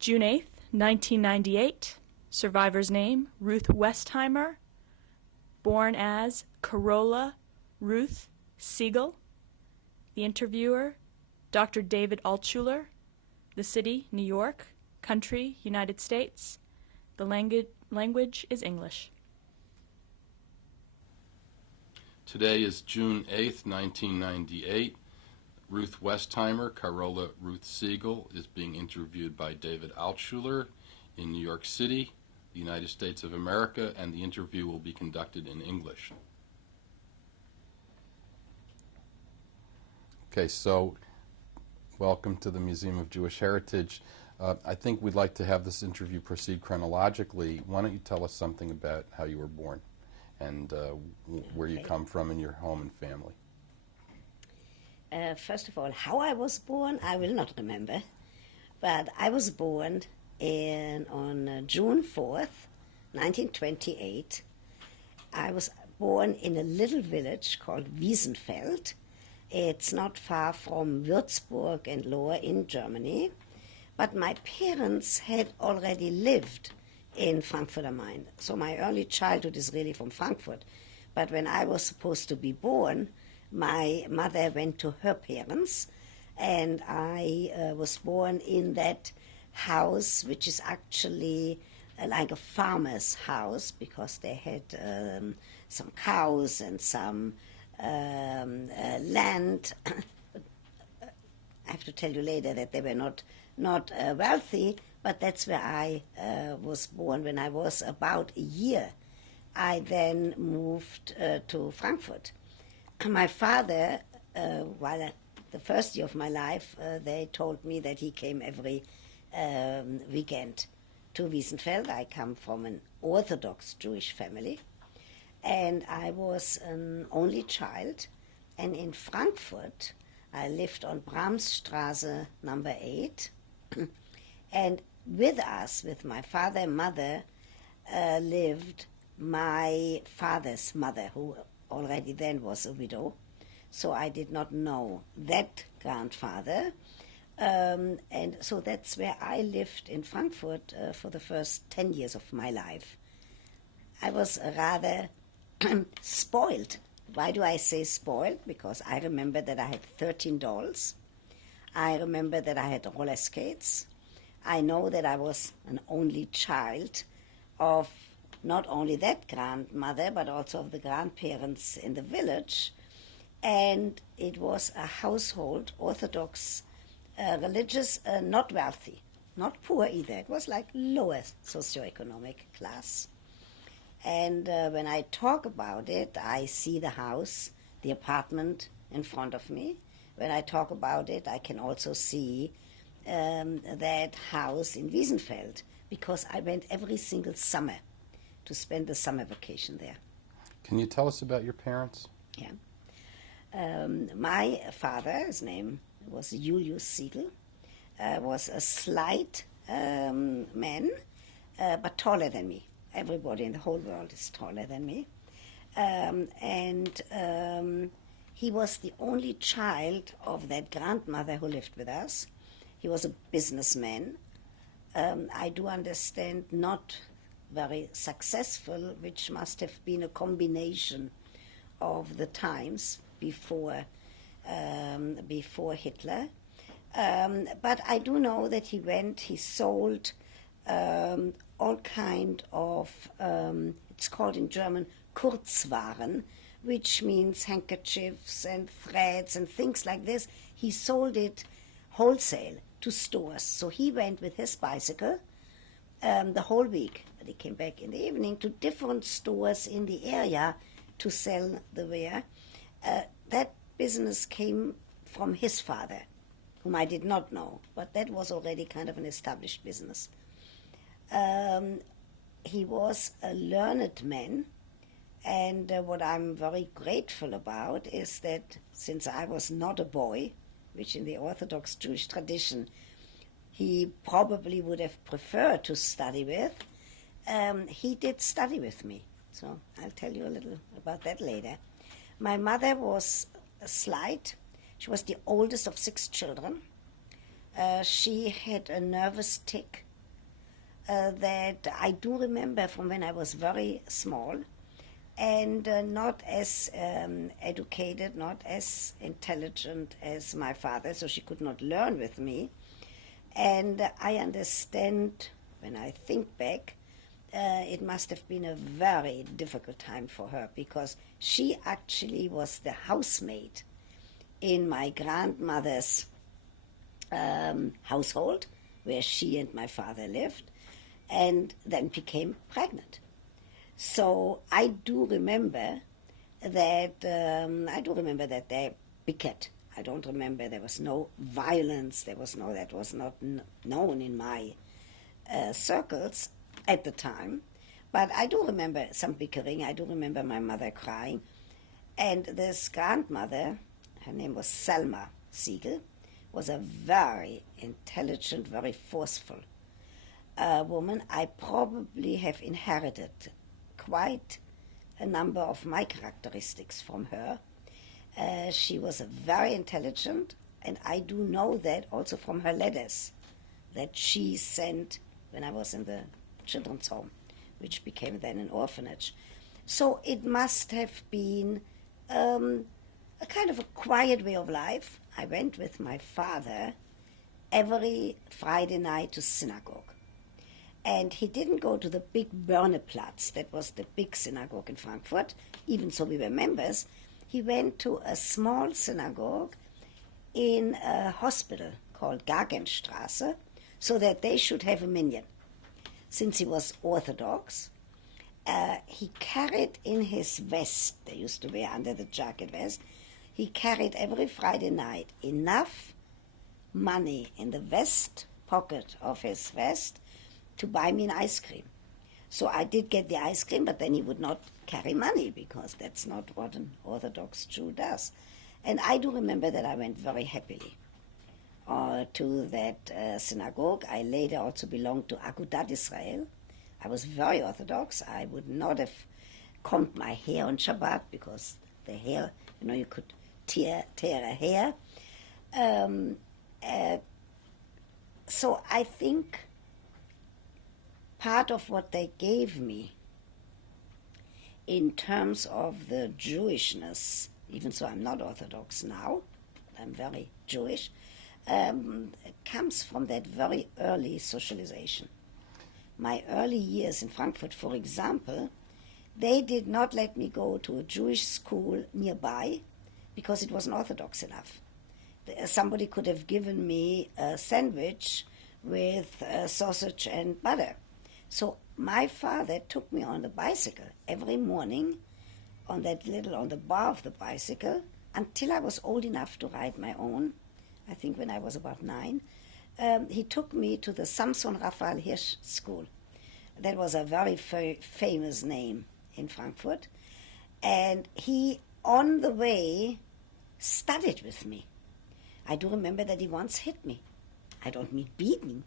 June 8th, 1998. Survivor's name, Ruth Westheimer. Born as Carola Ruth Siegel. The interviewer, Dr. David Altshuler. The city, New York. Country, United States. The language is English. Today is June 8th, 1998. Ruth Westheimer, Carola Ruth Siegel, is being interviewed by David Altshuler in New York City, the United States of America, and the interview will be conducted in English. Okay, so welcome to the Museum of Jewish Heritage. I think we'd like to have this interview proceed chronologically. Why don't you tell us something about how you were born and where you come from in your home and family? First of all, how I was born, I will not remember. But I was born on June 4th, 1928. I was born in a little village called Wiesenfeld. It's not far from Würzburg and Lohr in Germany. But my parents had already lived in Frankfurt am Main. So my early childhood is really from Frankfurt. But when I was supposed to be born, my mother went to her parents, and I was born in that house, which is actually like a farmer's house, because they had some cows and some land. I have to tell you later that they were not wealthy, but that's where I was born. When I was about a year, I then moved to Frankfurt. My father, the first year of my life, they told me that he came every weekend to Wiesenfeld. I come from an Orthodox Jewish family, and I was an only child. And in Frankfurt, I lived on Brahmsstraße number 8, and with us, with my father and mother, lived my father's mother, who already then was a widow, so I did not know that grandfather. And so that's where I lived in Frankfurt for the first 10 years of my life. I was rather spoiled. Why do I say spoiled? Because I remember that I had 13 dolls. I remember that I had roller skates. I know that I was an only child of not only that grandmother, but also of the grandparents in the village. And it was a household, Orthodox, religious, not wealthy, not poor either. It was like lower socioeconomic class. And when I talk about it, I see the house, the apartment in front of me. When I talk about it, I can also see that house in Wiesenfeld, because I went every single summer to spend the summer vacation there. Can you tell us about your parents? Yeah. My father, his name was Julius Siegel, was a slight man, but taller than me. Everybody in the whole world is taller than me. And he was the only child of that grandmother who lived with us. He was a businessman. I do understand not very successful, which must have been a combination of the times before Hitler. But I do know that he sold all kind of, it's called in German, Kurzwaren, which means handkerchiefs and threads and things like this. He sold it wholesale to stores. So he went with his bicycle the whole week, but he came back in the evening, to different stores in the area to sell the ware. That business came from his father, whom I did not know, but that was already kind of an established business. He was a learned man, and what I'm very grateful about is that since I was not a boy, which in the Orthodox Jewish tradition he probably would have preferred to study with, he did study with me. So I'll tell you a little about that later. My mother was slight. She was the oldest of 6 children. She had a nervous tic that I do remember from when I was very small and not as educated, not as intelligent as my father, so she could not learn with me. And I understand, when I think back, it must have been a very difficult time for her because she actually was the housemaid in my grandmother's household, where she and my father lived, and then became pregnant. So I do remember that they bickered. I don't remember there was no violence. That was not known in my circles at the time. But I do remember some bickering. I do remember my mother crying. And this grandmother, her name was Selma Siegel, was a very intelligent, very forceful woman. I probably have inherited quite a number of my characteristics from her. She was very intelligent, and I do know that also from her letters that she sent when I was in the children's home, which became then an orphanage. So it must have been a kind of a quiet way of life. I went with my father every Friday night to synagogue. And he didn't go to the big Börneplatz, that was the big synagogue in Frankfurt, even so we were members. He went to a small synagogue in a hospital called Gagenstraße, so that they should have a minyan. Since he was Orthodox, he carried in his vest, they used to wear under the jacket vest, he carried every Friday night enough money in the vest pocket of his vest to buy me an ice cream. So I did get the ice cream, but then he would not carry money because that's not what an Orthodox Jew does. And I do remember that I went very happily to that synagogue. I later also belonged to Agudat Israel. I was very Orthodox. I would not have combed my hair on Shabbat because the hair, you could tear a hair. So I think part of what they gave me in terms of the Jewishness, even so I'm not Orthodox now, I'm very Jewish, comes from that very early socialization. My early years in Frankfurt, for example, they did not let me go to a Jewish school nearby because it wasn't Orthodox enough. Somebody could have given me a sandwich with sausage and butter. So my father took me on the bicycle every morning on the bar of the bicycle until I was old enough to ride my own. I think when I was about 9. He took me to the Samson Raphael Hirsch School. That was a very famous name in Frankfurt. And he, on the way, studied with me. I do remember that he once hit me. I don't mean beaten,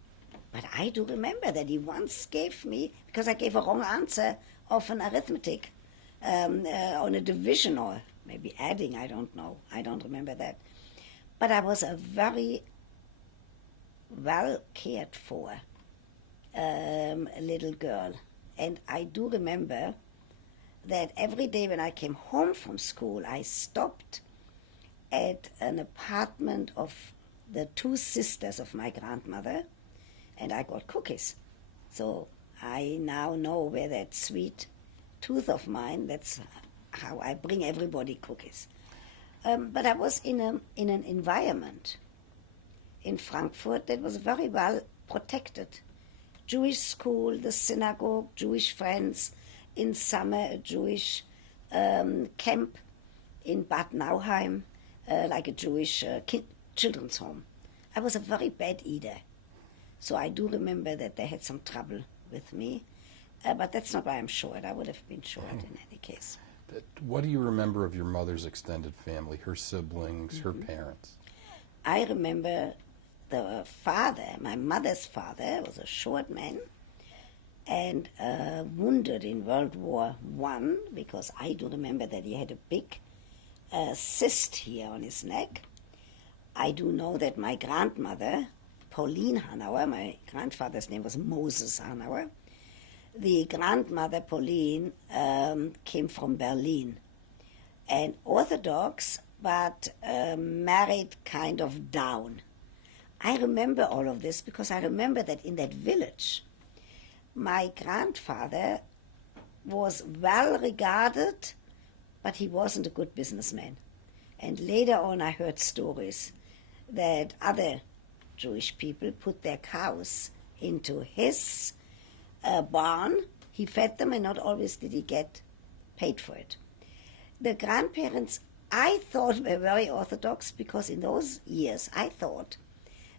but I do remember that he once gave me, because I gave a wrong answer of an arithmetic on a division or maybe adding, I don't know. I don't remember that. But I was a very well cared for little girl. And I do remember that every day when I came home from school, I stopped at an apartment of the 2 sisters of my grandmother, and I got cookies. So I now know where that sweet tooth of mine, that's how I bring everybody cookies. But I was in an environment in Frankfurt that was very well protected. Jewish school, the synagogue, Jewish friends, in summer a Jewish camp in Bad Nauheim, like a Jewish children's home. I was a very bad eater, so I do remember that they had some trouble with me, but that's not why I'm short. I would have been short in any case. What do you remember of your mother's extended family, her siblings, her parents? I remember the father, my mother's father, was a short man and wounded in World War I, because I do remember that he had a big cyst here on his neck. I do know that my grandmother Pauline Hanauer. My grandfather's name was Moses Hanauer. The grandmother, Pauline, came from Berlin, and Orthodox, but married kind of down. I remember all of this because I remember that in that village, my grandfather was well regarded, but he wasn't a good businessman. And later on I heard stories that other Jewish people put their cows into his barn. He fed them, and not always did he get paid for it. The grandparents, I thought, were very Orthodox, because in those years I thought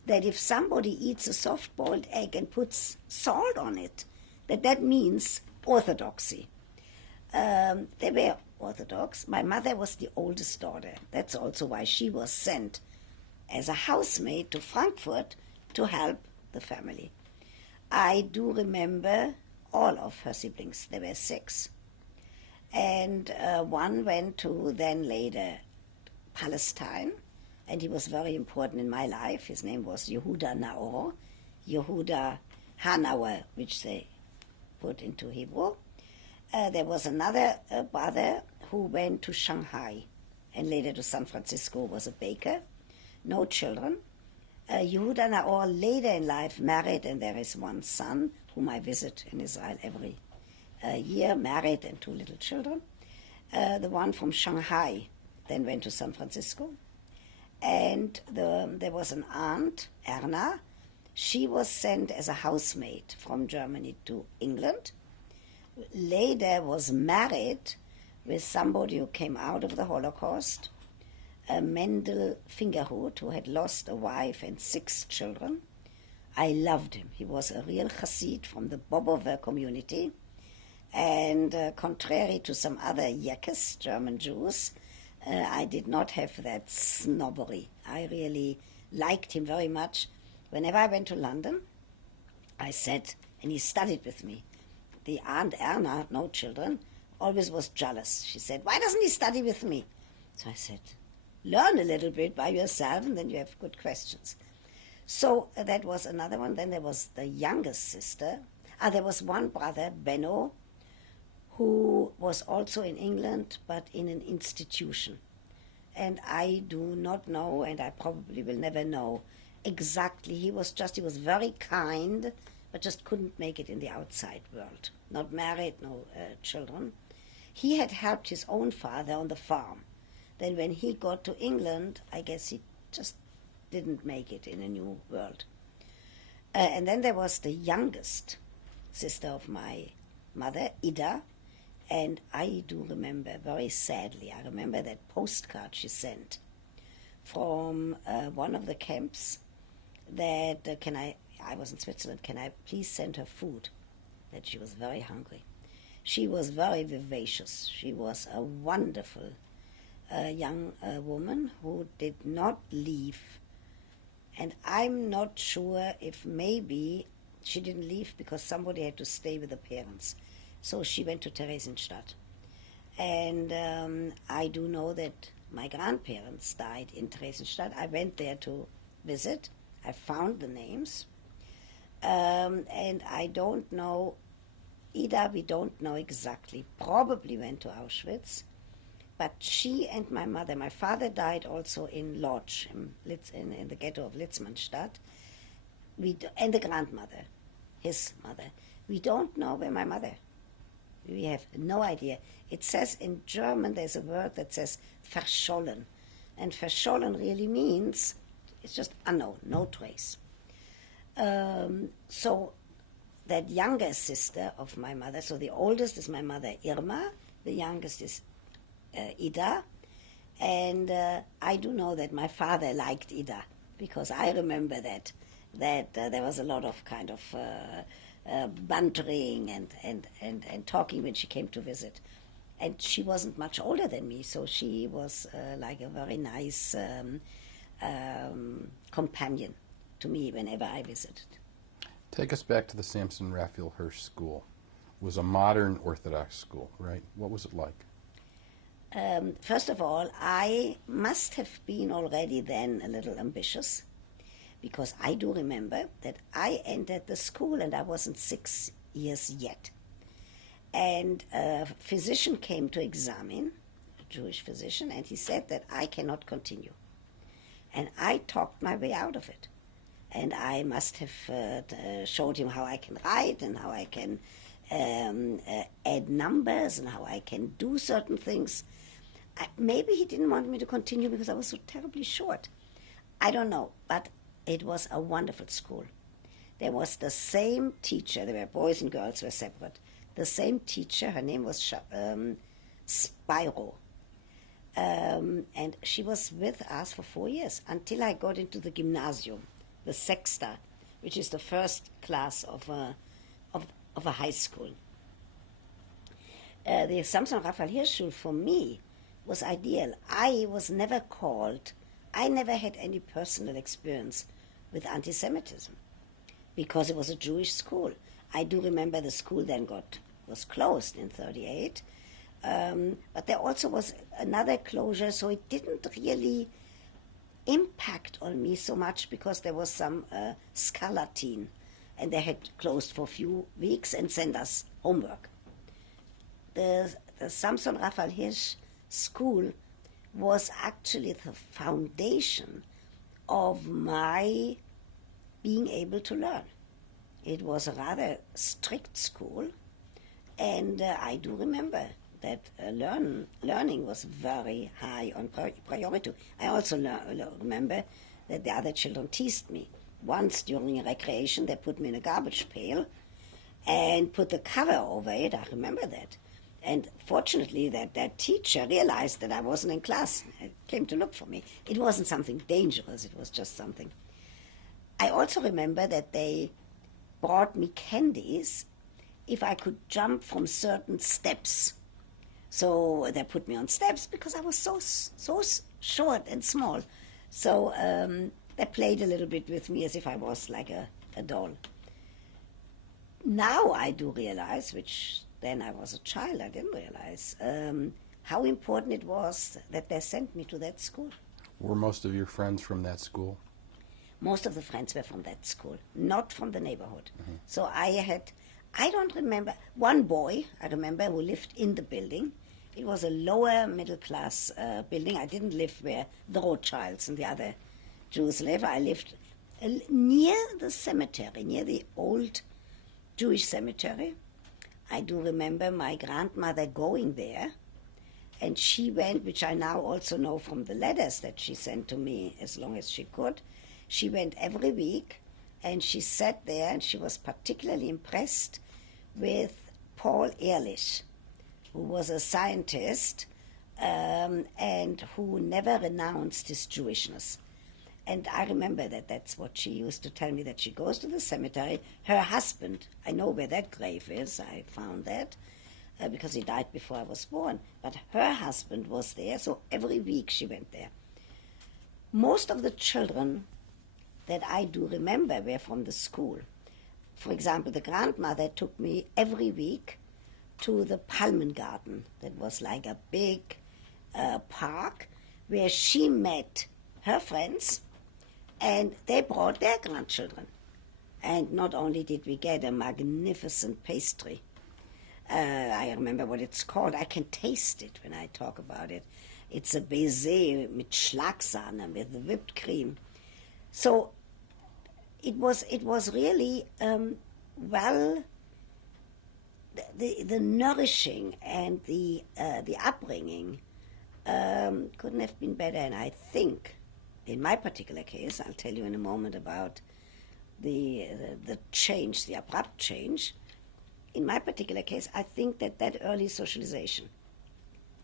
that if somebody eats a soft-boiled egg and puts salt on it, that means orthodoxy. They were Orthodox. My mother was the oldest daughter. That's also why she was sent as a housemaid to Frankfurt to help the family. I do remember all of her siblings. There were 6. And one went to then later Palestine, and he was very important in my life. His name was Yehuda Naor, Yehuda Hanauer, which they put into Hebrew. There was another brother who went to Shanghai and later to San Francisco, was a baker, no children. Yehuda Naor later in life married, and there is one son whom I visit in Israel every year, married and 2 little children. The one from Shanghai then went to San Francisco. And there was an aunt, Erna. She was sent as a housemaid from Germany to England. Later was married with somebody who came out of the Holocaust, Mendel Fingerhut, who had lost a wife and 6 children. I loved him. He was a real Chassid from the Bobover community. And contrary to some other Yekes, German Jews, I did not have that snobbery. I really liked him very much. Whenever I went to London, I sat, and he studied with me. The Aunt Erna, no children, always was jealous. She said, "Why doesn't he study with me?" So I said, "Learn a little bit by yourself, and then you have good questions." So that was another one. Then there was the youngest sister. There was one brother, Benno, who was also in England, but in an institution. And I do not know, and I probably will never know exactly. He was very kind, but just couldn't make it in the outside world. Not married, no children. He had helped his own father on the farm. Then when he got to England, I guess he just didn't make it in a new world. And then there was the youngest sister of my mother, Ida, and I do remember very sadly, I remember that postcard she sent from one of the camps that, I was in Switzerland, can I please send her food? That she was very hungry. She was very vivacious. She was a wonderful young woman who did not leave. And I'm not sure if maybe she didn't leave because somebody had to stay with the parents. So she went to Theresienstadt. And I do know that my grandparents died in Theresienstadt. I went there to visit. I found the names. And I don't know, Ida, we don't know exactly, probably went to Auschwitz. But she and my mother, my father died also in Lodz, in the ghetto of Litzmannstadt, and the grandmother, his mother. We don't know where my mother. We have no idea. It says in German, there's a word that says verschollen. And verschollen really means, it's just unknown, no trace. So that younger sister of my mother, so the oldest is my mother Irma, the youngest is Ida, and I do know that my father liked Ida, because I remember that there was a lot of kind of bantering and talking when she came to visit. And she wasn't much older than me, so she was like a very nice companion to me whenever I visited. Take us back to the Samson Raphael Hirsch School. It was a modern Orthodox school, right? What was it like? First of all, I must have been already then a little ambitious, because I do remember that I entered the school and I wasn't 6 years yet. And a physician came to examine, a Jewish physician, and he said that I cannot continue. And I talked my way out of it. And I must have showed him how I can write and how I can add numbers and how I can do certain things. Maybe he didn't want me to continue because I was so terribly short. I don't know, but it was a wonderful school. There was the same teacher. There were boys and girls were separate. The same teacher, her name was Spyro. And she was with us for 4 years until I got into the gymnasium, the Sechster, which is the first class of a high school. The Samson Raphael Hirsch Schule for me was ideal. I was never called, I never had any personal experience with anti-Semitism because it was a Jewish school. I do remember the school then was closed in 1938, but there also was another closure, so it didn't really impact on me so much because there was some scarlatine, and they had closed for a few weeks and sent us homework. The Samson Raphael Hirsch School was actually the foundation of my being able to learn. It was a rather strict school, and I do remember that learning was very high on priority. I also remember that the other children teased me. Once during a recreation, they put me in a garbage pail and put the cover over it. I remember that. And fortunately, that teacher realized that I wasn't in class. It came to look for me. It wasn't something dangerous. It was just something. I also remember that they brought me candies if I could jump from certain steps. So they put me on steps because I was so short and small. So they played a little bit with me as if I was like a doll. Now I do realize, which then I was a child, I didn't realize, how important it was that they sent me to that school. Were most of your friends from that school? Most of the friends were from that school, not from the neighborhood. Mm-hmm. So I don't remember, one boy, I remember, who lived in the building. It was a lower middle class building. I didn't live where the Rothschilds and the other Jews live. I lived near the cemetery, near the old Jewish cemetery. I do remember my grandmother going there, and she went, which I now also know from the letters that she sent to me as long as she could. She went every week, and she sat there, and she was particularly impressed with Paul Ehrlich, who was a scientist and who never renounced his Jewishness. And I remember that that's what she used to tell me, that she goes to the cemetery. Her husband, I know where that grave is, I found that, because he died before I was born. But her husband was there, so every week she went there. Most of the children that I do remember were from the school. For example, the grandmother took me every week to the Palmengarten. That was like a big park where she met her friends, and they brought their grandchildren. And not only did we get a magnificent pastry, I remember what it's called. I can taste it when I talk about it. It's a baiser mit Schlagsahne, with whipped cream. So it was really, the nourishing and the upbringing couldn't have been better. And I think, in my particular case, I'll tell you in a moment about the change, the abrupt change. In my particular case, I think that early socialization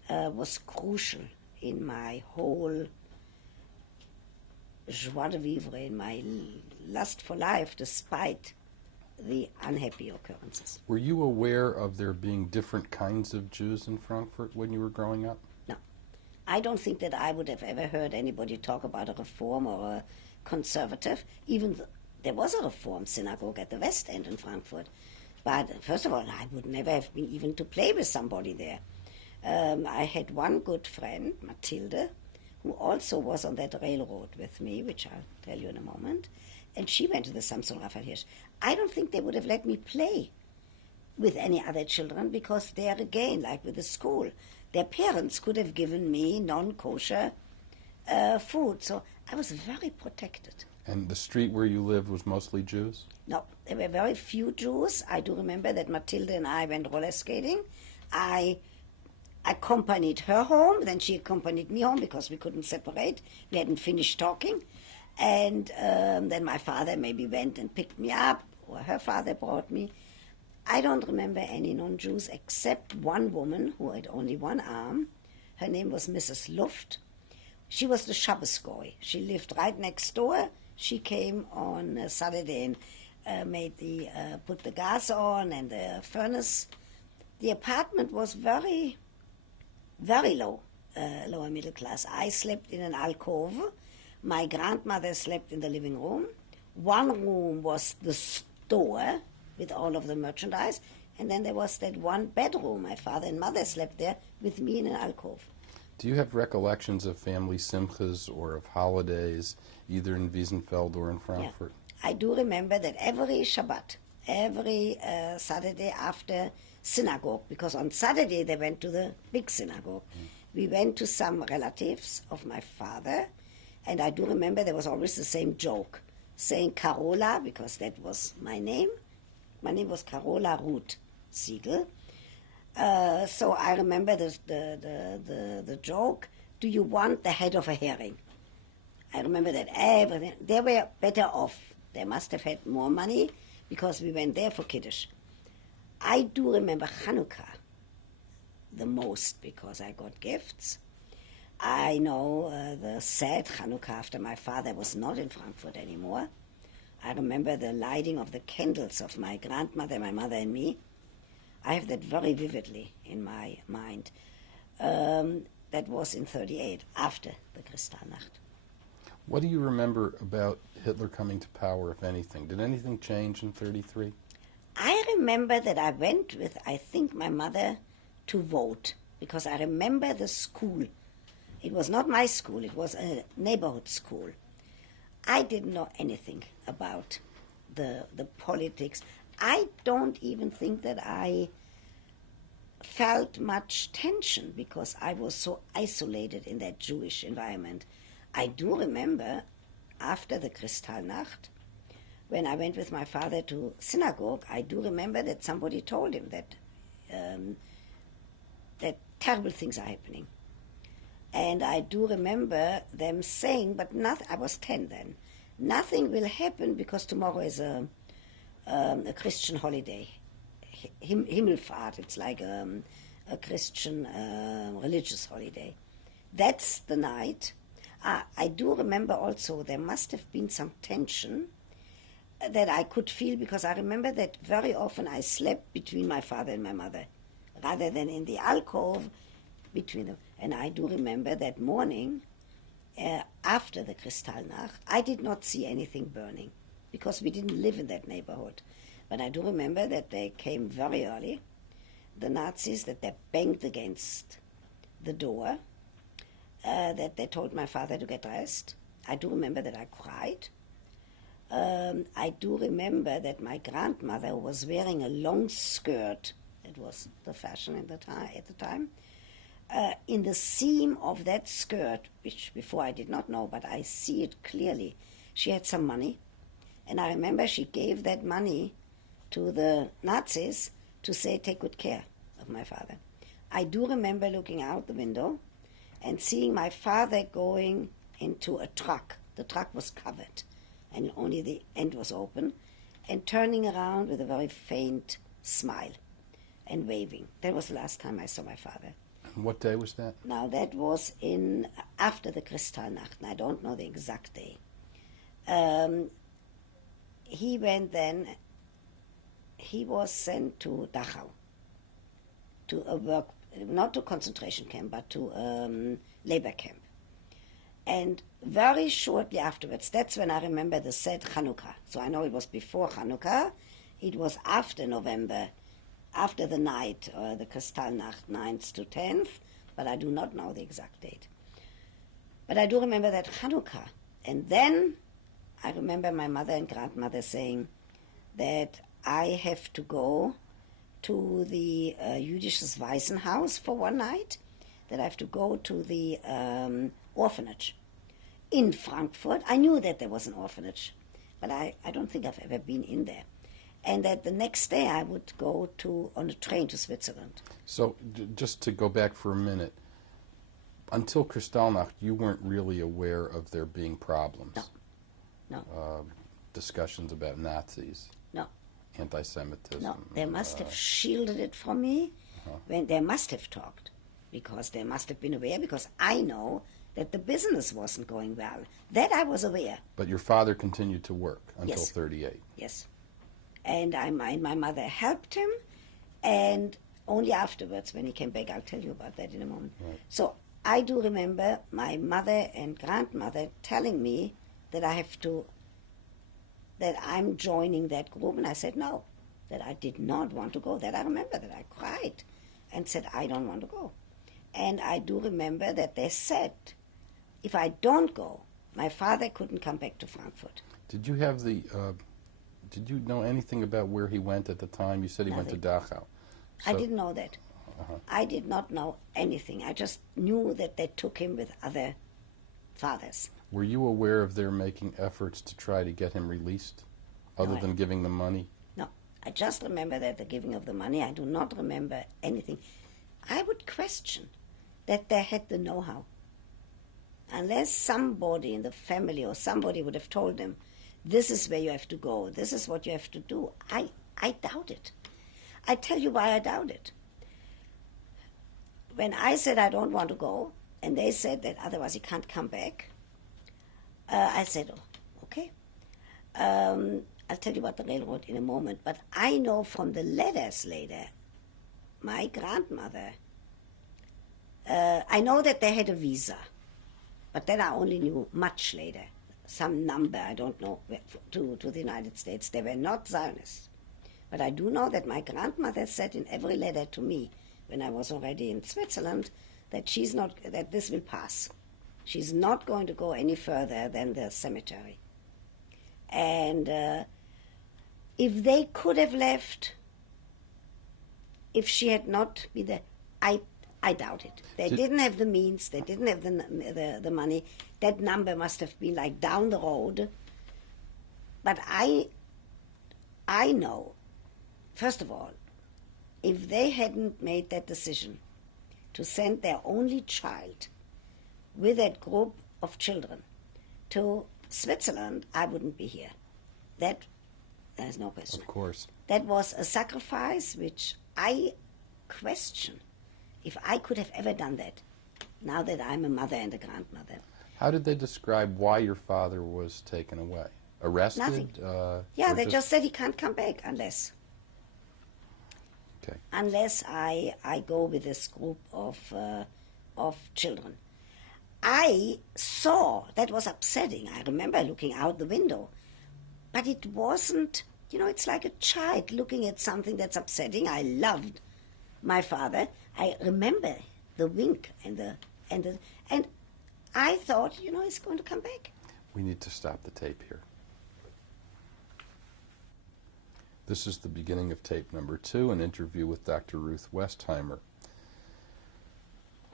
was crucial in my whole joie de vivre, in my lust for life, despite the unhappy occurrences. Were you aware of there being different kinds of Jews in Frankfurt when you were growing up? No. I don't think that I would have ever heard anybody talk about a reform or a conservative. Even there was a reform synagogue at the West End in Frankfurt. But first of all, I would never have been even to play with somebody there. I had one good friend, Mathilde, who also was on that railroad with me, which I'll tell you in a moment, and she went to the Samson Raphael Hirsch. I don't think they would have let me play with any other children because there again, like with the school, their parents could have given me non-kosher food. So I was very protected. And the street where you lived was mostly Jews? No, there were very few Jews. I do remember that Matilda and I went roller skating. I accompanied her home, then she accompanied me home because we couldn't separate. We hadn't finished talking. And then my father maybe went and picked me up, or her father brought me. I don't remember any non-Jews except one woman who had only one arm. Her name was Mrs. Luft. She was the Shabbos goy. She lived right next door. She came on Saturday and put the gas on and the furnace. The apartment was very, very low, lower middle class. I slept in an alcove. My grandmother slept in the living room. One room was the store with all of the merchandise, and then there was that one bedroom. My father and mother slept there with me in an alcove. Do you have recollections of family simchas or of holidays, either in Wiesenfeld or in Frankfurt? Yeah. I do remember that every Shabbat, every Saturday after synagogue, because on Saturday they went to the big synagogue. We went to some relatives of my father, and I do remember there was always the same joke, saying Carola, because that was my name. My name was Carola Ruth Siegel. So I remember the joke, do you want the head of a herring? I remember that everything. They were better off. They must have had more money because we went there for Kiddush. I do remember Hanukkah the most because I got gifts. I know the sad Hanukkah after my father was not in Frankfurt anymore. I remember the lighting of the candles of my grandmother, my mother, and me. I have that very vividly in my mind. That was in 1938, after the Kristallnacht. What do you remember about Hitler coming to power, if anything? Did anything change in 1933? I remember that I went with, I think, my mother to vote, because I remember the school. It was not my school, it was a neighborhood school. I didn't know anything about the politics. I don't even think that I felt much tension because I was so isolated in that Jewish environment. I do remember after the Kristallnacht, when I went with my father to synagogue, I do remember that somebody told him that that terrible things are happening. And I do remember them saying, but nothing, I was 10 then, nothing will happen because tomorrow is a Christian holiday. Himmelfahrt, it's like a Christian religious holiday. That's the night. I do remember also there must have been some tension that I could feel because I remember that very often I slept between my father and my mother rather than in the alcove between them. And I do remember that morning after the Kristallnacht, I did not see anything burning because we didn't live in that neighborhood. But I do remember that they came very early, the Nazis, that they banged against the door, that they told my father to get dressed. I do remember that I cried. I do remember that my grandmother was wearing a long skirt. It was the fashion at the time. In the seam of that skirt, which before I did not know, but I see it clearly, she had some money. And I remember she gave that money to the Nazis to say, take good care of my father. I do remember looking out the window and seeing my father going into a truck. The truck was covered and only the end was open, and turning around with a very faint smile and waving. That was the last time I saw my father. And what day was that? Now that was after the Kristallnacht, and I don't know the exact day. He went then, he was sent to Dachau, to a work, not to concentration camp, but to labor camp. And very shortly afterwards, that's when I remember the said Hanukkah. So I know it was before Hanukkah, it was after November, after the night, the Kristallnacht, 9th to 10th, but I do not know the exact date. But I do remember that Hanukkah. And then I remember my mother and grandmother saying that I have to go to the Jüdisches Waisenhaus for one night, that I have to go to the orphanage in Frankfurt. I knew that there was an orphanage, but I don't think I've ever been in there. And that the next day I would go on a train to Switzerland. So, just to go back for a minute, until Kristallnacht, you weren't really aware of there being problems? No. Discussions about Nazis? No. Anti-Semitism? No, they must have shielded it from me. When they must have talked, because they must have been aware, because I know that the business wasn't going well. That I was aware. But your father continued to work until Yes. 38? Yes. And my mother helped him, and only afterwards, when he came back, I'll tell you about that in a moment. Right. So I do remember my mother and grandmother telling me that that I'm joining that group, and I said no, that I did not want to go. That I remember that I cried and said I don't want to go. And I do remember that they said, if I don't go, my father couldn't come back to Frankfurt. Did you have did you know anything about where he went at the time? You said he went to Dachau. I didn't know that. I did not know anything. I just knew that they took him with other fathers. Were you aware of their making efforts to try to get him released, other No, than giving them money? No, I just remember that the giving of the money. I do not remember anything. I would question that they had the know-how. Unless somebody in the family or somebody would have told them, this is where you have to go, this is what you have to do, I doubt it. I tell you why I doubt it. When I said I don't want to go, and they said that otherwise he can't come back, I said, oh, okay. I'll tell you about the railroad in a moment, but I know from the letters later, my grandmother, I know that they had a visa, but then I only knew much later, some number, I don't know, to the United States. They were not Zionists. But I do know that my grandmother said in every letter to me, when I was already in Switzerland, that that this will pass. She's not going to go any further than the cemetery. And if they could have left, if she had not been there, I doubt it. They didn't have the means, they didn't have the money. That number must have been like down the road. But I know, first of all, if they hadn't made that decision to send their only child with that group of children to Switzerland, I wouldn't be here. There's no question. Of course. That was a sacrifice which I question if I could have ever done that, now that I'm a mother and a grandmother. How did they describe why your father was taken away? Arrested? Nothing. Or They just said he can't come back unless. Okay. Unless I go with this group of children. I saw, that was upsetting. I remember looking out the window. But it wasn't, it's like a child looking at something that's upsetting. I loved my father. I remember the wink and I thought, he's going to come back. We need to stop the tape here. This is the beginning of tape number 2, an interview with Dr. Ruth Westheimer.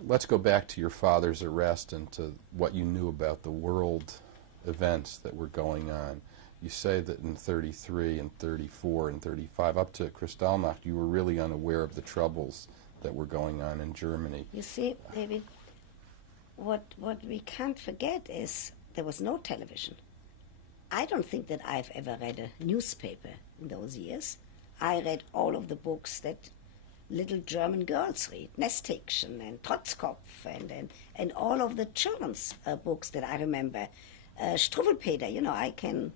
Let's go back to your father's arrest and to what you knew about the world events that were going on. You say that in 33 and 34 and 35, up to Kristallnacht, you were really unaware of the troubles that were going on in Germany. You see, David, what we can't forget is there was no television. I don't think that I've ever read a newspaper in those years. I read all of the books that little German girls read, Nesthäkchen and Trotzkopf and all of the children's books that I remember. Struwwelpeter, I can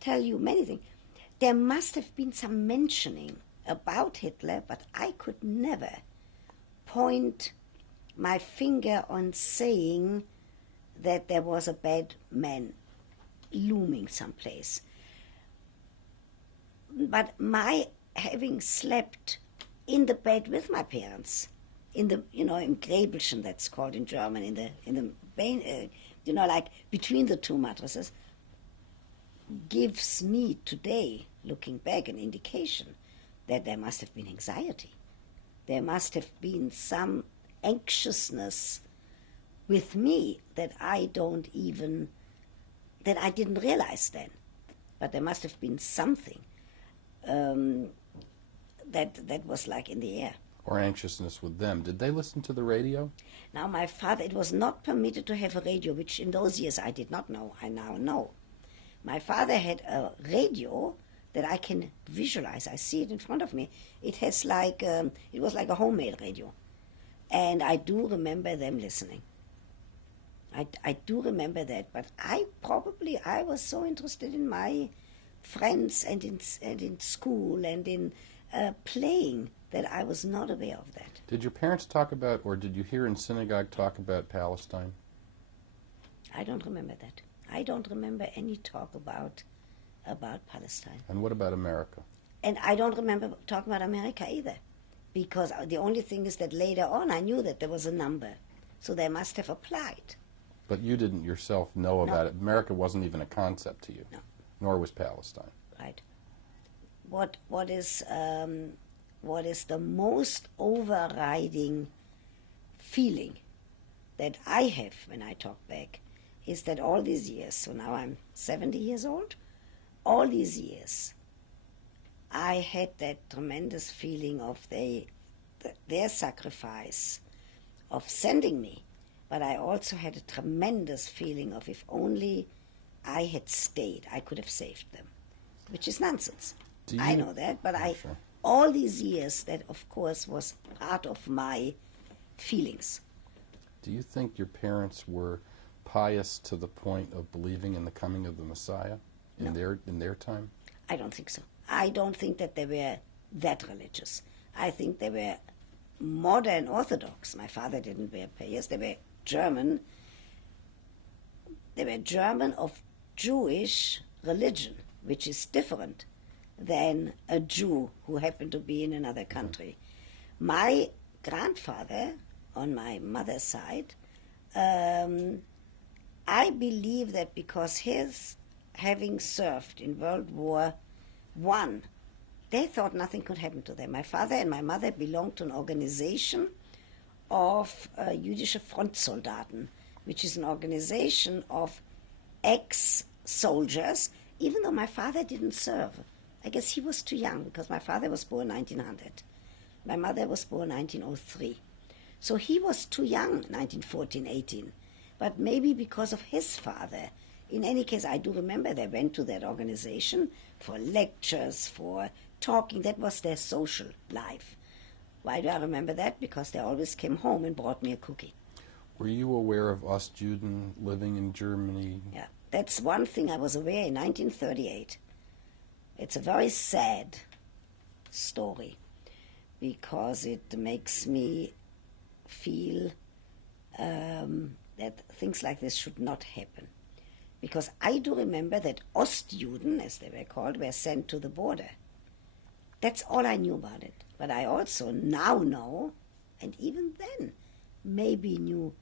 tell you many things. There must have been some mentioning about Hitler, but I could never point my finger on saying that there was a bad man looming someplace. But my having slept in the bed with my parents, in the in Gräbelchen, that's called in German, in the like between the two mattresses, gives me today, looking back, an indication that there must have been anxiety. There must have been some anxiousness with me that I didn't realize then. But there must have been something that was like in the air. Or anxiousness with them. Did they listen to the radio? Now my father, it was not permitted to have a radio, which in those years I did not know, I now know. My father had a radio that I can visualize. I see it in front of me. It has like, it was like a homemade radio. And I do remember them listening. I do remember that, but I was so interested in my friends and in school and in playing that I was not aware of that. Did your parents talk about, or did you hear in synagogue talk about Palestine? I don't remember that. I don't remember any talk about Palestine. And what about America? And I don't remember talking about America either, because the only thing is that later on I knew that there was a number, so they must have applied. But you didn't yourself know about it. America wasn't even a concept to you. No. Nor was Palestine. Right. What is the most overriding feeling that I have when I talk back is that all these years, so now I'm 70 years old, all these years I had that tremendous feeling of their sacrifice of sending me, but I also had a tremendous feeling of if only I had stayed, I could have saved them, which is nonsense. I know that, but Sure. all these years, that of course was part of my feelings. Do you think your parents were pious to the point of believing in the coming of the Messiah in their time? I don't think so. I don't think that they were that religious. I think they were modern Orthodox. My father didn't wear pious. They were German. They were German of Jewish religion, which is different than a Jew who happened to be in another country. My grandfather, on my mother's side, I believe that because his having served in World War I, they thought nothing could happen to them. My father and my mother belonged to an organization of Jüdische Frontsoldaten, which is an organization of ex-soldiers, even though my father didn't serve. I guess he was too young, because my father was born 1900. My mother was born 1903. So he was too young, 1914, 18. But maybe because of his father. In any case, I do remember they went to that organization for lectures, for talking. That was their social life. Why do I remember that? Because they always came home and brought me a cookie. Were you aware of Ostjuden living in Germany? Yeah, that's one thing I was aware in 1938. It's a very sad story because it makes me feel that things like this should not happen. Because I do remember that Ostjuden, as they were called, were sent to the border. That's all I knew about it. But I also now know, and even then maybe knew,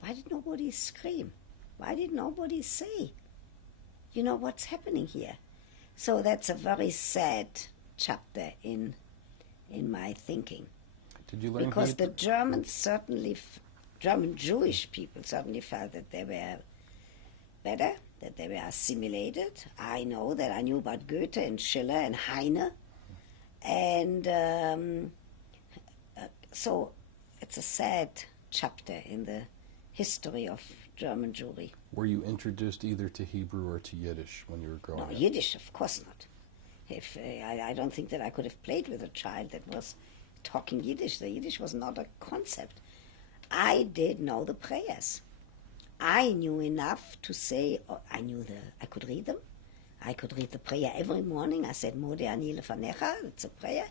why did nobody scream? Why did nobody say, you know, what's happening here? So that's a very sad chapter in my thinking. Did you learn Because Hebrew? the Germans certainly, German Jewish people certainly felt that they were better, that they were assimilated. I know that I knew about Goethe and Schiller and Heine. And so it's a sad chapter in the history of German Jewry. Were you introduced either to Hebrew or to Yiddish when you were growing No, up? Yiddish, of course not. If I don't think that I could have played with a child that was talking Yiddish. The Yiddish was not a concept. I did know the prayers. I knew enough to say, I could read them. I could read the prayer every morning. I said, Mode ani lefanecha, it's a prayer.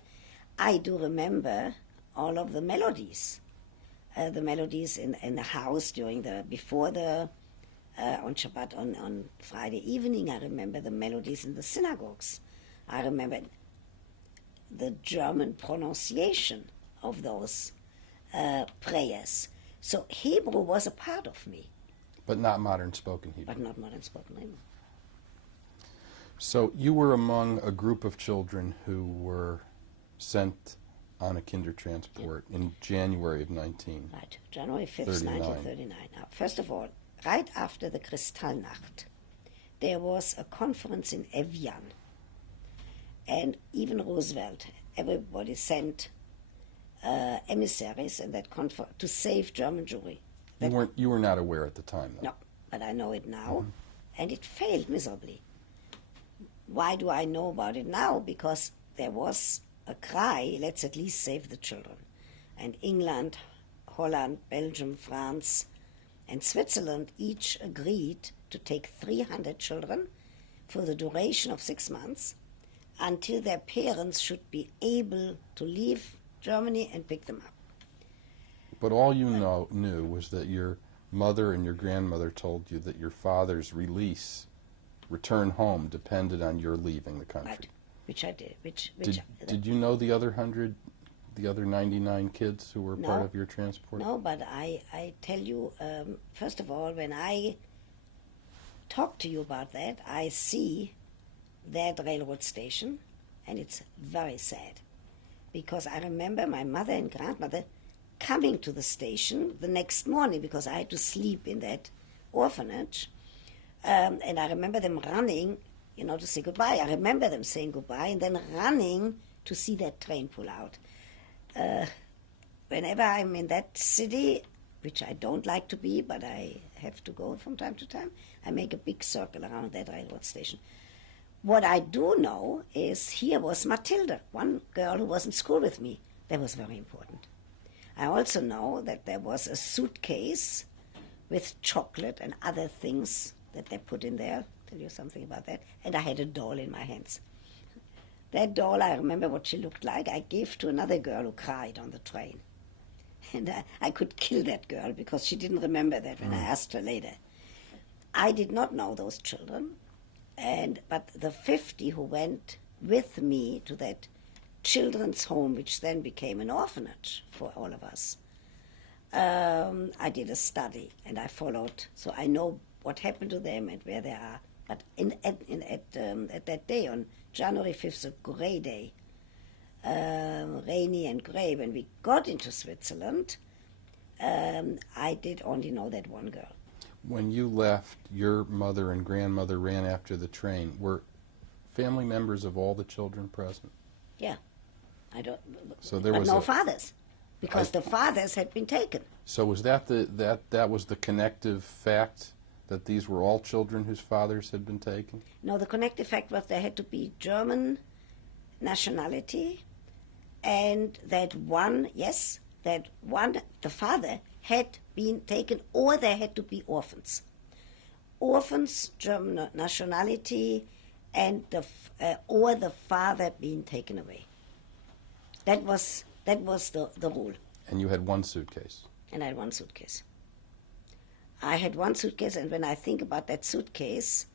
I do remember all of the melodies. The melodies in the house before the on Shabbat, on Friday evening. I remember the melodies in the synagogues. I remember the German pronunciation of those prayers. So Hebrew was a part of me. But not modern spoken Hebrew. but not modern spoken Hebrew. So you were among a group of children who were sent on a kinder transport in January of 19. Right, January 5th, 39. 1939. Now, first of all, right after the Kristallnacht, there was a conference in Evian. And even Roosevelt, everybody sent emissaries in that conference to save German Jewry. You were not aware at the time, though. No, but I know it now, and it failed miserably. Why do I know about it now? Because there was a cry, let's at least save the children. And England, Holland, Belgium, France, and Switzerland each agreed to take 300 children for the duration of 6 months until their parents should be able to leave Germany and pick them up. But all you knew was that your mother and your grandmother told you that your father's release, return home, depended on your leaving the country. Right, which I did. Did you know the other 99 kids who were part No. of your transport? No, but I tell you, first of all, when I talk to you about that, I see that railroad station, and it's very sad. Because I remember my mother and grandmother coming to the station the next morning because I had to sleep in that orphanage. And I remember them running, to say goodbye. I remember them saying goodbye and then running to see that train pull out. Whenever I'm in that city, which I don't like to be, but I have to go from time to time, I make a big circle around that railroad station. What I do know is here was Matilda, one girl who was in school with me. That was very important. I also know that there was a suitcase with chocolate and other things that they put in there. I'll tell you something about that. And I had a doll in my hands. That doll, I remember what she looked like. I gave to another girl who cried on the train. And I could kill that girl because she didn't remember that when I asked her later. I did not know those children. But the 50 who went with me to that children's home, which then became an orphanage for all of us, I did a study and I followed, so I know what happened to them and where they are. But at that day, on January 5th, a grey day, rainy and grey, when we got into Switzerland, I did only know that one girl. When you left, your mother and grandmother ran after the train. Were family members of all the children present? Yeah. I don't. So there but was no a- fathers, because the fathers had been taken. So was that that was the connective fact, that these were all children whose fathers had been taken? No, the connective fact was there had to be German nationality, and that one, the father had been taken, or there had to be orphans. Orphans, German nationality, and or the father being taken away. That was the rule. And you had one suitcase. And I had one suitcase. I had one suitcase, and when I think about that suitcase,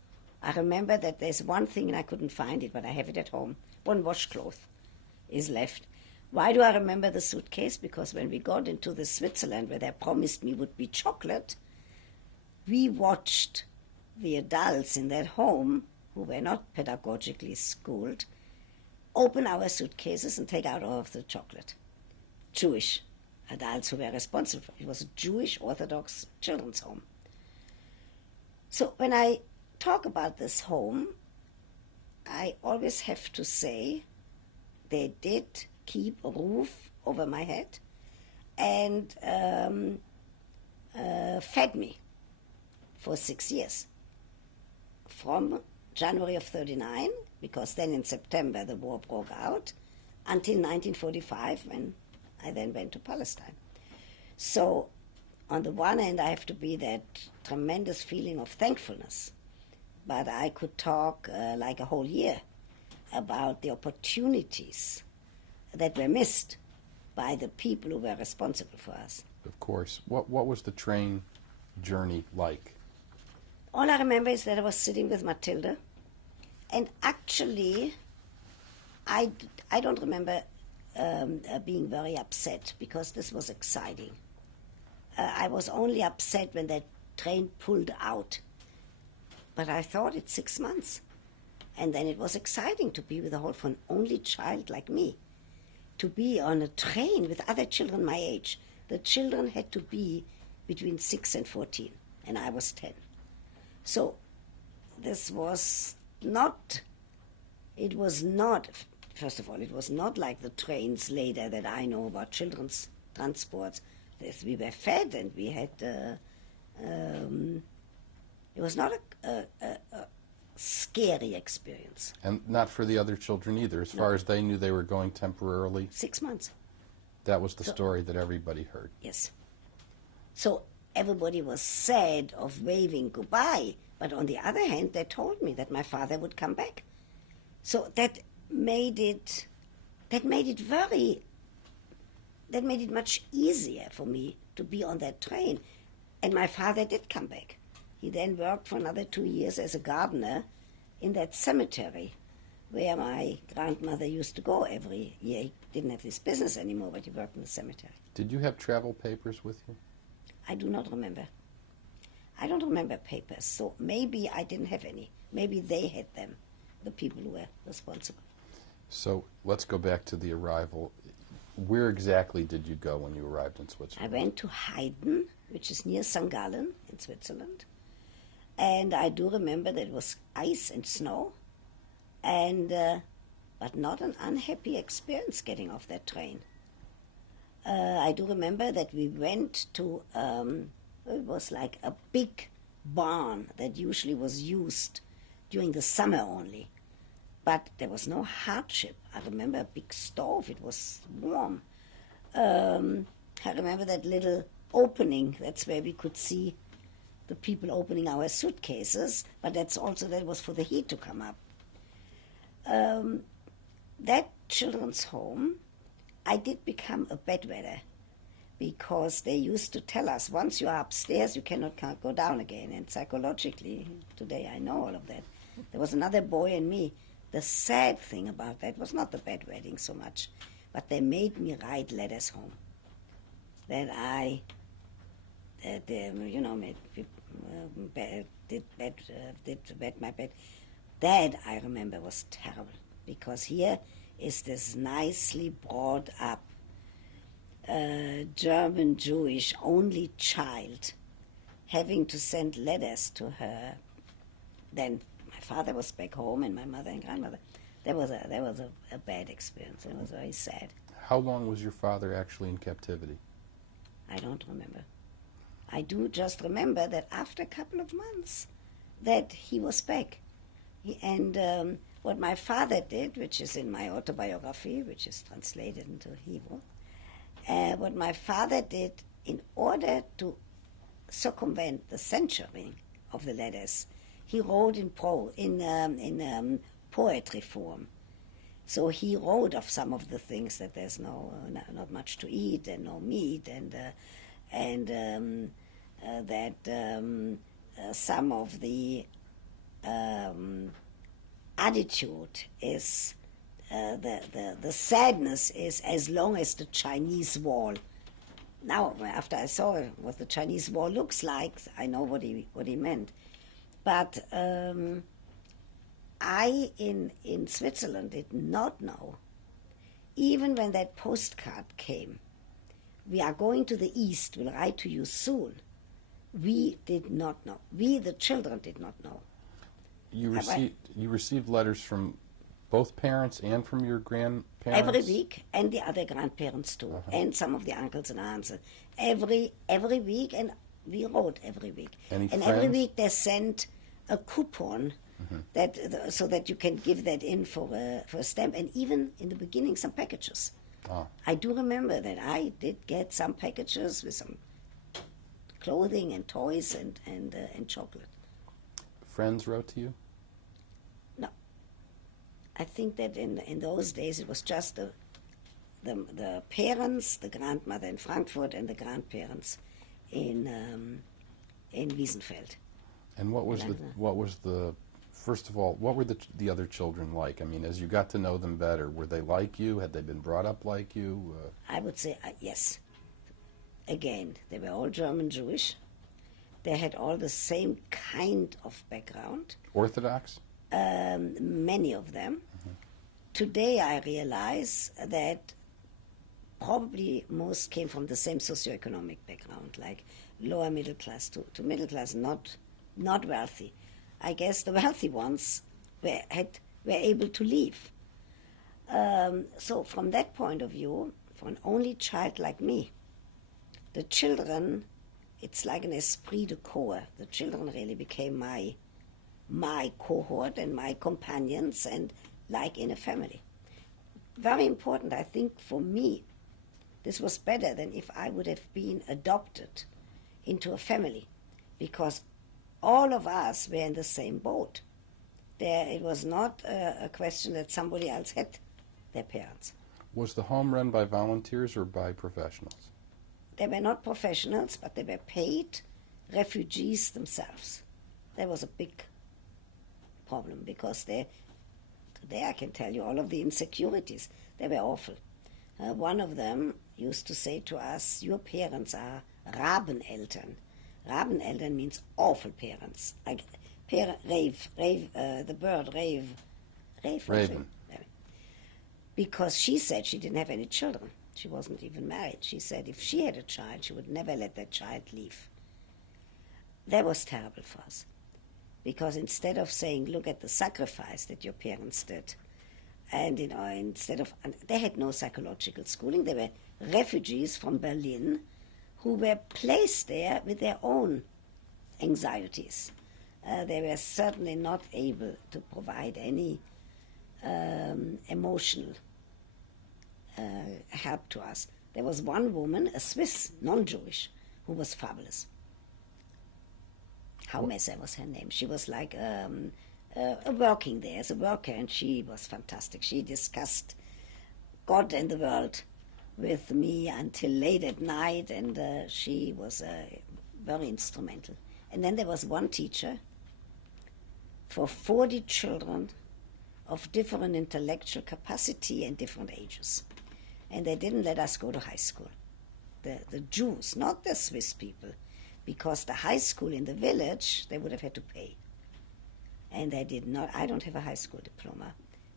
I remember that there's one thing, and I couldn't find it, but I have it at home. One washcloth is left. Why do I remember the suitcase? Because when we got into the Switzerland, where they promised me would be chocolate, we watched the adults in that home, who were not pedagogically schooled, open our suitcases and take out all of the chocolate. Jewish adults who were responsible for it. It was a Jewish Orthodox children's home. So when I talk about this home, I always have to say they did keep a roof over my head and fed me for 6 years. From January of 39, because then in September the war broke out, until 1945, when I then went to Palestine. So on the one hand, I have to be that tremendous feeling of thankfulness, but I could talk like a whole year about the opportunities that were missed by the people who were responsible for us. Of course. What was the train journey like? All I remember is that I was sitting with Matilda, and actually, I don't remember being very upset, because this was exciting. I was only upset when that train pulled out. But I thought it's 6 months. And then it was exciting to be with a whole, for an only child like me, to be on a train with other children my age. The children had to be between 6 and 14, and I was 10. So this was not, it was not, first of all, it was not like the trains later that I know about children's transports. We were fed and we had, it was not a scary experience. And not for the other children either. As far as they knew, they were going temporarily. 6 months. That was the story that everybody heard. Yes. So everybody was sad of waving goodbye, but on the other hand, they told me that my father would come back. So that made it much easier for me to be on that train. And my father did come back. He then worked for another 2 years as a gardener in that cemetery where my grandmother used to go every year. He didn't have this business anymore, but he worked in the cemetery. Did you have travel papers with you? I do not remember. I don't remember papers, so maybe I didn't have any. Maybe they had them, the people who were responsible. So let's go back to the arrival. Where exactly did you go when you arrived in I Switzerland? went to Heiden, which is near St. Gallen in Switzerland. And I do remember that it was ice and snow, and but not an unhappy experience getting off that train. I do remember that we went to, it was like a big barn that usually was used during the summer only. But there was no hardship. I remember a big stove, it was warm. I remember that little opening, that's where we could see the people opening our suitcases, but that was for the heat to come up. That children's home, I did become a bedwetter because they used to tell us, once you are upstairs, you can't go down again. And psychologically, today I know all of that. There was another boy and me. The sad thing about that was not the bedwetting so much, but they made me write letters home. That I, did wet my bed. That I remember was terrible, because here is this nicely brought up German Jewish only child having to send letters to her. Then my father was back home and my mother and grandmother. That was a bad experience. It was very sad. How long was your father actually in captivity? I don't remember. I do just remember that after a couple of months that he was back. And what my father did, which is in my autobiography, which is translated into Hebrew, what my father did in order to circumvent the censoring of the letters, he wrote in poetry form. So he wrote of some of the things that there's not much to eat and no meat, and that some of the attitude is the sadness is as long as the Chinese wall. Now, after I saw what the Chinese wall looks like, I know what he meant. But I, in Switzerland, did not know, even when that postcard came, we are going to the east, we'll write to you soon. We did not know. We, the children, did not know. You received letters from both parents and from your grandparents? Every week, and the other grandparents too, and some of the uncles and aunts. Every week, and we wrote every week. Any and friends? Every week they sent a coupon so that you can give that in for a stamp, and even in the beginning some packages. Oh. I do remember that I did get some packages with some clothing and toys and chocolate. Friends wrote to you? No. I think that in those days it was just the parents, the grandmother in Frankfurt, and the grandparents in Wiesenfeld. And what was the first of all, what were the other children like? I mean, as you got to know them better, were they like you? Had they been brought up like you? I would say yes. Again, they were all German Jewish. They had all the same kind of background, Orthodox? many of them. Today I realize that probably most came from the same socioeconomic background, like lower middle class to middle class, not wealthy. I guess the wealthy ones were able to leave. So from that point of view, for an only child like me, the children, it's like an esprit de corps. The children really became my cohort and my companions, and like in a family. Very important, I think, for me. This was better than if I would have been adopted into a family, because all of us were in the same boat. It was not a question that somebody else had their parents. Was the home run by volunteers or by professionals? They were not professionals, but they were paid refugees themselves. That was a big problem, because today I can tell you all of the insecurities. They were awful. One of them used to say to us, your parents are Rabeneltern. Rabeneltern means awful parents. Like the bird, Raven. Because she said she didn't have any children. She wasn't even married. She said if she had a child, she would never let that child leave. That was terrible for us. Because instead of saying, look at the sacrifice that your parents did, and they had no psychological schooling. They were refugees from Berlin who were placed there with their own anxieties. They were certainly not able to provide any emotional help to us. There was one woman, a Swiss, non-Jewish, who was fabulous. Haumesser was her name. She was like working there as a worker, and she was fantastic. She discussed God and the world with me until late at night, and she was very instrumental. And then there was one teacher for 40 children of different intellectual capacity and different ages. And they didn't let us go to high school. The Jews, not the Swiss people, because the high school in the village, they would have had to pay. And they did not. I don't have a high school diploma.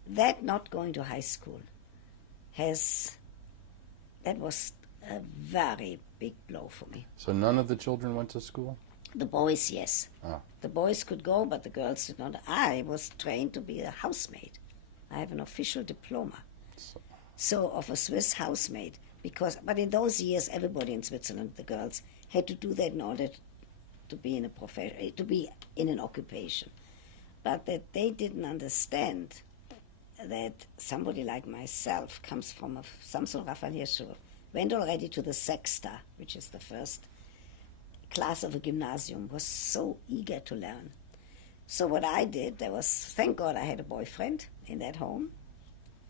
That not going to high school that was a very big blow for me. So none of the children went to school? The boys, yes. Ah. The boys could go, but the girls did not. I was trained to be a housemaid. I have an official diploma. So of a Swiss housemaid. But in those years, everybody in Switzerland, the girls, had to do that in order to be in to be in an occupation. But that they didn't understand that somebody like myself comes from Samson Raphael Hirschel, went already to the Sexta, which is the first class of a gymnasium, was so eager to learn. So what I did, thank God I had a boyfriend in that home,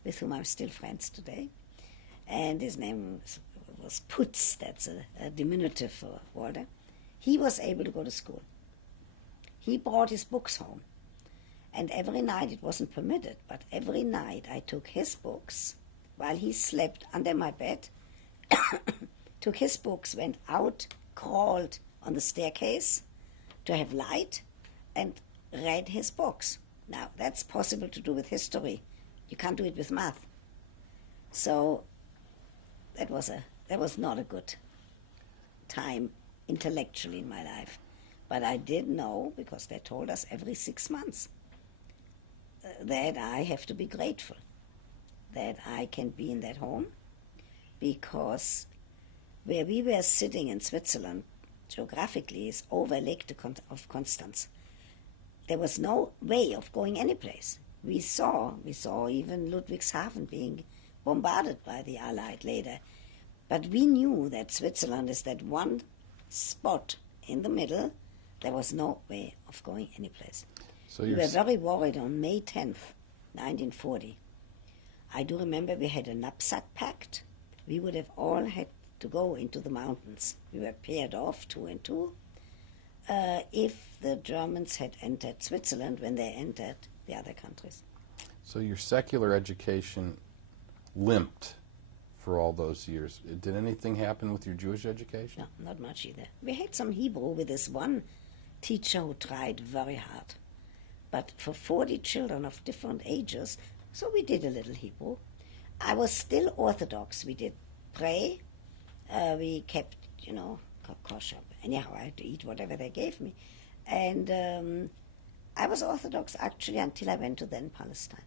with whom I'm still friends today. And his name was Putz, that's a diminutive for Walter. He was able to go to school. He brought his books home. And every night, it wasn't permitted, but every night I took his books while he slept under my bed, took his books, went out, crawled on the staircase to have light, and read his books. Now, that's possible to do with history. You can't do it with math. So that was not a good time intellectually in my life. But I did know, because they told us every 6 months, that I have to be grateful that I can be in that home, because where we were sitting in Switzerland, geographically, is over Lake of Constance. There was no way of going anyplace. We saw even Ludwigshafen being bombarded by the Allied later. But we knew that Switzerland is that one spot in the middle. There was no way of going anyplace. So we were very worried on May 10th, 1940. I do remember we had a knapsack packed. We would have all had to go into the mountains. We were paired off 2 and 2. If the Germans had entered Switzerland when they entered the other countries. So your secular education limped for all those years. Did anything happen with your Jewish education? No, not much either. We had some Hebrew with this one teacher who tried very hard. But for 40 children of different ages, so we did a little Hebrew. I was still Orthodox. We did pray. We kept, kosher. Anyhow, I had to eat whatever they gave me. And I was Orthodox actually until I went to then Palestine.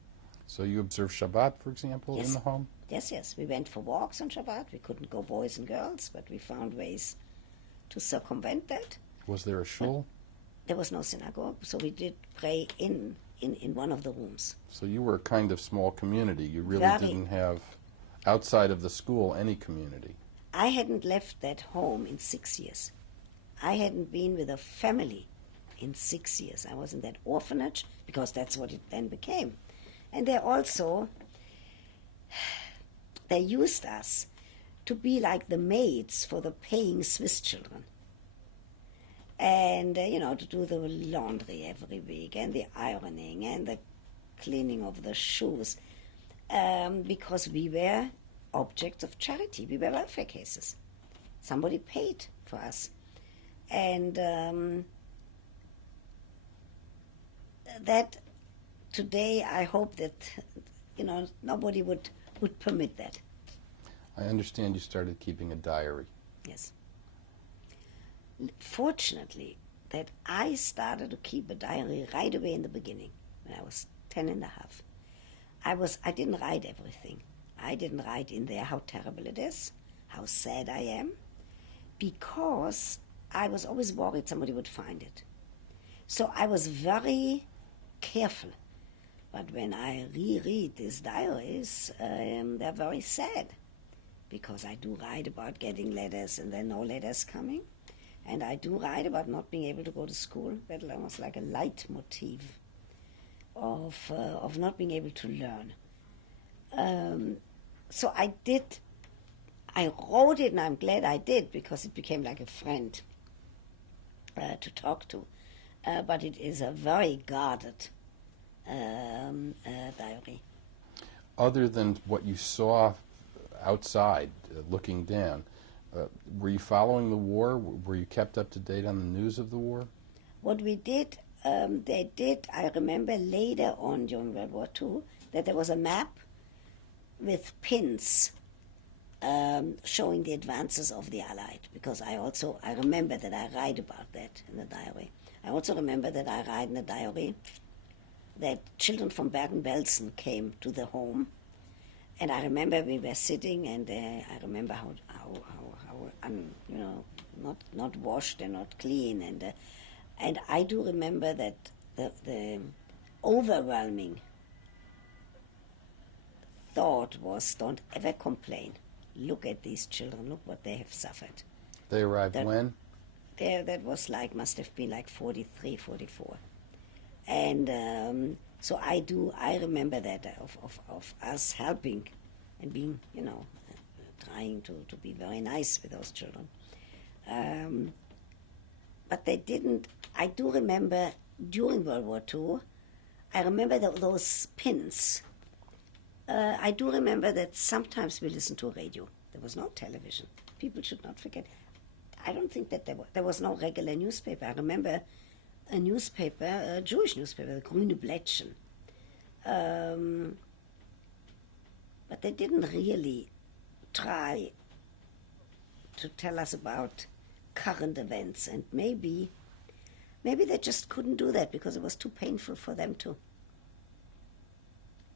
So you observe Shabbat, for example, Yes. in the home? Yes. We went for walks on Shabbat. We couldn't go boys and girls, but we found ways to circumvent that. Was there a shul? There was no synagogue, so we did pray in one of the rooms. So you were a kind of small community. You really Very. didn't have, outside of the school, any community. I hadn't left that home in 6 years. I hadn't been with a family in 6 years. I was in that orphanage because that's what it then became. And they used us to be like the maids for the paying Swiss children. And, to do the laundry every week and the ironing and the cleaning of the shoes. Because we were objects of charity. We were welfare cases. Somebody paid for us. And that today I hope that, nobody would permit that. I understand you started keeping a diary. Yes. Fortunately, that I started to keep a diary right away in the beginning, when I was 10 and a half. I didn't write everything. I didn't write in there how terrible it is, how sad I am, because I was always worried somebody would find it. So I was very careful. But when I reread these diaries, they're very sad, because I do write about getting letters and then no letters coming. And I do write about not being able to go to school. That was like a leitmotif of not being able to learn. So I wrote it, and I'm glad I did, because it became like a friend to talk to. But it is a very guarded diary. Other than what you saw outside, looking down, were you following the war? Were you kept up to date on the news of the war? What we did, I remember later on during World War II, that there was a map with pins showing the advances of the Allied, because I remember that I write about that in the diary. I also remember that I write in the diary that children from Bergen-Belsen came to the home, and I remember we were sitting, and I remember how not washed and not clean, and I do remember that the overwhelming thought was, don't ever complain. Look at these children. Look what they have suffered. They arrived when? That was must have been like 43, 44. And so I remember that of us helping and being, trying to be very nice with those children. But they didn't. I do remember during World War II, I remember those pins. I do remember that sometimes we listened to radio. There was no television. People should not forget. I don't think that there was no regular newspaper. I remember a newspaper, a Jewish newspaper, the Grüne Blättchen. But they didn't really try to tell us about current events, and maybe they just couldn't do that because it was too painful for them too.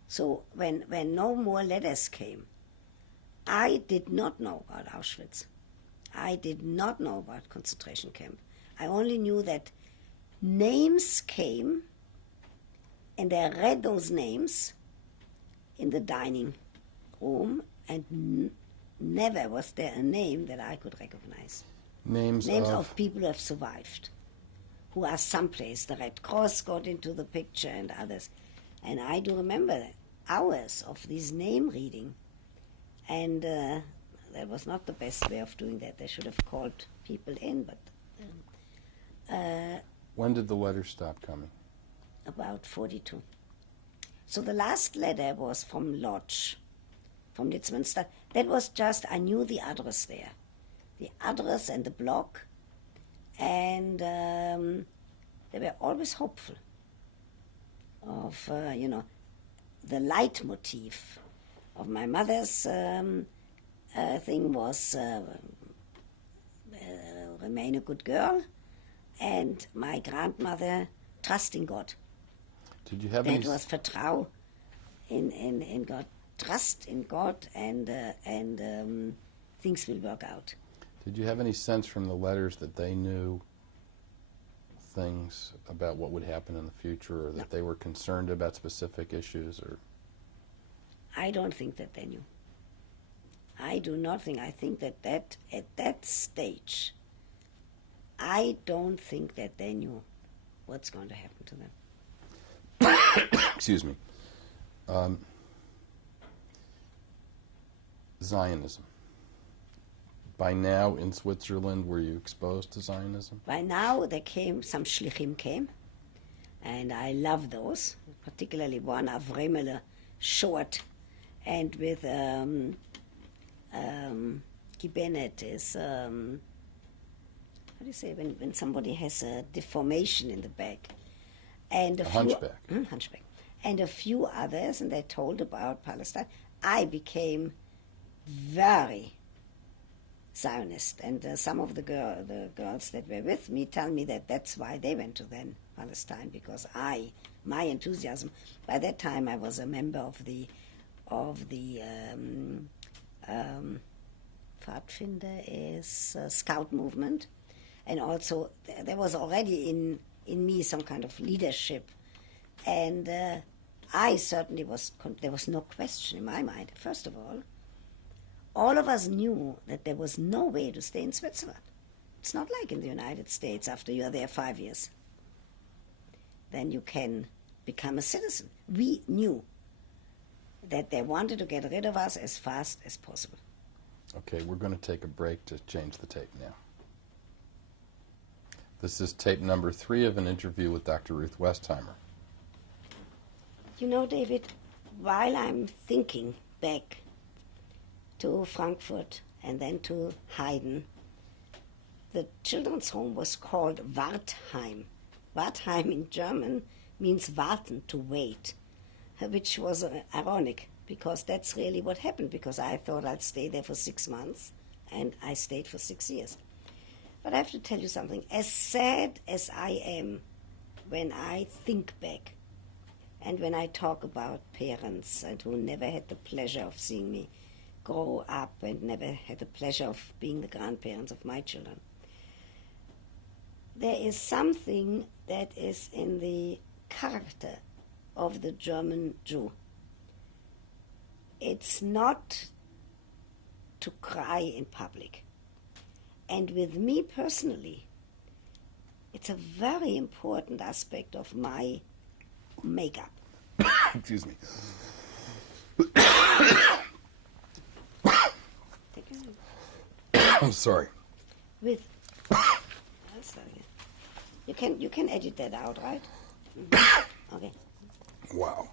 So when no more letters came, I did not know about Auschwitz. I did not know about concentration camp. I only knew that names came, and I read those names in the dining room, and never was there a name that I could recognize. Names of people who have survived, who are someplace. The Red Cross got into the picture and others. And I do remember hours of this name reading. And that was not the best way of doing that. They should have called people in, but... when did the letters stop coming? About 42. So the last letter was from Lodz, from Litzmünster. That was just, I knew the address there. The address and the block. And they were always hopeful of, the leitmotif of my mother's thing was remain a good girl, and my grandmother trust in God. Did you have That any? was vertrau in God, trust in God, and things will work out. Did you have any sense from the letters that they knew things about what would happen in the future, or that they were concerned about specific issues? Or I don't think that they knew. I do not think. I think that at that stage, I don't think that they knew what's going to happen to them. excuse me. Zionism. By now in Switzerland, were you exposed to Zionism? By now, some shlichim came, and I love those, particularly one, Avremele, short, and with Gibenet is, how do you say, when somebody has a deformation in the back. And A hunchback. Hunchback. And a few others, and they told about Palestine. I became very Zionist, and some of the girls that were with me tell me that that's why they went to then Palestine, because my enthusiasm. By that time, I was a member of the Pfadfinder is Scout movement, and also there was already in me some kind of leadership, and I certainly was. There was no question in my mind. First of all of us knew that there was no way to stay in Switzerland. It's not like in the United States, after you are there 5 years. Then you can become a citizen. We knew that they wanted to get rid of us as fast as possible. Okay, we're going to take a break to change the tape now. This is tape number 3 of an interview with Dr. Ruth Westheimer. You know, David, while I'm thinking back to Frankfurt and then to Haydn, the children's home was called Wartheim. Wartheim in German means warten, to wait, which was ironic, because that's really what happened, because I thought I'd stay there for 6 months, and I stayed for 6 years. But I have to tell you something. As sad as I am when I think back, and when I talk about parents and who never had the pleasure of seeing me grow up and never had the pleasure of being the grandparents of my children, there is something that is in the character of the German Jew. It's not to cry in public. And with me personally, it's a very important aspect of my makeup. Excuse me. I'm sorry. With I'm sorry. You can edit that out, right? Mm-hmm. Okay. Wow.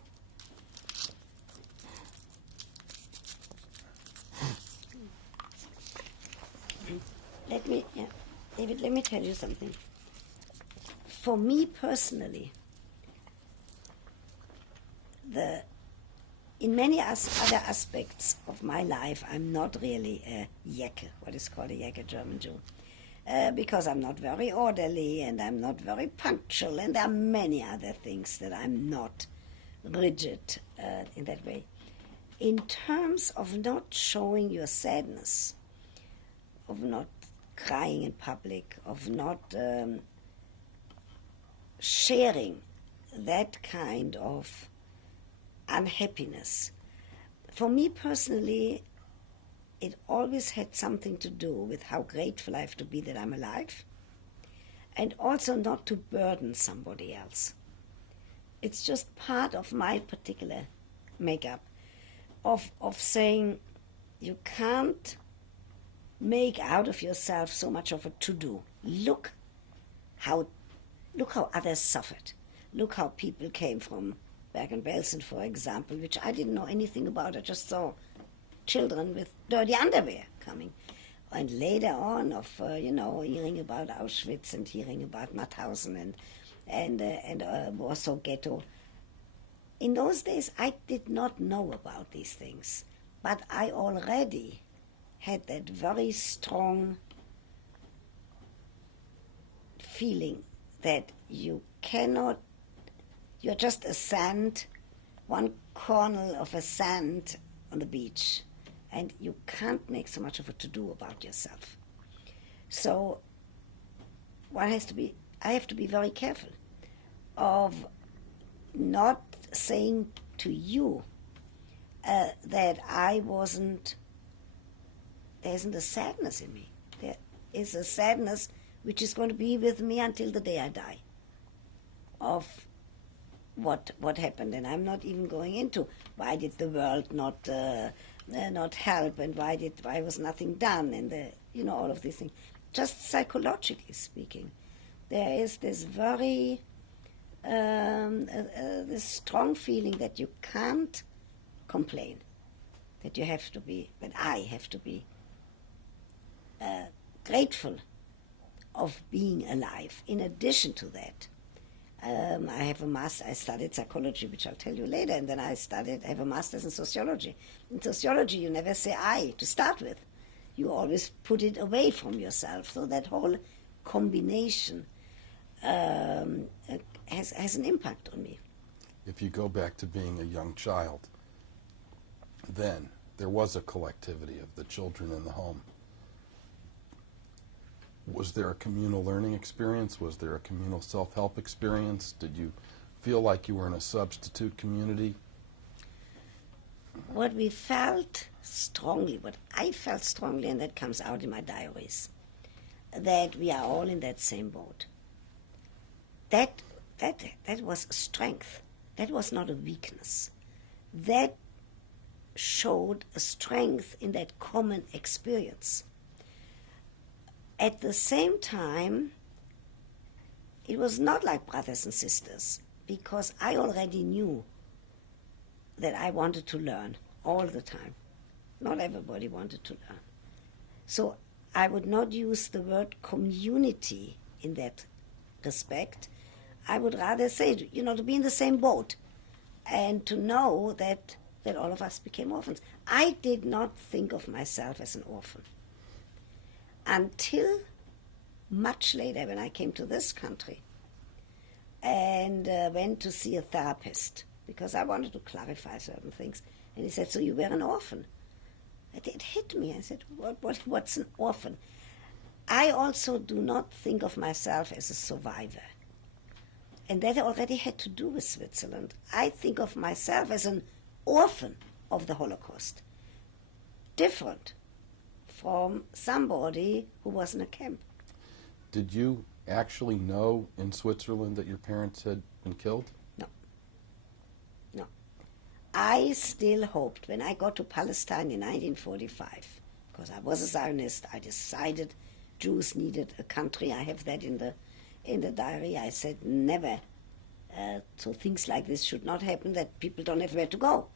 David, let me tell you something. For me personally, in many other aspects of my life, I'm not really a Jecke, what is called a Jecke German Jew, because I'm not very orderly and I'm not very punctual, and there are many other things that I'm not rigid in that way. In terms of not showing your sadness, of not crying in public, of not sharing that kind of unhappiness. For me personally, it always had something to do with how grateful I have to be that I'm alive, and also not to burden somebody else. It's just part of my particular makeup of saying you can't make out of yourself so much of a to-do. Look how others suffered. Look how people came from Bergen-Belsen, for example, which I didn't know anything about. I just saw children with dirty underwear coming. And later on, of hearing about Auschwitz and hearing about Mauthausen and Warsaw Ghetto. In those days, I did not know about these things, but I already had that very strong feeling that you're just a sand, one kernel of a sand on the beach, and you can't make so much of a to-do about yourself. So I have to be very careful of not saying to you that there isn't a sadness in me. There is a sadness which is going to be with me until the day I die, of what happened. And I'm not even going into why did the world not help, and why was nothing done, and all of these things. Just psychologically speaking, there is this very this strong feeling that you can't complain, that I have to be grateful of being alive. In addition to that, I have a master. I studied psychology, which I'll tell you later, and then I have a master's in sociology. In sociology, you never say I to start with. You always put it away from yourself. So that whole combination has an impact on me. If you go back to being a young child, then there was a collectivity of the children in the home. Was there a communal learning experience? Was there a communal self-help experience? Did you feel like you were in a substitute community? What I felt strongly, and that comes out in my diaries, that we are all in that same boat. That was strength. That was not a weakness. That showed a strength in that common experience. At the same time, it was not like brothers and sisters, because I already knew that I wanted to learn all the time. Not everybody wanted to learn. So I would not use the word community in that respect. I would rather say, to be in the same boat and to know that all of us became orphans. I did not think of myself as an orphan until much later, when I came to this country and went to see a therapist, because I wanted to clarify certain things. And he said, so you were an orphan? It hit me. I said, what's an orphan? I also do not think of myself as a survivor. And that already had to do with Switzerland. I think of myself as an orphan of the Holocaust. Different from somebody who was in a camp. Did you actually know in Switzerland that your parents had been killed? No. I still hoped, when I got to Palestine in 1945, because I was a Zionist, I decided Jews needed a country. I have that in the diary. I said never. So things like this should not happen, that people don't have where to go.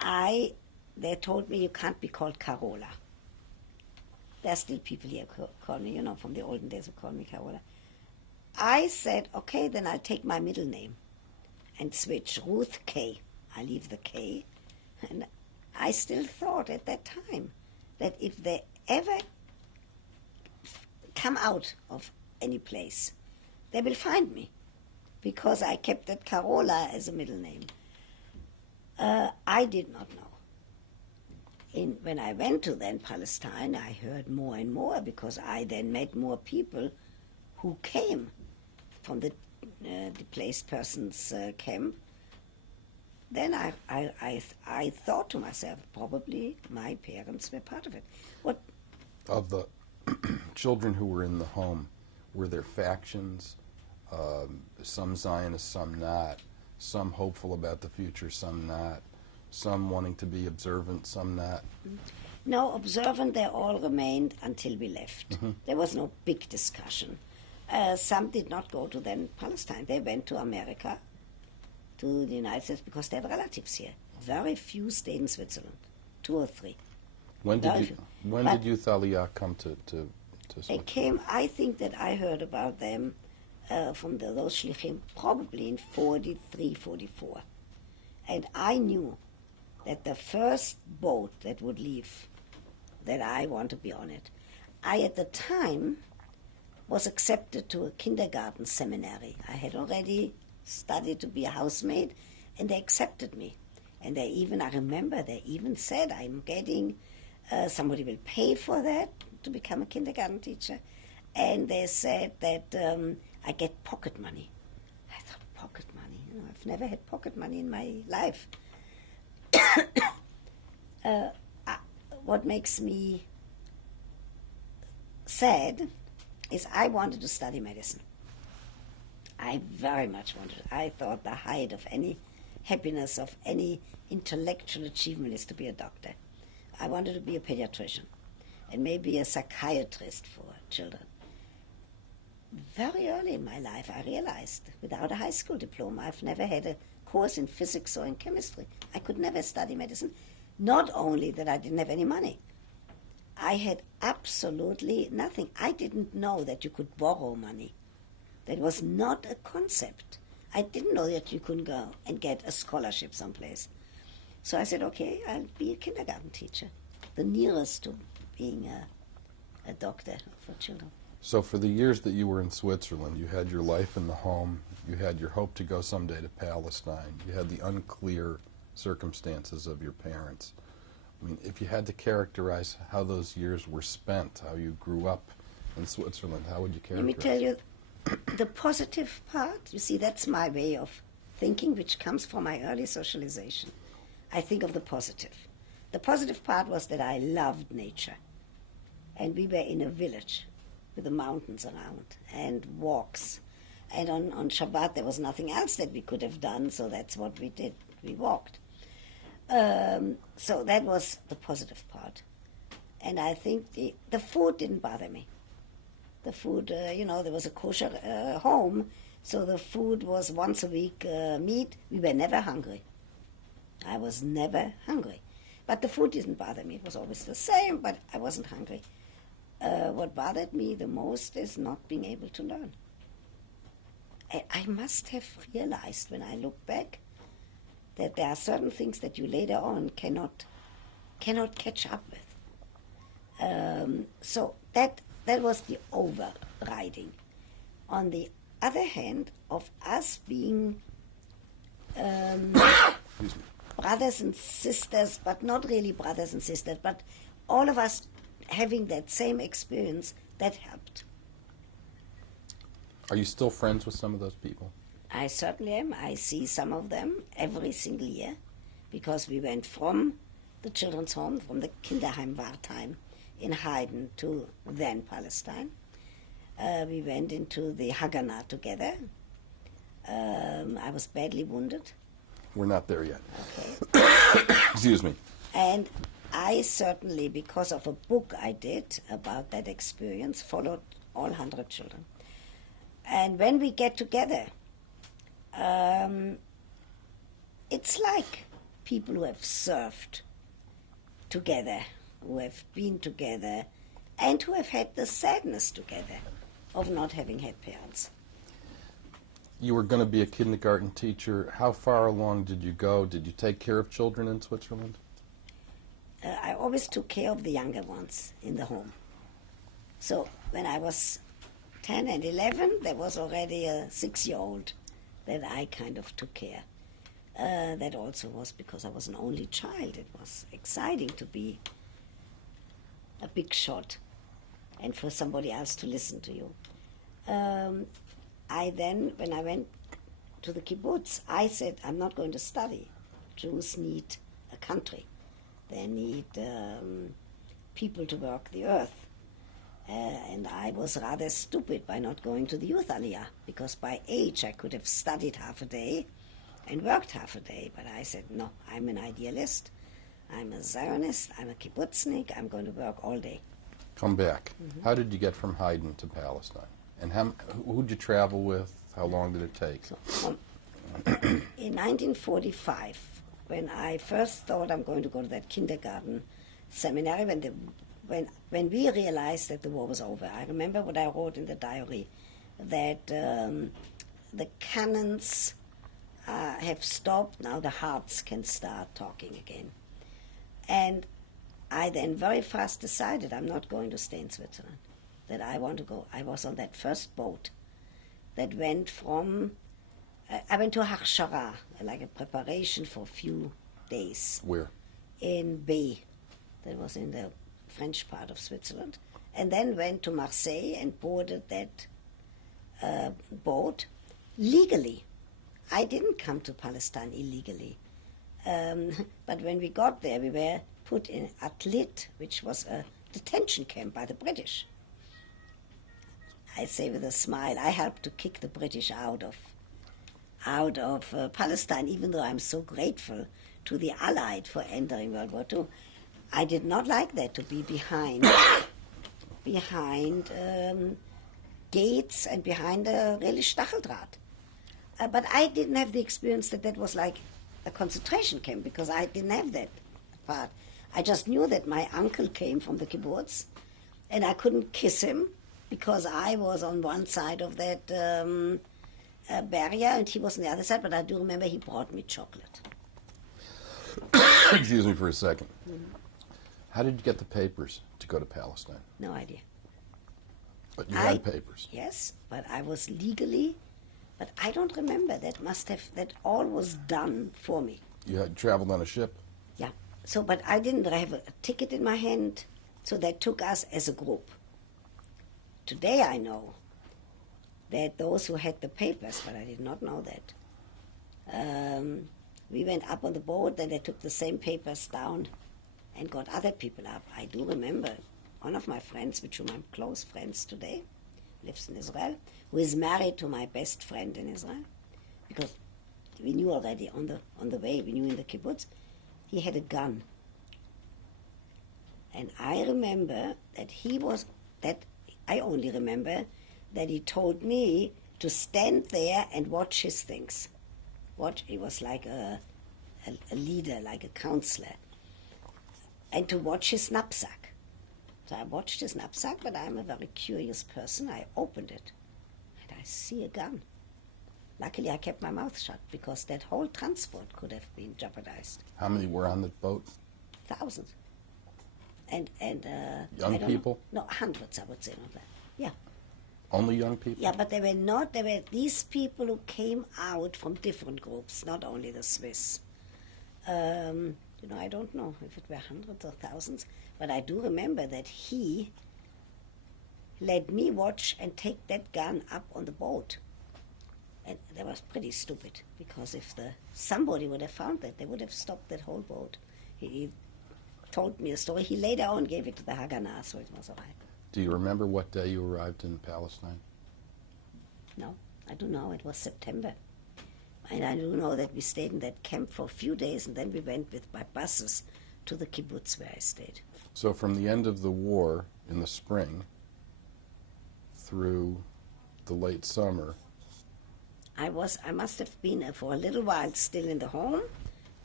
They told me you can't be called Carola. There are still people here who call me, from the olden days who call me Carola. I said, okay, then I'll take my middle name and switch, Ruth K. I leave the K. And I still thought at that time that if they ever come out of any place, they will find me, because I kept that Carola as a middle name. I did not know. When I went to then Palestine, I heard more and more, because I then met more people who came from the displaced persons camp. Then I thought to myself, probably my parents were part of it. What of the children who were in the home, were there factions? Some Zionists, some not. Some hopeful about the future, some not. Some wanting to be observant, some not. No, observant, they all remained until we left. Mm-hmm. There was no big discussion. Some did not go to then Palestine. They went to America, to the United States, because they had relatives here. Very few stayed in Switzerland. 2 or 3. When Very did few. when But did Youth Aliyah come to They Switzerland? came, I think that I heard about them from those shlichim probably in 43, 44. And I knew that the first boat that would leave, that I want to be on it. I, at the time, was accepted to a kindergarten seminary. I had already studied to be a housemaid, and they accepted me. And they even, I remember, they even said, I'm getting, somebody will pay for that to become a kindergarten teacher. And they said that I get pocket money. I thought, pocket money? You know, I've never had pocket money in my life. What makes me sad is I wanted to study medicine. I very much wanted it. I thought the height of any happiness, of any intellectual achievement is to be a doctor. I wanted to be a pediatrician and maybe a psychiatrist for children. Very early in my life, I realized without a high school diploma, I've never had a course in physics or in chemistry. I could never study medicine. Not only that I didn't have any money, I had absolutely nothing. I didn't know that you could borrow money. That was not a concept. I didn't know that you could go and get a scholarship someplace. So I said, okay, I'll be a kindergarten teacher, the nearest to being a doctor for children. So for the years that you were in Switzerland, you had your life in the home, you had your hope to go someday to Palestine, you had the unclear circumstances of your parents. I mean, if you had to characterize how those years were spent, how you grew up in Switzerland, how would you Let characterize me tell you, the positive part, you see, that's my way of thinking, which comes from my early socialization. I think of the positive. The positive part was that I loved nature. And we were in a village with the mountains around and walks. And on Shabbat there was nothing else that we could have done, so that's what we did. We walked. So that was the positive part. And I think the food didn't bother me. The food, there was a kosher home, so the food was once a week meat. We were never hungry. I was never hungry. But the food didn't bother me. It was always the same, but I wasn't hungry. What bothered me the most is not being able to learn. I must have realized when I look back that there are certain things that you later on cannot catch up with. So that was the overriding. On the other hand, of us being brothers and sisters, but not really brothers and sisters, but all of us having that same experience, that helped. Are you still friends with some of those people? I certainly am. I see some of them every single year because we went from the children's home, from the Kinderheim Wartheim in Haydn to then Palestine. We went into the Haganah together. I was badly wounded. We're not there yet. Okay. Excuse me. And I certainly, because of a book I did about that experience, followed all 100 children. And when we get together, it's like people who have served together, who have been together, and who have had the sadness together of not having had parents. You were going to be a kindergarten teacher. How far along did you go? Did you take care of children in Switzerland? I always took care of the younger ones in the home. So when I was 10 and 11, there was already a 6-year-old that I kind of took care. That also was because I was an only child. It was exciting to be a big shot and for somebody else to listen to you. I then, when I went to the kibbutz, I said, I'm not going to study. Jews need a country. They need people to work the earth. And I was rather stupid by not going to the Youth Aliyah, because by age I could have studied half a day and worked half a day. But I said, no, I'm an idealist. I'm a Zionist. I'm a kibbutznik. I'm going to work all day. Come back. How did you get from Haydn to Palestine? And who'd you travel with? How long did it take? In 1945, when I first thought I'm going to go to that kindergarten seminary, when we realized that the war was over. I remember what I wrote in the diary, that the cannons have stopped, now the hearts can start talking again. And I then very fast decided I'm not going to stay in Switzerland, that I want to go. I was on that first boat that went from, I went to Hachshara, like a preparation for a few days. Where? In Bay, that was in the French part of Switzerland, and then went to Marseille and boarded that boat legally. I didn't come to Palestine illegally. But when we got there, we were put in Atlit, which was a detention camp by the British. I say with a smile, I helped to kick the British out of Palestine, even though I'm so grateful to the Allied for entering World War II. I did not like that, to be behind gates and behind a really Stacheldraht. But I didn't have the experience that was like a concentration camp, because I didn't have that part. I just knew that my uncle came from the kibbutz, and I couldn't kiss him because I was on one side of that barrier and he was on the other side. But I do remember he brought me chocolate. Excuse me for a second. How did you get the papers to go to Palestine? No idea. But you had papers. Yes, but I was legally, but I don't remember. That all was done for me. You had traveled on a ship? Yeah. So, but I didn't have a ticket in my hand, so they took us as a group. Today I know that those who had the papers, but I did not know that. We went up on the boat, then they took the same papers down and got other people up. I do remember one of my friends, with whom I'm close friends today, lives in Israel, who is married to my best friend in Israel, because we knew already on the way, we knew in the kibbutz, he had a gun. And I remember I only remember that he told me to stand there and watch his things. He was like a leader, like a counselor. And to watch his knapsack. So I watched his knapsack, but I'm a very curious person. I opened it, and I see a gun. Luckily, I kept my mouth shut, because that whole transport could have been jeopardized. How many were on the boat? Thousands. And young people? No, hundreds, I would say, not that. Yeah. Only young people? Yeah, but they were these people who came out from different groups, not only the Swiss. I don't know if it were hundreds or thousands, but I do remember that he let me watch and take that gun up on the boat. And that was pretty stupid, because if somebody would have found that, they would have stopped that whole boat. He told me a story. He later on gave it to the Haganah, so it was all right. Do you remember what day you arrived in Palestine? No, I don't know. It was September. And I do know that we stayed in that camp for a few days, and then we went by buses to the kibbutz where I stayed. So from the end of the war in the spring through the late summer, I must have been for a little while still in the home,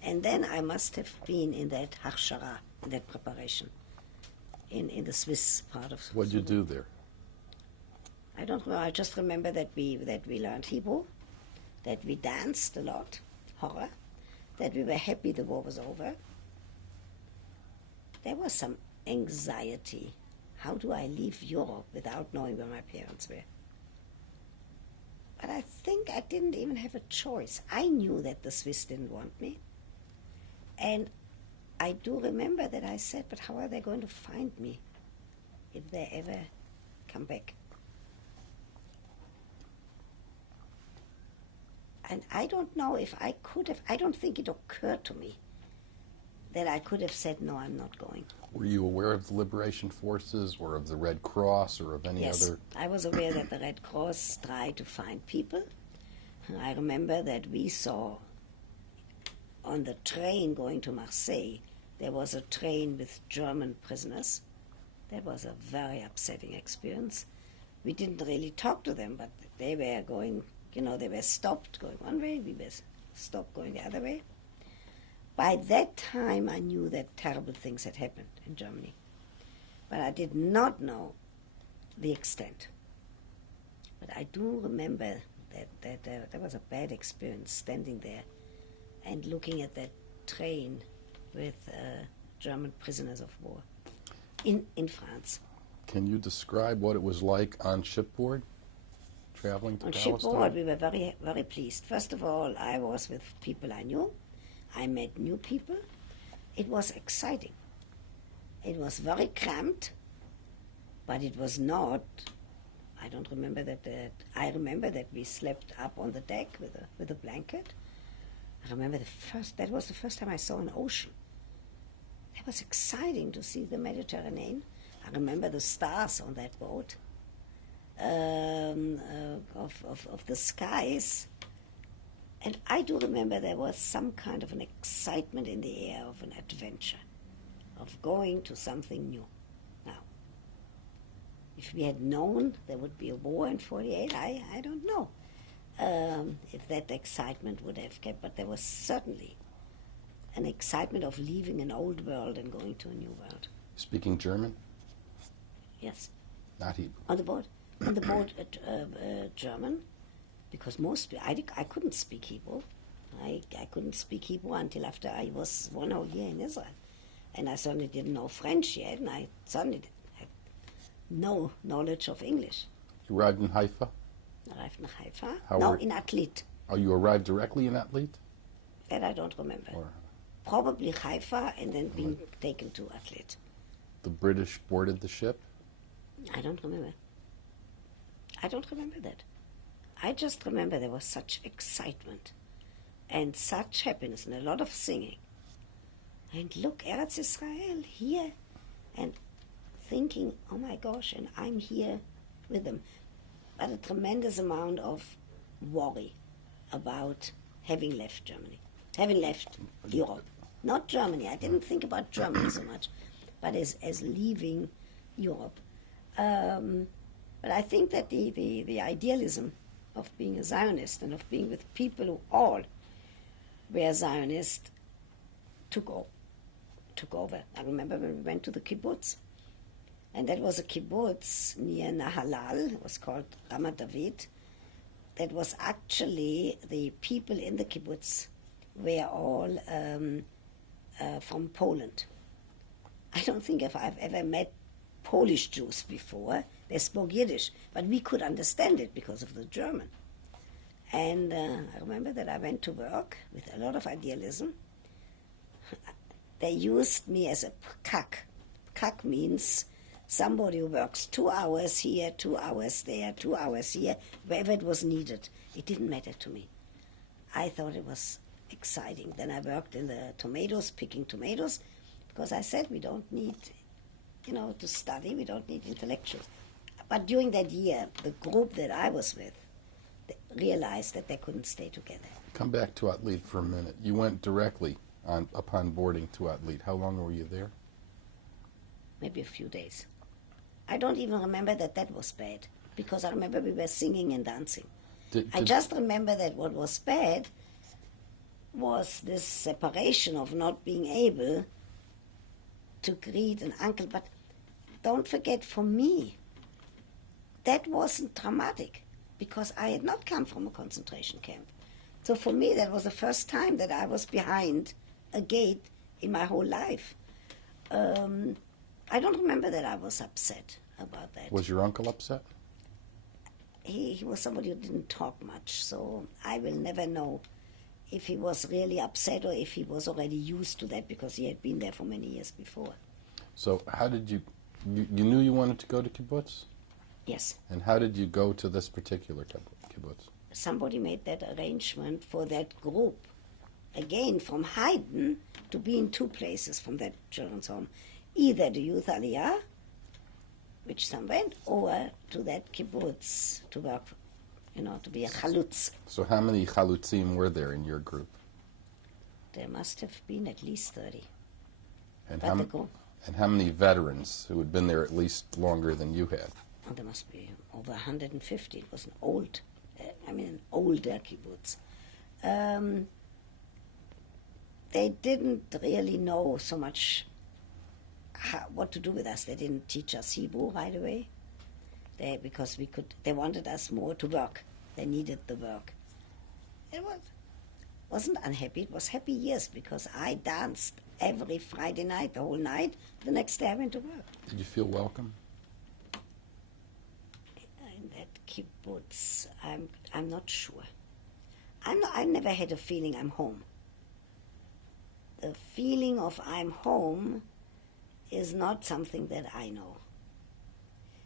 and then I must have been in that Hachshara, in that preparation, in the Swiss part of. What did you do there? I don't know. I just remember that we learned Hebrew, that we danced a lot, horror, that we were happy the war was over. There was some anxiety. How do I leave Europe without knowing where my parents were? But I think I didn't even have a choice. I knew that the Swiss didn't want me. And I do remember that I said, but how are they going to find me if they ever come back? And I don't know if I could have, I don't think it occurred to me that I could have said, no, I'm not going. Were you aware of the Liberation Forces or of the Red Cross or of any Yes, other? I was aware that the Red Cross tried to find people. I remember that we saw on the train going to Marseille, there was a train with German prisoners. That was a very upsetting experience. We didn't really talk to them, but they were going, they were stopped going one way, we were stopped going the other way. By that time, I knew that terrible things had happened in Germany. But I did not know the extent. But I do remember that there was a bad experience standing there and looking at that train with German prisoners of war in France. Can you describe what it was like on shipboard, traveling to On Palestine? shipboard, we were very, very pleased. First of all, I was with people I knew. I met new people. It was exciting. It was very cramped, but it was not. I don't remember that. I remember that we slept up on the deck with a blanket. I remember that was the first time I saw an ocean. It was exciting to see the Mediterranean. I remember the stars on that boat, of the skies. And I do remember there was some kind of an excitement in the air of an adventure, of going to something new. Now, if we had known there would be a war in 48, I don't know if that excitement would have kept, but there was certainly an excitement of leaving an old world and going to a new world. Speaking German? Yes. Not Hebrew. On the boat, German, because I couldn't speak Hebrew. I couldn't speak Hebrew until after I was 1 whole year in Israel. And I certainly didn't know French yet, and I certainly had no knowledge of English. You arrived in Haifa? Arrived in Haifa? In Atlit. Oh, you arrived directly in Atlit? That I don't remember. Or Probably Haifa and then being taken to Atlit. the British boarded the ship? I don't remember. I don't remember that. I just remember there was such excitement and such happiness and a lot of singing. And look, Eretz Israel here, and thinking, oh my gosh, and I'm here with them. But a tremendous amount of worry about having left Germany, having left Europe. Not Germany. I didn't think about Germany so much, but as leaving Europe. But I think that the idealism of being a Zionist and of being with people who all were Zionist took over. I remember when we went to the kibbutz, and that was a kibbutz near Nahalal. It was called Ramat David. That was actually the people in the kibbutz were all from Poland. I don't think if I've ever met Polish Jews before. They spoke Yiddish, but we could understand it because of the German. And I remember that I went to work with a lot of idealism. They used me as a kak. Kak means somebody who works 2 hours here, 2 hours there, 2 hours here, wherever it was needed. It didn't matter to me. I thought it was exciting. Then I worked in the tomatoes, picking tomatoes, because I said we don't need, to study, we don't need intellectuals. But during that year, the group that I was with realized that they couldn't stay together. Come back to Atlit for a minute. You went directly upon boarding to Atlit. How long were you there? Maybe a few days. I don't even remember that was bad, because I remember we were singing and dancing. I just remember that what was bad was this separation of not being able to greet an uncle. But don't forget, for me, that wasn't traumatic, because I had not come from a concentration camp. So for me, that was the first time that I was behind a gate in my whole life. I don't remember that I was upset about that. Was your uncle upset? He was somebody who didn't talk much, so I will never know if he was really upset or if he was already used to that because he had been there for many years before. So how did you knew you wanted to go to kibbutz? Yes. And how did you go to this particular kibbutz? Somebody made that arrangement for that group, again from Haydn, to be in 2 places from that children's home. Either the Youth Aliyah, which some went, or to that kibbutz to work, to be a chalutz. So how many chalutzim were there in your group? There must have been at least 30. And how many veterans who had been there at least longer than you had? Oh, there must be over 150. It was an older kibbutz. they didn't really know so much what to do with us. They didn't teach us Hebrew right away. Because they wanted us more to work. They needed the work. It wasn't unhappy. It was happy years because I danced every Friday night, the whole night. The next day I went to work. Did you feel welcome? In that kibbutz, I'm not sure. I never had a feeling I'm home. The feeling of I'm home is not something that I know.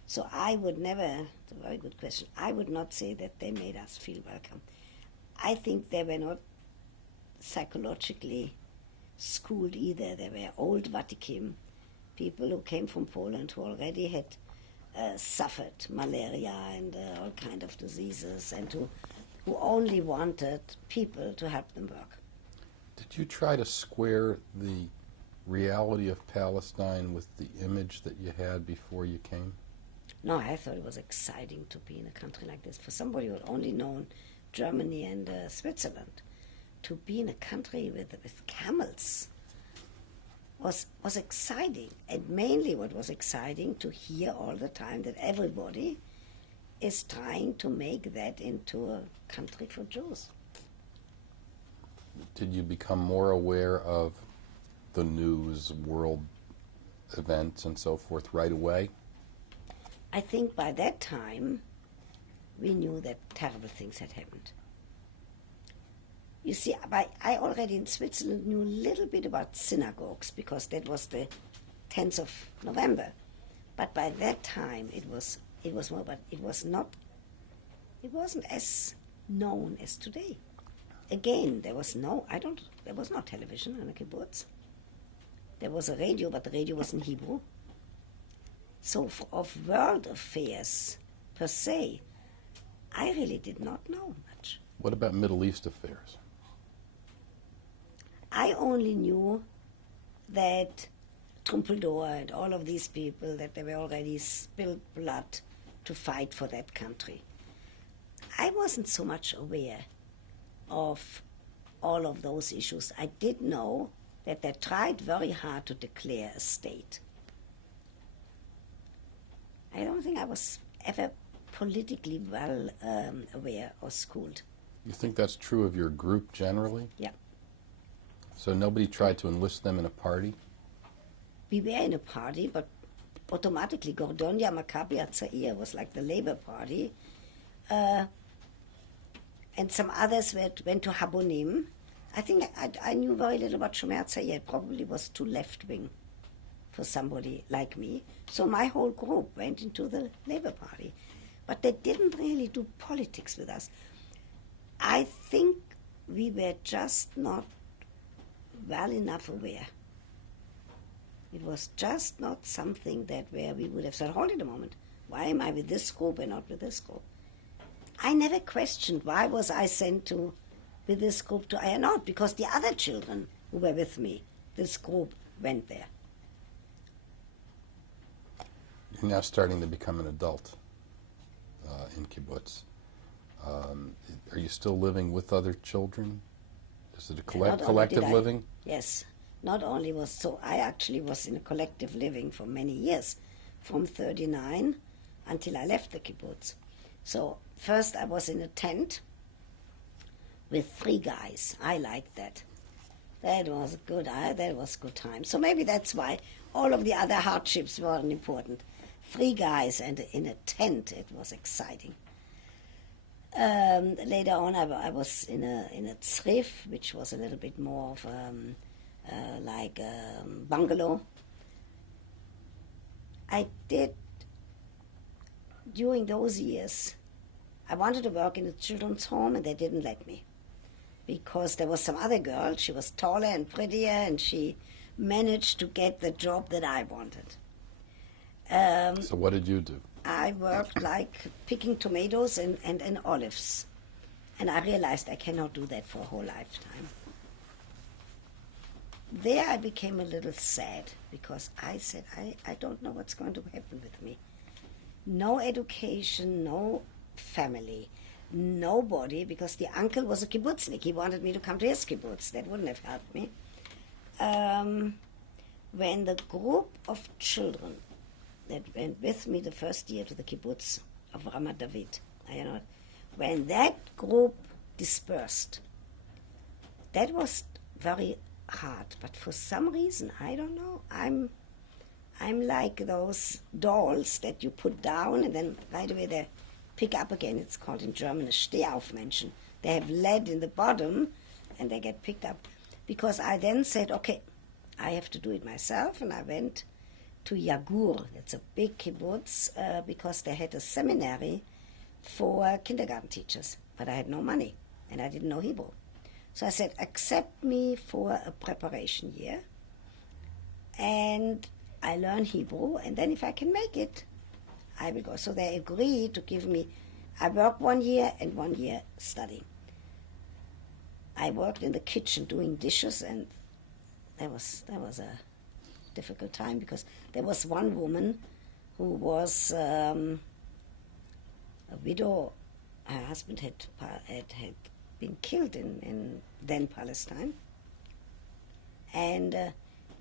So I would never, it's a very good question, I would not say that they made us feel welcome. I think they were not psychologically schooled either. They were old Vatikim, people who came from Poland who already had suffered malaria and all kind of diseases, and who only wanted people to help them work. Did you try to square the reality of Palestine with the image that you had before you came? No, I thought it was exciting to be in a country like this. For somebody who had only known Germany and Switzerland, to be in a country with camels was exciting. And mainly what was exciting, to hear all the time that everybody is trying to make that into a country for Jews. Did you become more aware of the news, world events, and so forth right away? I think by that time, we knew that terrible things had happened. You see, I already in Switzerland knew a little bit about synagogues because that was the 10th of November. But by that time, it was more, but it wasn't as known as today. Again, there was no television on a kibbutz. There was a radio, but the radio was in Hebrew. So of world affairs per se, I really did not know much. What about Middle East affairs? I only knew that Trumpeldor and all of these people, that they were already spilled blood to fight for that country. I wasn't so much aware of all of those issues. I did know that they tried very hard to declare a state. I don't think I was ever politically well aware or schooled. You think that's true of your group generally? Yeah. So nobody tried to enlist them in a party? We were in a party, but automatically Gordonia Maccabi Hatzair was like the Labour Party. And some others went to Habonim. I think I knew very little about Shomer Hatzair. It probably was too left-wing for somebody like me. So my whole group went into the Labour Party. But they didn't really do politics with us. I think we were just not well enough aware. It was just not something that where we would have said, hold it a moment, why am I with this group and not with this group? I never questioned why was I sent to with this group to Ayanot, because the other children who were with me, this group went there. You're now starting to become an adult in kibbutz. Are you still living with other children? Is it a collective living? Yes. Not only was so, I actually was in a collective living for many years, from 1939 until I left the kibbutz. So first I was in a tent with 3 guys. I liked that. That was good. That was good time. So maybe that's why all of the other hardships weren't important. 3 guys and in a tent, it was exciting. Later on, I was in a tzrif, which was a little bit more of like a bungalow. I did, during those years, I wanted to work in a children's home, and they didn't let me. Because there was some other girl, she was taller and prettier, and she managed to get the job that I wanted. So what did you do? I worked like picking tomatoes and olives. And I realized I cannot do that for a whole lifetime. There I became a little sad because I said, I don't know what's going to happen with me. No education, no family, nobody, because the uncle was a kibbutznik. He wanted me to come to his kibbutz. That wouldn't have helped me. when the group of children that went with me the first year to the kibbutz of Ramat David, when that group dispersed, that was very hard. But for some reason, I don't know, I'm like those dolls that you put down and then right away they pick up again. It's called in German a Stehaufmenschen. They have lead in the bottom and they get picked up. Because I then said, okay, I have to do it myself, and I went to Yagur. It's a big kibbutz because they had a seminary for kindergarten teachers, but I had no money and I didn't know Hebrew. So I said, accept me for a preparation year and I learn Hebrew, and then if I can make it, I will go. So they agreed to give me, I worked 1 year and 1 year studying. I worked in the kitchen doing dishes, and that was a difficult time because there was one woman who was a widow. Her husband had been killed in then Palestine, and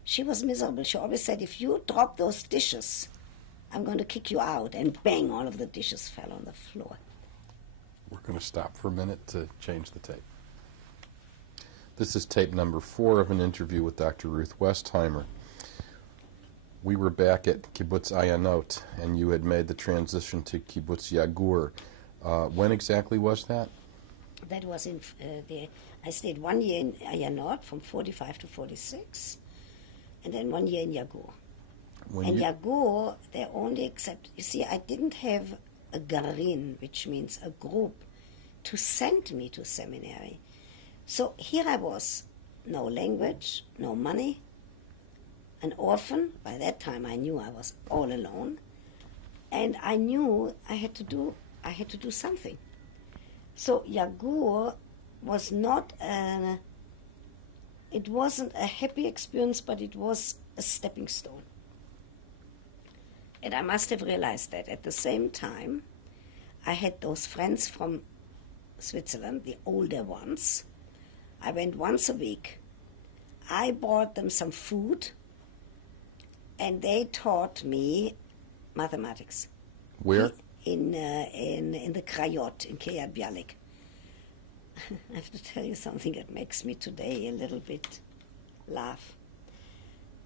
she was miserable. She always said, if you drop those dishes, I'm going to kick you out. And bang, all of the dishes fell on the floor. We're going to stop for a minute to change the tape. This is tape number 4 of an interview with Dr. Ruth Westheimer. We were back at Kibbutz Ayanot, and you had made the transition to Kibbutz Yagur. When exactly was that? That was I stayed 1 year in Ayanot from 45 to 46, and then 1 year in Yagur. Yagur, they only accept, you see, I didn't have a garin, which means a group, to send me to seminary. So here I was, no language, no money, an orphan. By that time I knew I was all alone, and I knew I had to do something. So Yagur was not it wasn't a happy experience, but it was a stepping stone. And I must have realized that at the same time, I had those friends from Switzerland, the older ones. I went once a week. I bought them some food, and they taught me mathematics. Where? In the Krayot, in Kiryat Bialik. I have to tell you something that makes me today a little bit laugh.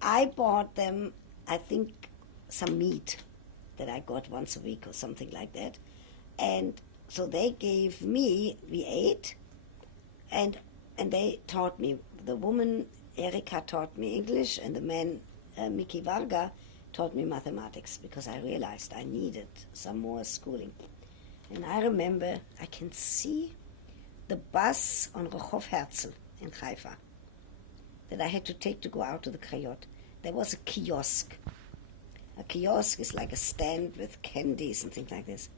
I bought them, I think, some meat that I got once a week or something like that. And so they gave me, we ate, and they taught me. The woman, Erika, taught me English, and the man, Miki Varga, taught me mathematics, because I realized I needed some more schooling. And I remember, I can see the bus on Rehov Herzl in Haifa that I had to take to go out to the Krayot. There was a kiosk. A kiosk is like a stand with candies and things like this.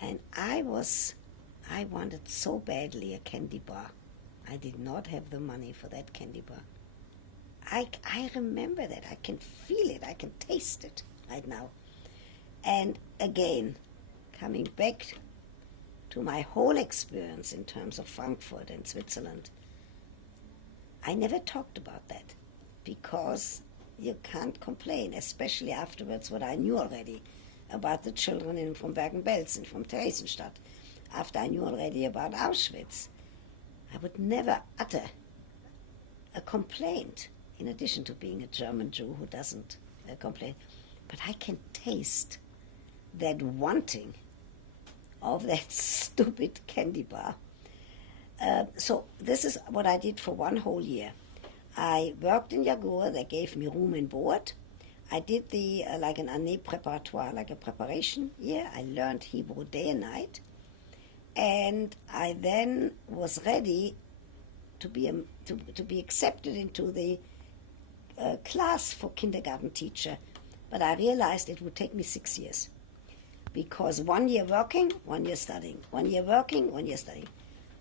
And I wanted so badly a candy bar. I did not have the money for that candy bar. I remember that. I can feel it. I can taste it right now. And again, coming back to my whole experience in terms of Frankfurt and Switzerland, I never talked about that because you can't complain, especially afterwards what I knew already about the children from Bergen-Belsen, from Theresienstadt. After I knew already about Auschwitz, I would never utter a complaint, in addition to being a German Jew who doesn't complain. But I can taste that wanting of that stupid candy bar. So this is what I did for 1 whole year. I worked in Yagur. They gave me room and board. I did the like an année préparatoire, like a preparation year. I learned Hebrew day and night. And I then was ready to be accepted into the class for kindergarten teacher. But I realized it would take me 6 years. Because 1 year working, 1 year studying. 1 year working, 1 year studying.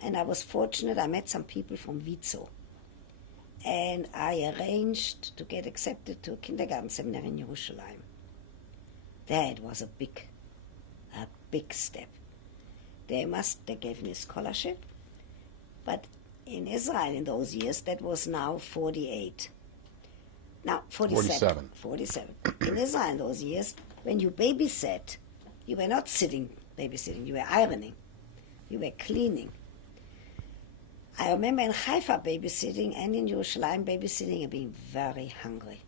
And I was fortunate, I met some people from Vizo. And I arranged to get accepted to a kindergarten seminary in Jerusalem. That was a big step. They gave me a scholarship, but In Israel in those years, that was now 48. Now, 47. 47. In Israel in those years, when you babysat, you were not sitting babysitting, you were ironing, you were cleaning. I remember in Haifa babysitting and in Yerushalayim babysitting and being very hungry.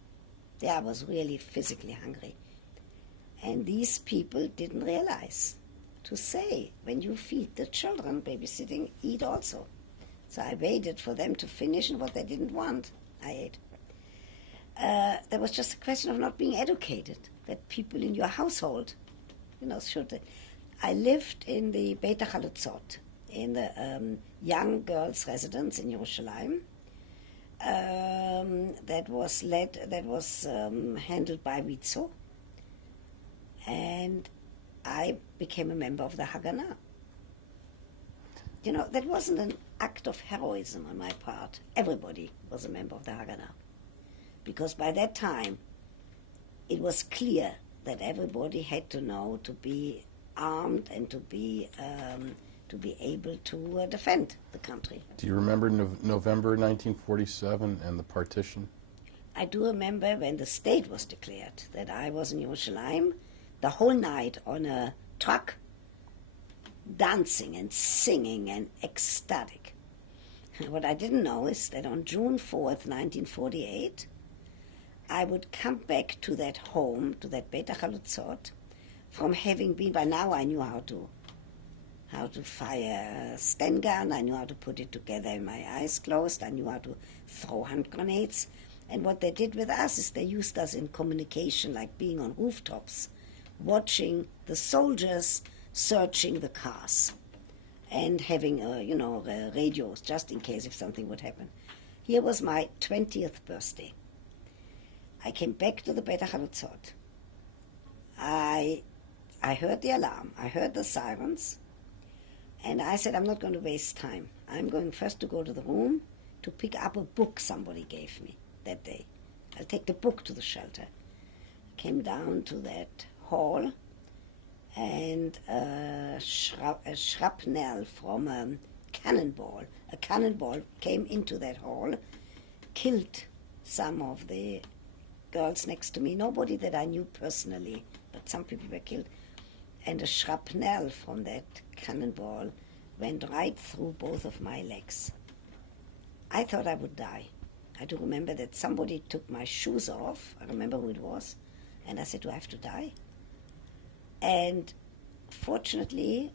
There I was really physically hungry. And these people didn't realize to say, when you feed the children babysitting, eat also. So I waited for them to finish, and what they didn't want, I ate. There was just a question of not being educated, that people in your household, should. I lived in the Beit HaChalutzot, in the young girls' residence in Yerushalayim. That was handled by Witzo, and I became a member of the Haganah. That wasn't an act of heroism on my part. Everybody was a member of the Haganah. Because by that time, it was clear that everybody had to know to be armed and to be able to defend the country. Do you remember November 1947 and the partition? I do remember when the state was declared, that I was in Yerushalayim the whole night on a truck, dancing and singing and ecstatic. What I didn't know is that on June 4th, 1948, I would come back to that home, to that Beit HaChalutzot, from having been, by now I knew how to fire a Sten gun, I knew how to put it together in my eyes closed, I knew how to throw hand grenades. And what they did with us is they used us in communication, like being on rooftops, watching the soldiers searching the cars and having, radios just in case if something would happen. Here was my 20th birthday. I came back to the Beit HaChalutzot. I heard the alarm, I heard the sirens, and I said, I'm not going to waste time. I'm going first to go to the room to pick up a book somebody gave me that day. I'll take the book to the shelter. Came down to that hall, and a shrapnel from a cannonball came into that hall, killed some of the girls next to me, nobody that I knew personally, but some people were killed. And a shrapnel from that cannonball went right through both of my legs. I thought I would die. I do remember that somebody took my shoes off. I remember who it was. And I said, do I have to die? And fortunately,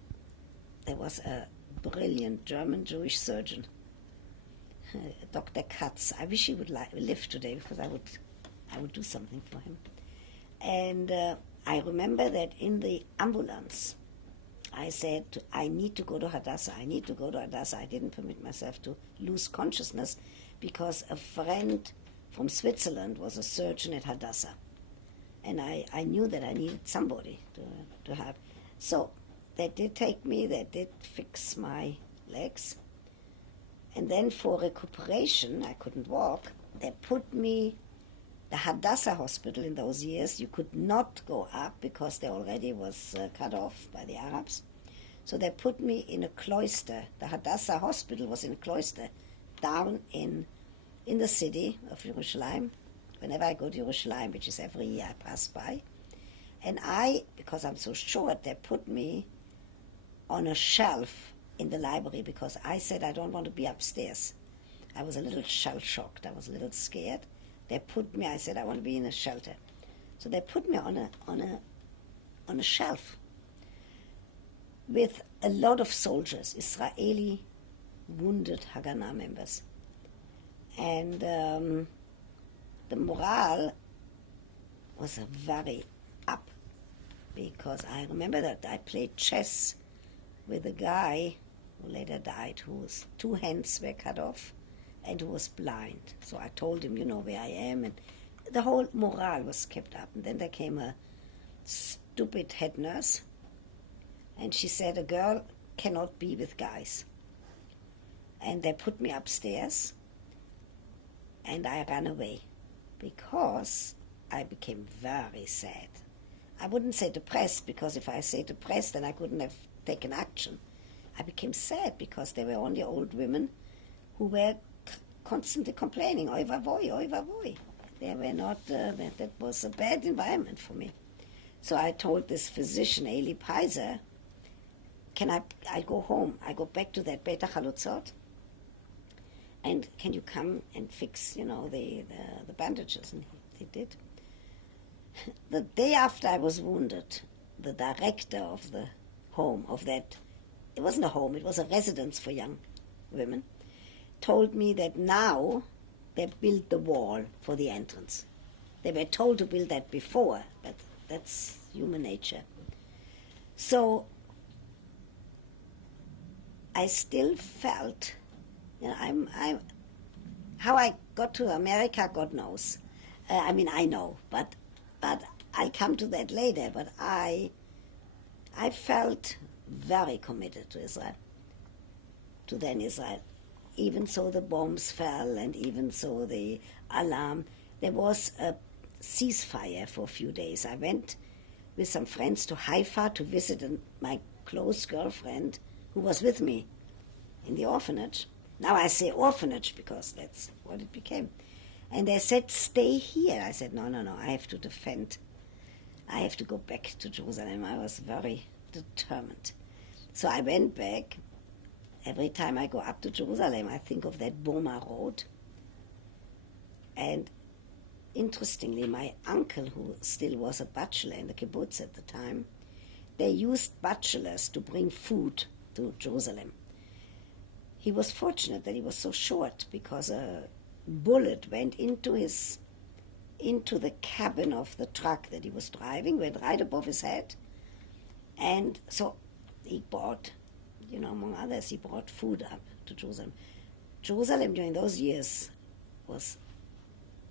there was a brilliant German Jewish surgeon, Dr. Katz. I wish he would live today, because I would do something for him. And I remember that in the ambulance, I said, I need to go to Hadassah. I need to go to Hadassah. I didn't permit myself to lose consciousness because a friend from Switzerland was a surgeon at Hadassah. And I knew that I needed somebody to have. So they did take me, they did fix my legs. And then for recuperation, I couldn't walk, they put me, the Hadassah hospital in those years, you could not go up because they already was cut off by the Arabs. So they put me in a cloister. The Hadassah hospital was in a cloister down in the city of Yerushalayim. Whenever I go to Yerushalayim, which is every year I pass by. And because I'm so short, they put me on a shelf in the library because I said I don't want to be upstairs. I was a little shell-shocked. I was a little scared. They put me, I said I want to be in a shelter. So they put me on a shelf with a lot of soldiers, Israeli wounded Haganah members. And the morale was very up, because I remember that I played chess with a guy who later died, whose two hands were cut off and who was blind. So I told him, you know where I am, and the whole morale was kept up. And then there came a stupid head nurse, and she said a girl cannot be with guys. And they put me upstairs, and I ran away because I became very sad. I wouldn't say depressed, because if I say depressed, then I couldn't have taken action. I became sad because there were only old women who were constantly complaining, oi vavoi, oi vavoi. They were not, that was a bad environment for me. So I told this physician, Eli Peiser, I go home, I go back to that Beta Chalutzot, and can you come and fix, the bandages? And he did. The day after I was wounded, the director of the home, it wasn't a home, it was a residence for young women, told me that now they built the wall for the entrance. They were told to build that before, but that's human nature. So I still felt, how I got to America, God knows. I know, but I'll come to that later. But I felt very committed to Israel, to then Israel. Even so the bombs fell, and even so the alarm. There was a ceasefire for a few days. I went with some friends to Haifa to visit my close girlfriend who was with me in the orphanage. Now I say orphanage because that's what it became. And they said, stay here. I said, no, I have to defend. I have to go back to Jerusalem. I was very determined. So I went back. Every time I go up to Jerusalem, I think of that Boma Road. And interestingly, my uncle, who still was a bachelor in the kibbutz at the time, they used bachelors to bring food to Jerusalem. He was fortunate that he was so short, because a bullet went into the cabin of the truck that he was driving, went right above his head. And so he brought, among others, he brought food up to Jerusalem. Jerusalem during those years was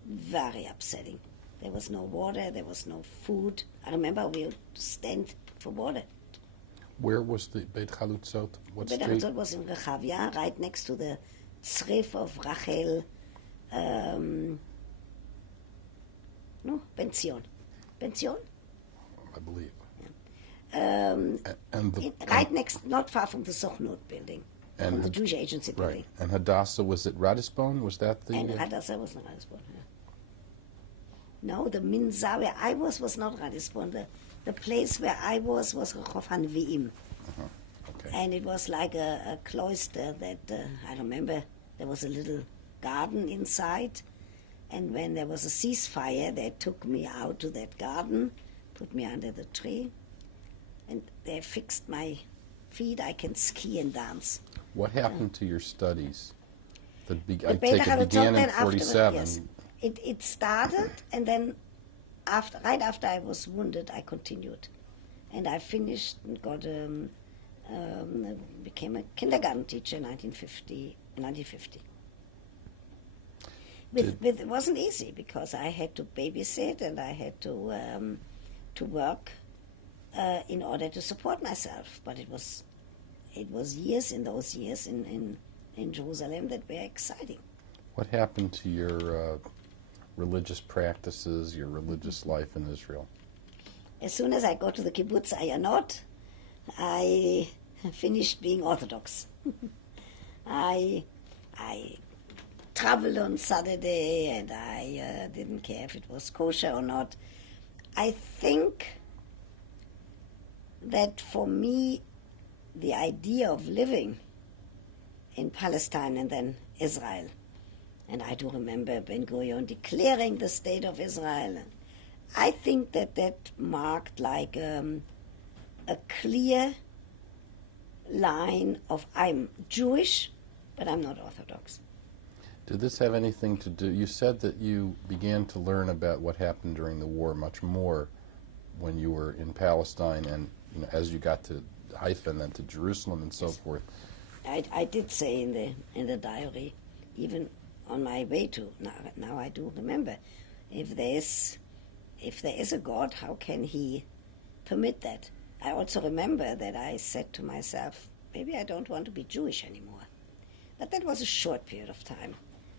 very upsetting. There was no water, there was no food. I remember we would stand for water. Where was the Beit Chalutzot? What Beit street? Chalutzot was in Rechavia, right next to the Tzrif of Rachel, Pension. Pension? I believe. Right next, not far from the Sochnut building, from the Jewish Agency building. Right. And Hadassah, was it Radisbon? Was that the... And Hadassah was not Radisbon. Yeah. No, the Minza where I was not Radisbon. The place where I was Rehov HaNevi'im. Okay. And it was like a cloister that, I remember, there was a little garden inside. And when there was a ceasefire, they took me out to that garden, put me under the tree, and they fixed my feet. I can ski and dance. What happened to your studies? I The take Beit it began Chalutzot in then 47. Yes. It started, and then right after I was wounded, I continued. And I finished and became a kindergarten teacher in 1950. It wasn't easy, because I had to babysit and I had to work in order to support myself. But it was years in those years in Jerusalem that were exciting. What happened to your religious practices, your religious life in Israel? As soon as I got to the kibbutz Ayanot, I finished being Orthodox. I traveled on Saturday, and I didn't care if it was kosher or not. I think that for me, the idea of living in Palestine and then Israel, and I do remember Ben-Gurion declaring the state of Israel, I think that marked like a clear line of I'm Jewish, but I'm not Orthodox. Did this have anything to do... You said that you began to learn about what happened during the war much more when you were in Palestine, and as you got to Haifa and then to Jerusalem and so forth. I did say in the diary, even on my way to, now I do remember, if there is a God, how can he permit that? I also remember that I said to myself, maybe I don't want to be Jewish anymore. But that was a short period of time.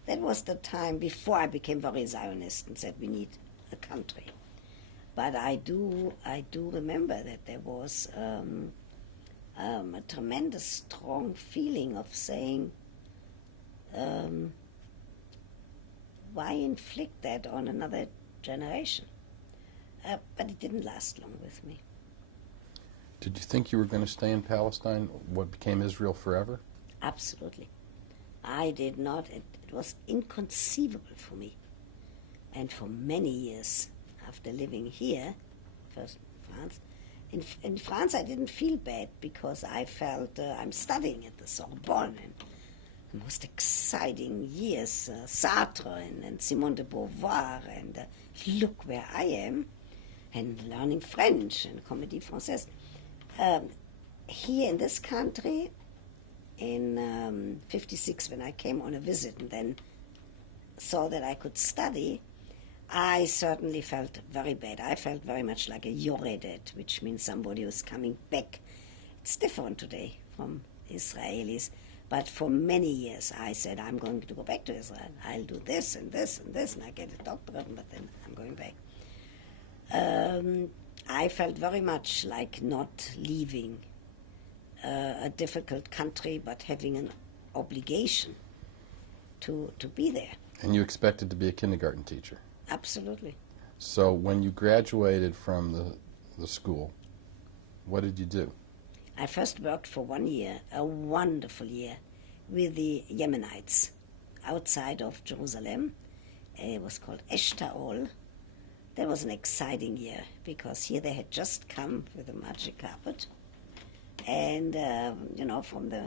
That was the time before I became very Zionist and said we need a country. But I do remember that there was a tremendous strong feeling of saying why inflict that on another generation? But it didn't last long with me. Did you think you were going to stay in Palestine, what became Israel forever? Absolutely. I did not. It was inconceivable for me. And for many years after living here, first in France, in France I didn't feel bad because I felt I'm studying at the Sorbonne, and the most exciting years, Sartre and Simone de Beauvoir, and look where I am, and learning French and Comédie Française. Here in this country, in 56, when I came on a visit and then saw that I could study, I certainly felt very bad. I felt very much like a yoredet, which means somebody who's coming back. It's different today from Israelis, but for many years I said, I'm going to go back to Israel. I'll do this and this and this, and I get a doctorate, but then I'm going back. I felt very much like not leaving a difficult country, but having an obligation to be there. And you expected to be a kindergarten teacher? Absolutely. So when you graduated from the school, what did you do? I first worked for 1 year, a wonderful year, with the Yemenites outside of Jerusalem. It was called Eshtaol. That was an exciting year because here they had just come with a magic carpet. And, from the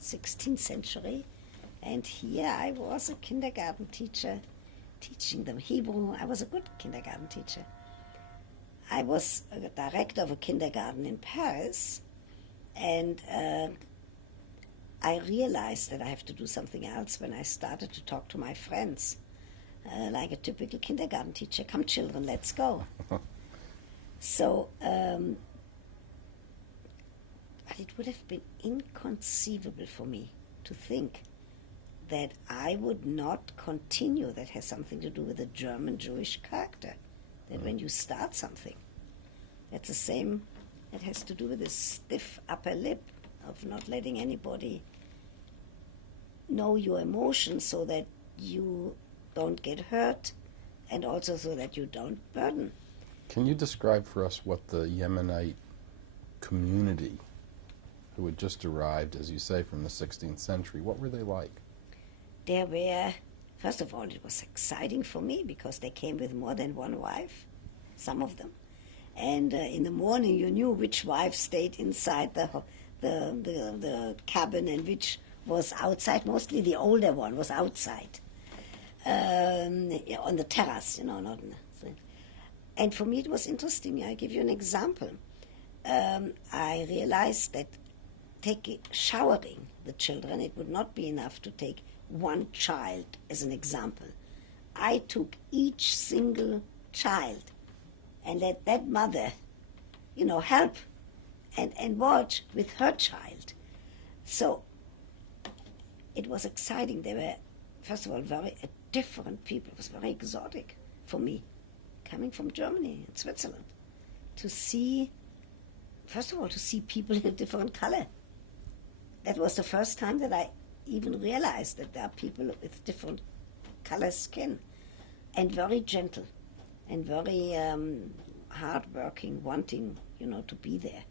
16th century. And here I was a kindergarten teacher, teaching them Hebrew. I was a good kindergarten teacher. I was a director of a kindergarten in Paris, and I realized that I have to do something else when I started to talk to my friends, like a typical kindergarten teacher. Come, children, let's go. So, but it would have been inconceivable for me to think that I would not continue. That has something to do with the German Jewish character. That when you start something, that's the same, it has to do with this stiff upper lip of not letting anybody know your emotions so that you don't get hurt and also so that you don't burden. Can you describe for us what the Yemenite community who had just arrived, as you say, from the 16th century, what were they like? There were, first of all, it was exciting for me because they came with more than one wife, some of them. And in the morning you knew which wife stayed inside the cabin and which was outside. Mostly the older one was outside, on the terrace, not in the... And for me it was interesting. I give you an example. I realized that showering the children, it would not be enough to take one child as an example. I took each single child and let that mother, help and watch with her child. So it was exciting. They were, first of all, very different people. It was very exotic for me, coming from Germany and Switzerland, to see, first of all, to see people in a different color. That was the first time that I even realized that there are people with different color skin, and very gentle and very hardworking, wanting, to be there.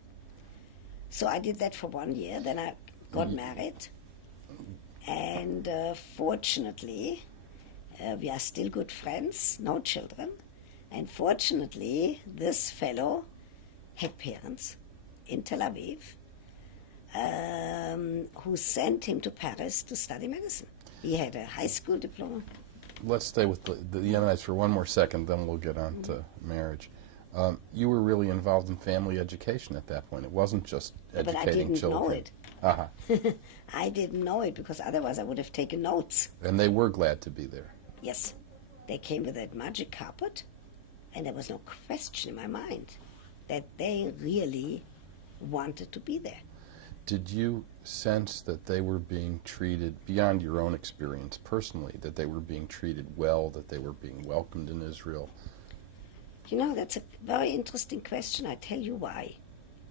So I did that for 1 year. Then I got married, and fortunately, we are still good friends, no children. And fortunately, this fellow had parents in Tel Aviv, who sent him to Paris to study medicine. He had a high school diploma. Let's stay with the Yemenites for one more second, then we'll get on to marriage. You were really involved in family education at that point. It wasn't just educating children. But I didn't know it. I didn't know it because otherwise I would have taken notes. And they were glad to be there. Yes. They came with that magic carpet, and there was no question in my mind that they really wanted to be there. Did you sense that they were being treated, beyond your own experience personally, that they were being treated well, that they were being welcomed in Israel? That's a very interesting question. I tell you why.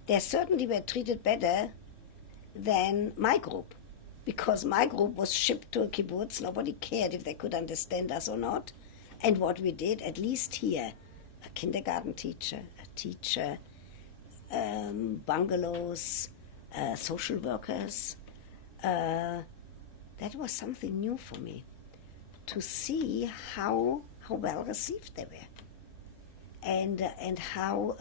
They certainly were treated better than my group, because my group was shipped to a kibbutz. Nobody cared if they could understand us or not. And what we did, at least here, a kindergarten teacher, a teacher, bungalows, social workers, that was something new for me, to see how well received they were, and how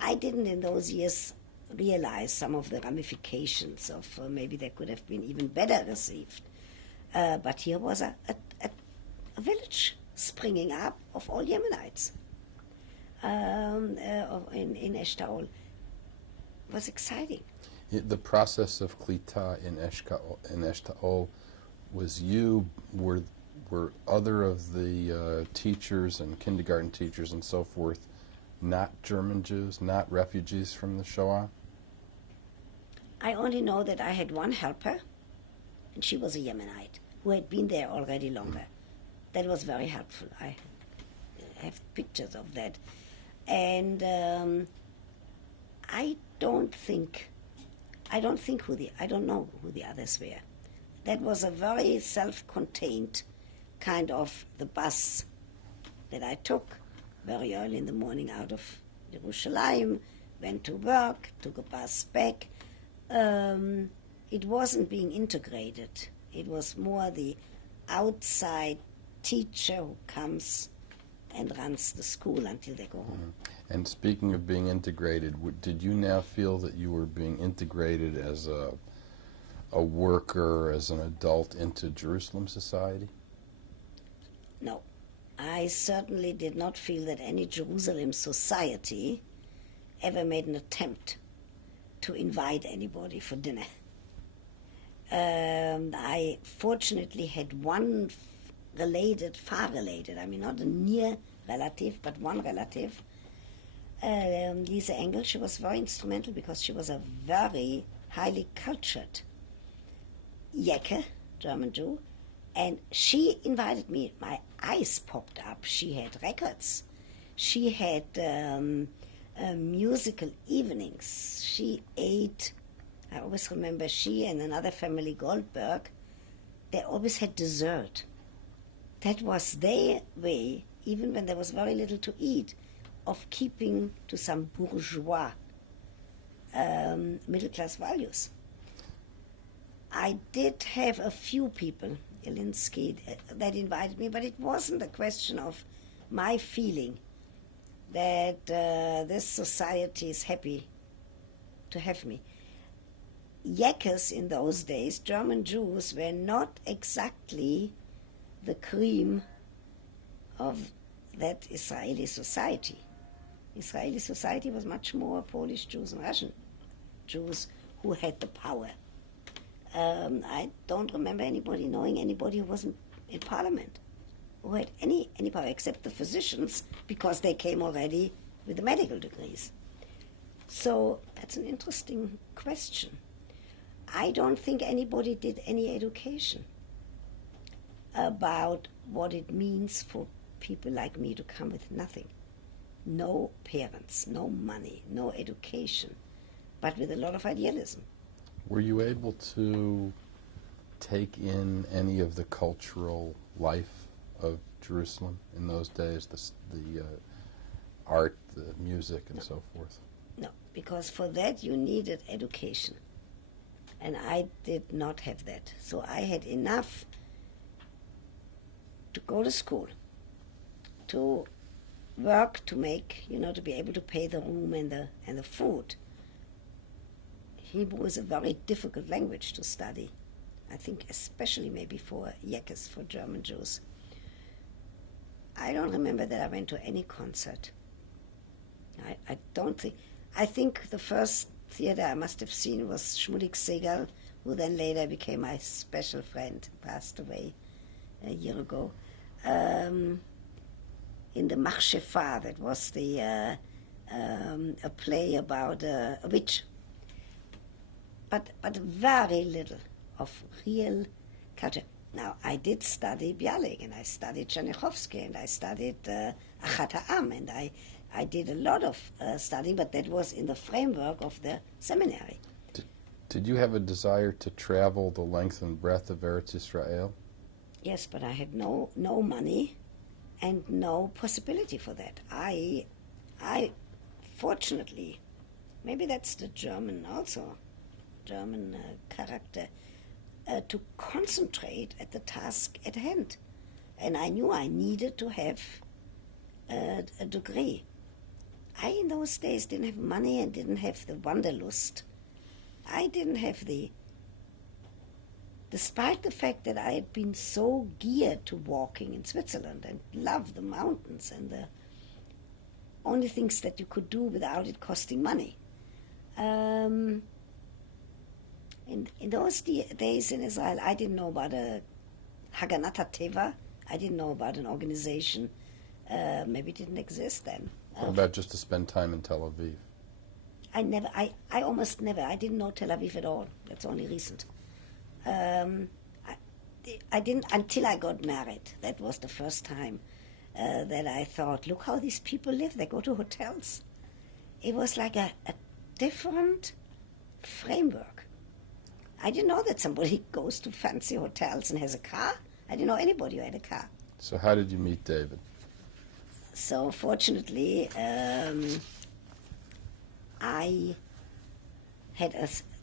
I didn't in those years realize some of the ramifications of maybe they could have been even better received. But here was a village springing up of all Yemenites in Eshtaol. It was exciting. The process of Klita in Eshtaol was were other of the teachers and kindergarten teachers and so forth not German Jews, not refugees from the Shoah? I only know that I had one helper, and she was a Yemenite who had been there already longer. That was very helpful. I have pictures of that. And I don't know who the others were. That was a very self-contained kind of the bus that I took very early in the morning out of Jerusalem, went to work, took a bus back. It wasn't being integrated. It was more the outside teacher who comes and runs the school until they go home. And speaking of being integrated, did you now feel that you were being integrated as a worker, as an adult into Jerusalem society? No. I certainly did not feel that any Jerusalem society ever made an attempt to invite anybody for dinner. I fortunately had one far related, I mean not a near relative, but one relative, Lise Engel. She was very instrumental because she was a very highly cultured Yeke, German Jew, and she invited me. My eyes popped up. She had records. She had musical evenings. She ate, I always remember she and another family, Goldberg, they always had dessert. That was their way, even when there was very little to eat, of keeping to some bourgeois middle-class values. I did have a few people, Elinsky, that invited me, but it wasn't a question of my feeling that this society is happy to have me. Yekes in those days, German Jews, were not exactly the cream of that Israeli society. Israeli society was much more Polish Jews and Russian Jews who had the power. I don't remember knowing anybody who was in parliament who had any power except the physicians, because they came already with the medical degrees. So that's an interesting question. I don't think anybody did any education about what it means for people like me to come with nothing. No parents, no money, no education, but with a lot of idealism. Were you able to take in any of the cultural life of Jerusalem in those days, the art, the music, and so forth? No, because for that you needed education. And I did not have that. So I had enough to go to school, to work, to make, to be able to pay the room and the food. Hebrew is a very difficult language to study. I think especially maybe for Yekes, for German Jews. I don't remember that I went to any concert. I don't think. I think the first theater I must have seen was Shmulik Segal, who then later became my special friend, passed away a year ago. In the Machshefa, that was a play about a witch. But very little of real culture. Now, I did study Bialik, and I studied Tchernichovsky, and I studied Achat Ha'am, and I did a lot of studying, but that was in the framework of the seminary. Did you have a desire to travel the length and breadth of Eretz Israel? Yes, but I had no money and no possibility for that. I fortunately, maybe that's the German also, German character, to concentrate at the task at hand. And I knew I needed to have a degree. I, in those days, didn't have money and didn't have the wanderlust. I didn't have despite the fact that I had been so geared to walking in Switzerland and loved the mountains and the only things that you could do without it costing money. In those days in Israel, I didn't know about a Haganat HaTeva. I didn't know about an organization. Maybe it didn't exist then. What about just to spend time in Tel Aviv? I almost never. I didn't know Tel Aviv at all. That's only recent. I didn't until I got married. That was the first time that I thought, look how these people live. They go to hotels. It was like a different framework. I didn't know that somebody goes to fancy hotels and has a car. I didn't know anybody who had a car. So how did you meet David? So fortunately, I had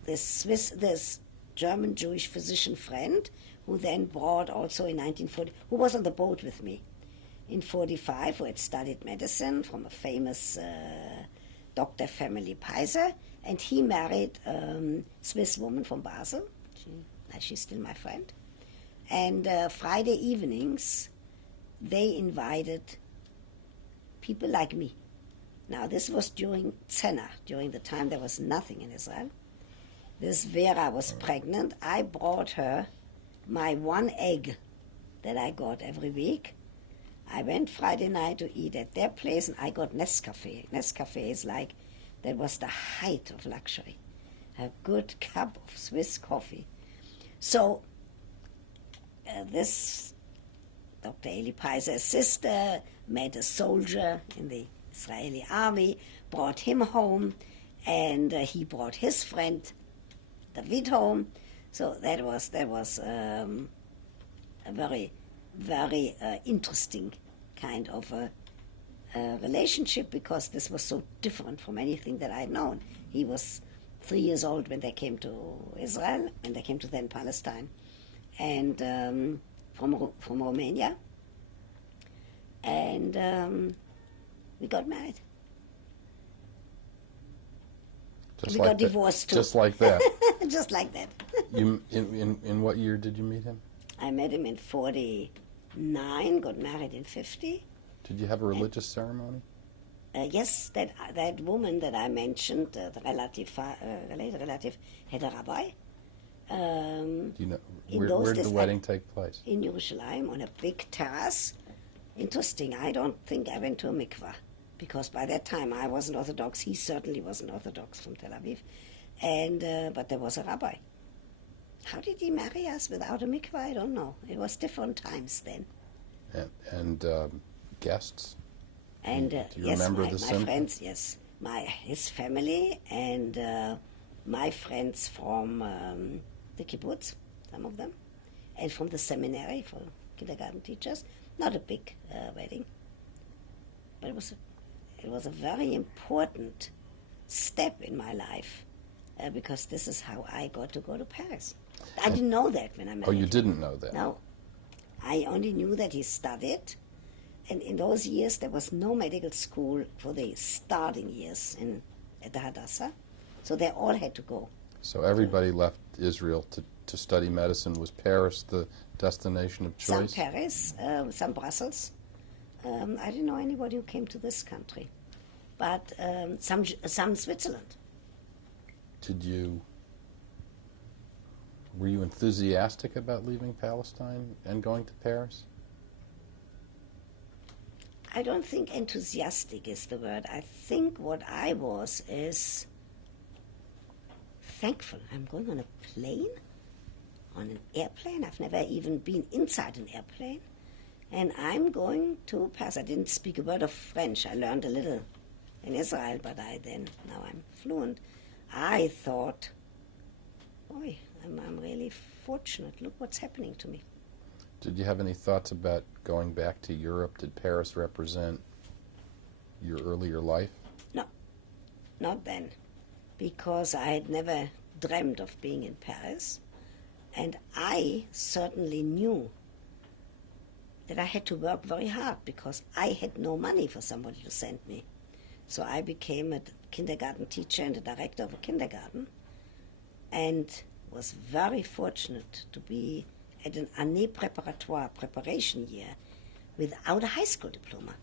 this German Jewish physician friend who then brought also in 1940, who was on the boat with me in 45, who had studied medicine from a famous Dr. Family Peiser, and he married a Swiss woman from Basel. She's still my friend. And Friday evenings, they invited people like me. Now, this was during Tzena, during the time there was nothing in Israel. This Vera was pregnant. I brought her my one egg that I got every week. I went Friday night to eat at their place, and I got Nescafe. Nescafe is like, that was the height of luxury. A good cup of Swiss coffee. So, this Dr. Eli Peiser's sister met a soldier in the Israeli army, brought him home, and he brought his friend David home. So that was a very, very interesting kind of a relationship, because this was so different from anything that I had known. He was 3 years old when they came to Israel, when they came to then Palestine, and from Romania, and we got married. Just we like got that. divorced too. Just like that. Just like that. You in what year did you meet him? I met him in 49, got married in 50. Did you have a religious ceremony? Yes, that woman that I mentioned, the relative had a rabbi. Do you know in where those did the days, wedding take place? In Jerusalem, on a big terrace. Interesting. I don't think I went to a mikvah, because by that time I wasn't Orthodox. He certainly wasn't Orthodox from Tel Aviv. And but there was a rabbi. How did he marry us without a mikvah? I don't know. It was different times then. And guests? And do you yes, remember my the symbol? friends, yes, his family, and my friends from the kibbutz, some of them, and from the seminary for kindergarten teachers. Not a big wedding, but it was a very important step in my life, because this is how I got to go to Paris. I didn't know that when I met him. Oh, you didn't know that? No. I only knew that he studied, and in those years there was no medical school for the starting years at the Hadassah, so they all had to go. So everybody left Israel to study medicine. Was Paris the destination of choice? Some Paris, some Brussels. I didn't know anybody who came to this country, but some Switzerland. Were you enthusiastic about leaving Palestine and going to Paris? I don't think enthusiastic is the word. I think what I was is thankful. I'm going on a plane, on an airplane. I've never even been inside an airplane. And I'm going to Paris. I didn't speak a word of French. I learned a little in Israel, but now I'm fluent. I thought boy, I'm really fortunate. Look what's happening to me. Did you have any thoughts about going back to Europe? Did Paris represent your earlier life? No, not then, because I had never dreamed of being in Paris, and I certainly knew that I had to work very hard because I had no money for somebody to send me. So I became a kindergarten teacher and a director of a kindergarten, and was very fortunate to be at an année préparatoire preparation year without a high school diploma.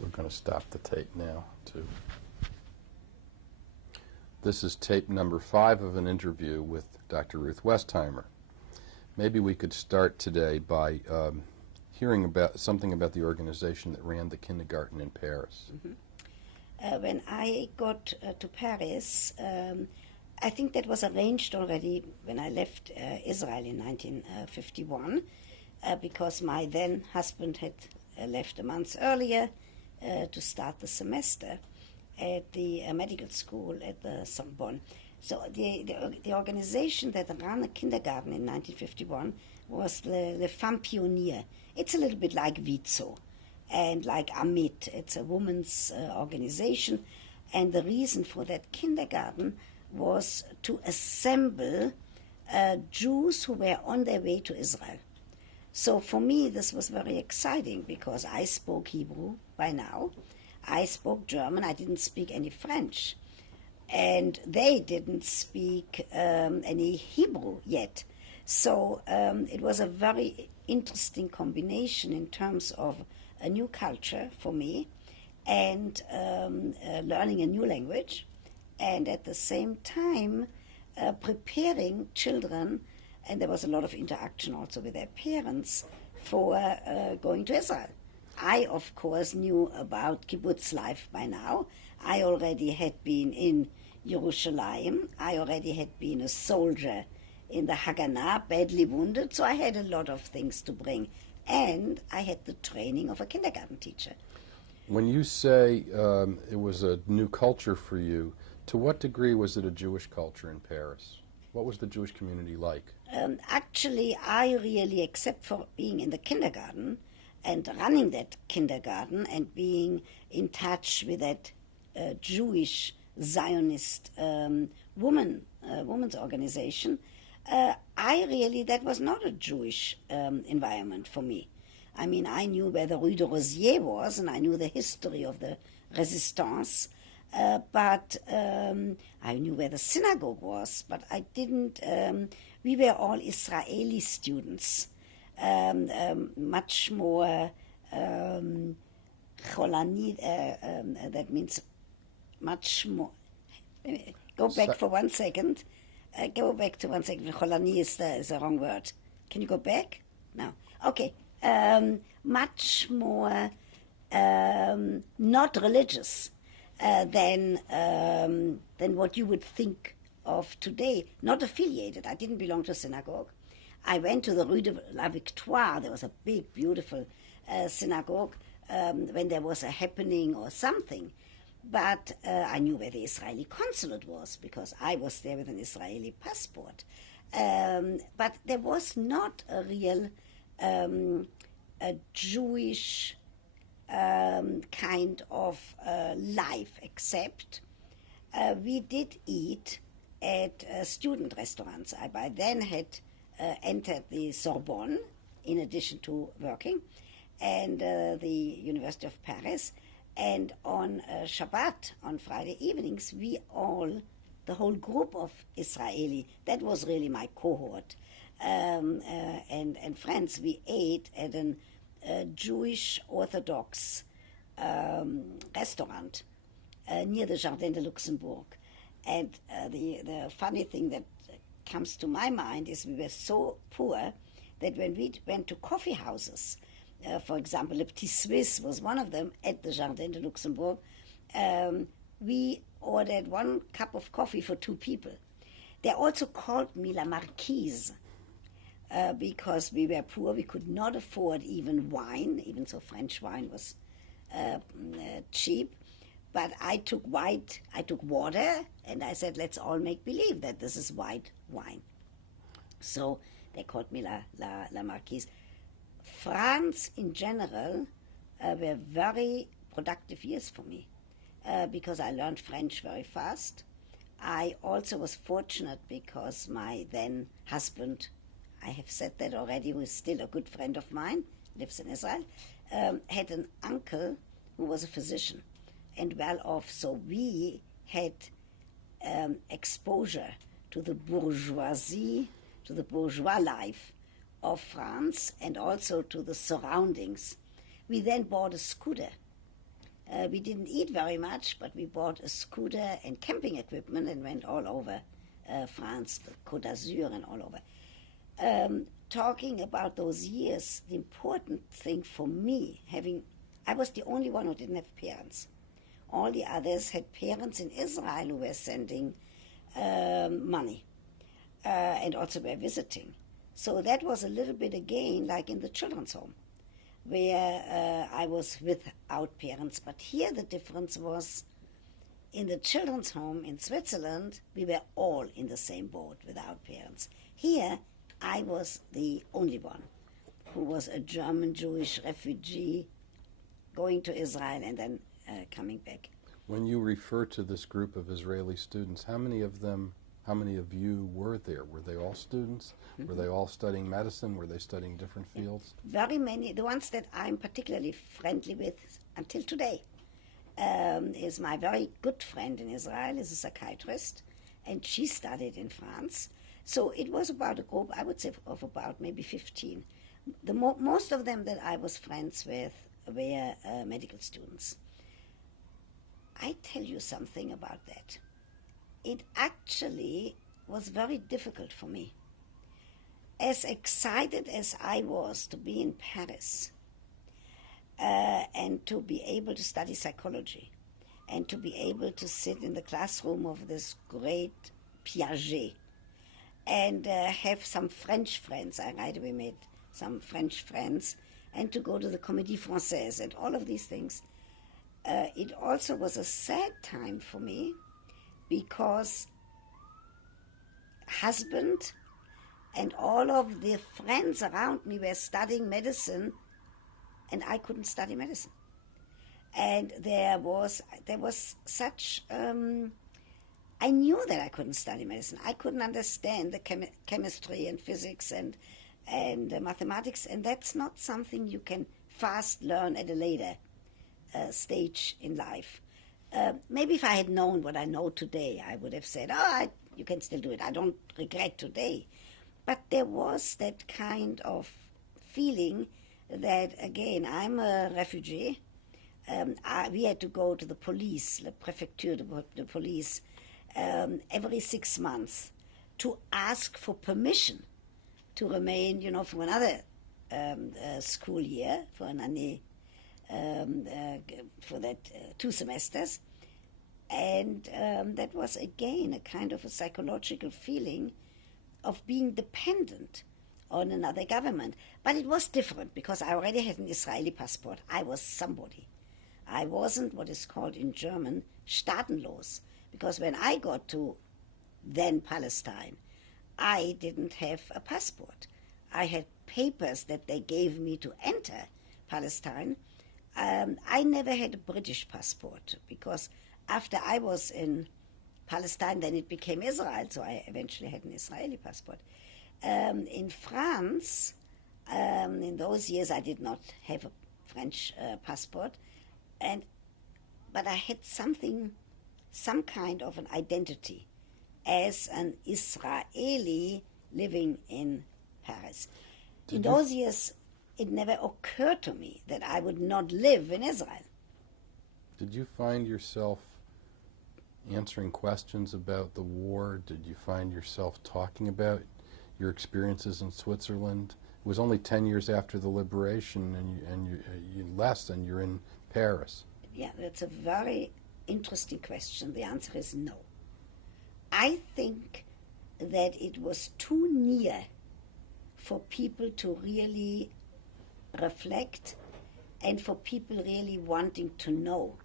We're going to stop the tape now, too. This is tape number 5 of an interview with Dr. Ruth Westheimer. Maybe we could start today by hearing about something about the organization that ran the kindergarten in Paris. Mm-hmm. When I got to Paris, I think that was arranged already when I left Israel in 1951, because my then husband had left a month earlier to start the semester at the medical school at the Sorbonne. So the organization that ran a kindergarten in 1951 was the Femme Pionnier. It's a little bit like WIZO and like Amit. It's a women's organization, and the reason for that kindergarten was to assemble Jews who were on their way to Israel. So for me, this was very exciting because I spoke Hebrew by now. I spoke German. I didn't speak any French. And they didn't speak any Hebrew yet. So it was a very interesting combination in terms of a new culture for me and learning a new language, and at the same time preparing children, and there was a lot of interaction also with their parents, for going to Israel. I, of course, knew about kibbutz life by now. I already had been in Jerusalem. I already had been a soldier in the Haganah, badly wounded, so I had a lot of things to bring. And I had the training of a kindergarten teacher. When you say it was a new culture for you, to what degree was it a Jewish culture in Paris? What was the Jewish community like? Actually, I really, except for being in the kindergarten and running that kindergarten and being in touch with that Jewish Zionist women's organization, that was not a Jewish environment for me. I mean, I knew where the Rue de Rosier was, and I knew the history of the Resistance, but I knew where the synagogue was, but I didn't, we were all Israeli students, much more Cholani, that means much more. Go back for 1 second. Go back to 1 second. Cholani is the wrong word. Can you go back? No. Okay. Much more not religious than what you would think of today. Not affiliated. I didn't belong to a synagogue. I went to the Rue de la Victoire. There was a big, beautiful synagogue when there was a happening or something. But I knew where the Israeli consulate was because I was there with an Israeli passport. But there was not a real a Jewish kind of life, except we did eat at student restaurants. I by then had entered the Sorbonne in addition to working, and the University of Paris. And on Shabbat, on Friday evenings, the whole group of Israeli, that was really my cohort, and friends, we ate at a Jewish Orthodox restaurant near the Jardin de Luxembourg. And the funny thing that comes to my mind is we were so poor that when we went to coffee houses, for example, Le Petit Suisse was one of them at the Jardin de Luxembourg, we ordered 1 cup of coffee for 2 people. They also called me La Marquise because we were poor. We could not afford even wine, even so French wine was cheap. but I took water, and I said, let's all make believe that this is white wine. So they called me La Marquise. France in general were very productive years for me because I learned French very fast. I also was fortunate because my then husband, I have said that already, who is still a good friend of mine, lives in Israel, had an uncle who was a physician and well off. So we had exposure to the bourgeoisie, to the bourgeois life of France and also to the surroundings. We then bought a scooter. We didn't eat very much, but we bought a scooter and camping equipment and went all over France, the Côte d'Azur and all over. Talking about those years, the important thing for me, I was the only one who didn't have parents. All the others had parents in Israel who were sending money and also were visiting. So that was a little bit again like in the children's home, where I was without parents. But here the difference was in the children's home in Switzerland, we were all in the same boat without parents. Here, I was the only one who was a German Jewish refugee going to Israel and then coming back. When you refer to this group of Israeli students, how many of you were there? Were they all students? Mm-hmm. Were they all studying medicine? Were they studying different fields? Very many. The ones that I'm particularly friendly with until today is my very good friend in Israel, is a psychiatrist, and she studied in France. So it was about a group, I would say, of about maybe 15. Most of them that I was friends with were medical students. I tell you something about that. It actually was very difficult for me. As excited as I was to be in Paris and to be able to study psychology and to be able to sit in the classroom of this great Piaget and have some French friends, I right away made some French friends, and to go to the Comédie Française and all of these things. It also was a sad time for me because husband and all of the friends around me were studying medicine and I couldn't study medicine. And there was such, I knew that I couldn't study medicine. I couldn't understand the chemistry and physics and mathematics, and that's not something you can fast learn at a later stage in life. Maybe if I had known what I know today, I would have said, you can still do it. I don't regret today. But there was that kind of feeling that, again, I'm a refugee. We had to go to the police, the prefecture, the police, every 6 months to ask for permission to remain, for another school year, for an année, for that 2 semesters. And that was, again, a kind of a psychological feeling of being dependent on another government. But it was different because I already had an Israeli passport. I was somebody. I wasn't what is called in German staatenlos, because when I got to then Palestine, I didn't have a passport. I had papers that they gave me to enter Palestine. I never had a British passport because after I was in Palestine, then it became Israel, so I eventually had an Israeli passport. In France, in those years, I did not have a French passport, but I had some kind of an identity as an Israeli living in Paris. In those years, it never occurred to me that I would not live in Israel. Did you find yourself answering questions about the war? Did you find yourself talking about your experiences in Switzerland? It was only 10 years after the liberation, and you left, and you're in Paris. Yeah, that's a very interesting question. The answer is no. I think that it was too near for people to really reflect and for people really wanting to know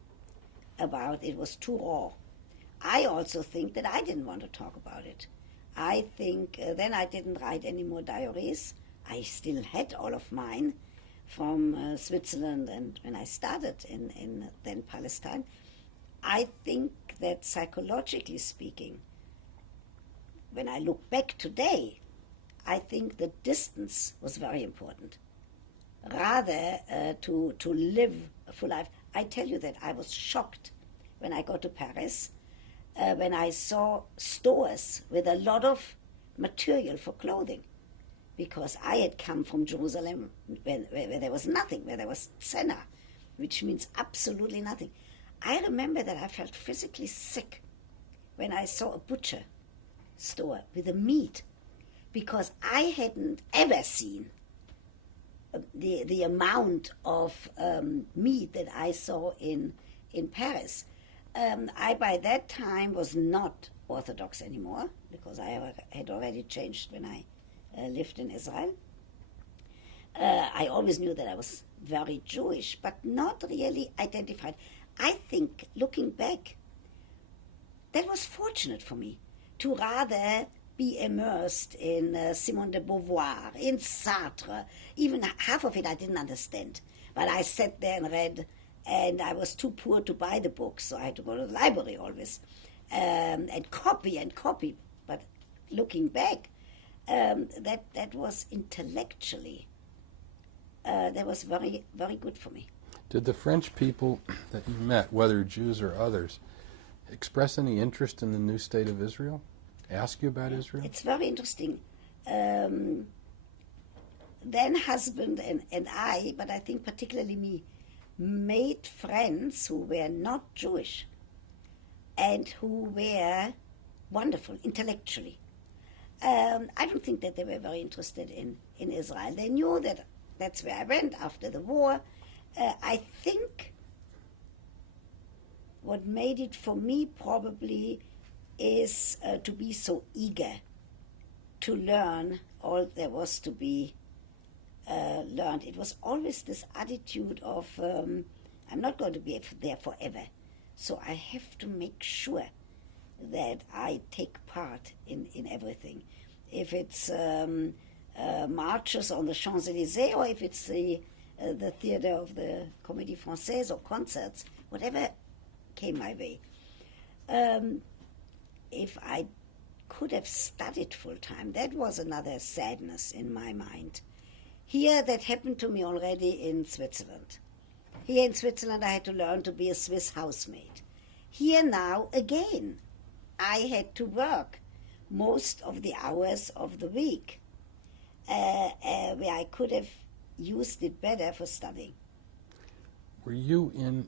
about it was too raw. I also think that I didn't want to talk about it. I think then I didn't write any more diaries. I still had all of mine from Switzerland and when I started in then Palestine. I think that psychologically speaking, when I look back today, I think the distance was very important. Rather to live a full life. I tell you that I was shocked when I got to Paris, when I saw stores with a lot of material for clothing. Because I had come from Jerusalem where there was nothing, where there was tzena, which means absolutely nothing. I remember that I felt physically sick when I saw a butcher store with the meat, because I hadn't ever seen the amount of meat that I saw in Paris. I by that time was not Orthodox anymore, because I had already changed when I lived in Israel. I always knew that I was very Jewish, but not really identified. I think, looking back, that was fortunate for me to rather be immersed in Simone de Beauvoir, in Sartre. Even half of it I didn't understand. But I sat there and read, and I was too poor to buy the books, so I had to go to the library always and copy. But looking back, that was intellectually, that was very, very good for me. Did the French people that you met, whether Jews or others, express any interest in the new state of Israel? Ask you about Israel? It's very interesting. Then husband and I, but I think particularly me, made friends who were not Jewish and who were wonderful intellectually. I don't think that they were very interested in Israel. They knew that that's where I went after the war. I think what made it for me probably is to be so eager to learn all there was to be learned. It was always this attitude of, I'm not going to be there forever, so I have to make sure that I take part in everything. If it's marches on the Champs-Élysées, or if it's the theater of the Comédie Française, or concerts, whatever came my way. If I could have studied full-time, that was another sadness in my mind. Here, that happened to me already in Switzerland. Here in Switzerland, I had to learn to be a Swiss housemaid. Here now, again, I had to work most of the hours of the week, where I could have used it better for studying. Were you in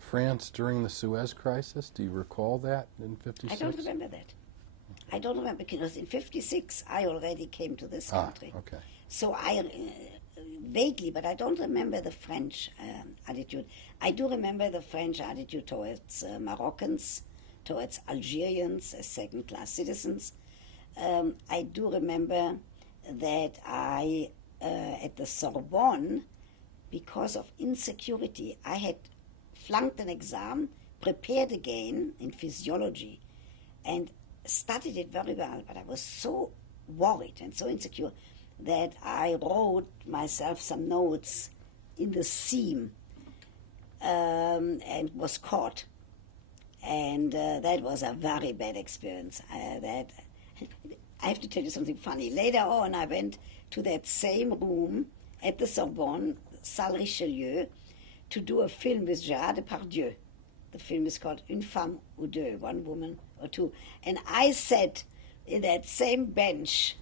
France during the Suez Crisis? Do you recall that in '56? I don't remember that. I don't remember, because in '56 I already came to this country. Okay. So I vaguely, but I don't remember the French attitude. I do remember the French attitude towards Moroccans, towards Algerians as second-class citizens. I do remember that I, at the Sorbonne, because of insecurity, I had flunked an exam, prepared again in physiology, and studied it very well. But I was so worried and so insecure that I wrote myself some notes in the seam and was caught. And that was a very bad experience. I have to tell you something funny. Later on, I went to that same room at the Sorbonne, Salle Richelieu, to do a film with Gérard Depardieu. The film is called Une femme ou deux, one woman or two. And I sat in that same bench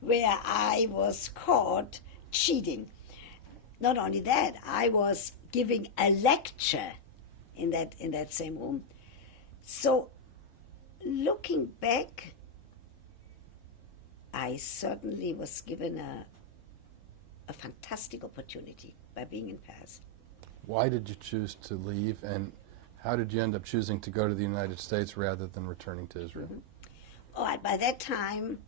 where I was caught cheating. Not only that, I was giving a lecture in that same room. So, looking back, I certainly was given a fantastic opportunity by being in Paris. Why did you choose to leave, and how did you end up choosing to go to the United States rather than returning to Israel? Mm-hmm. All right, by that time,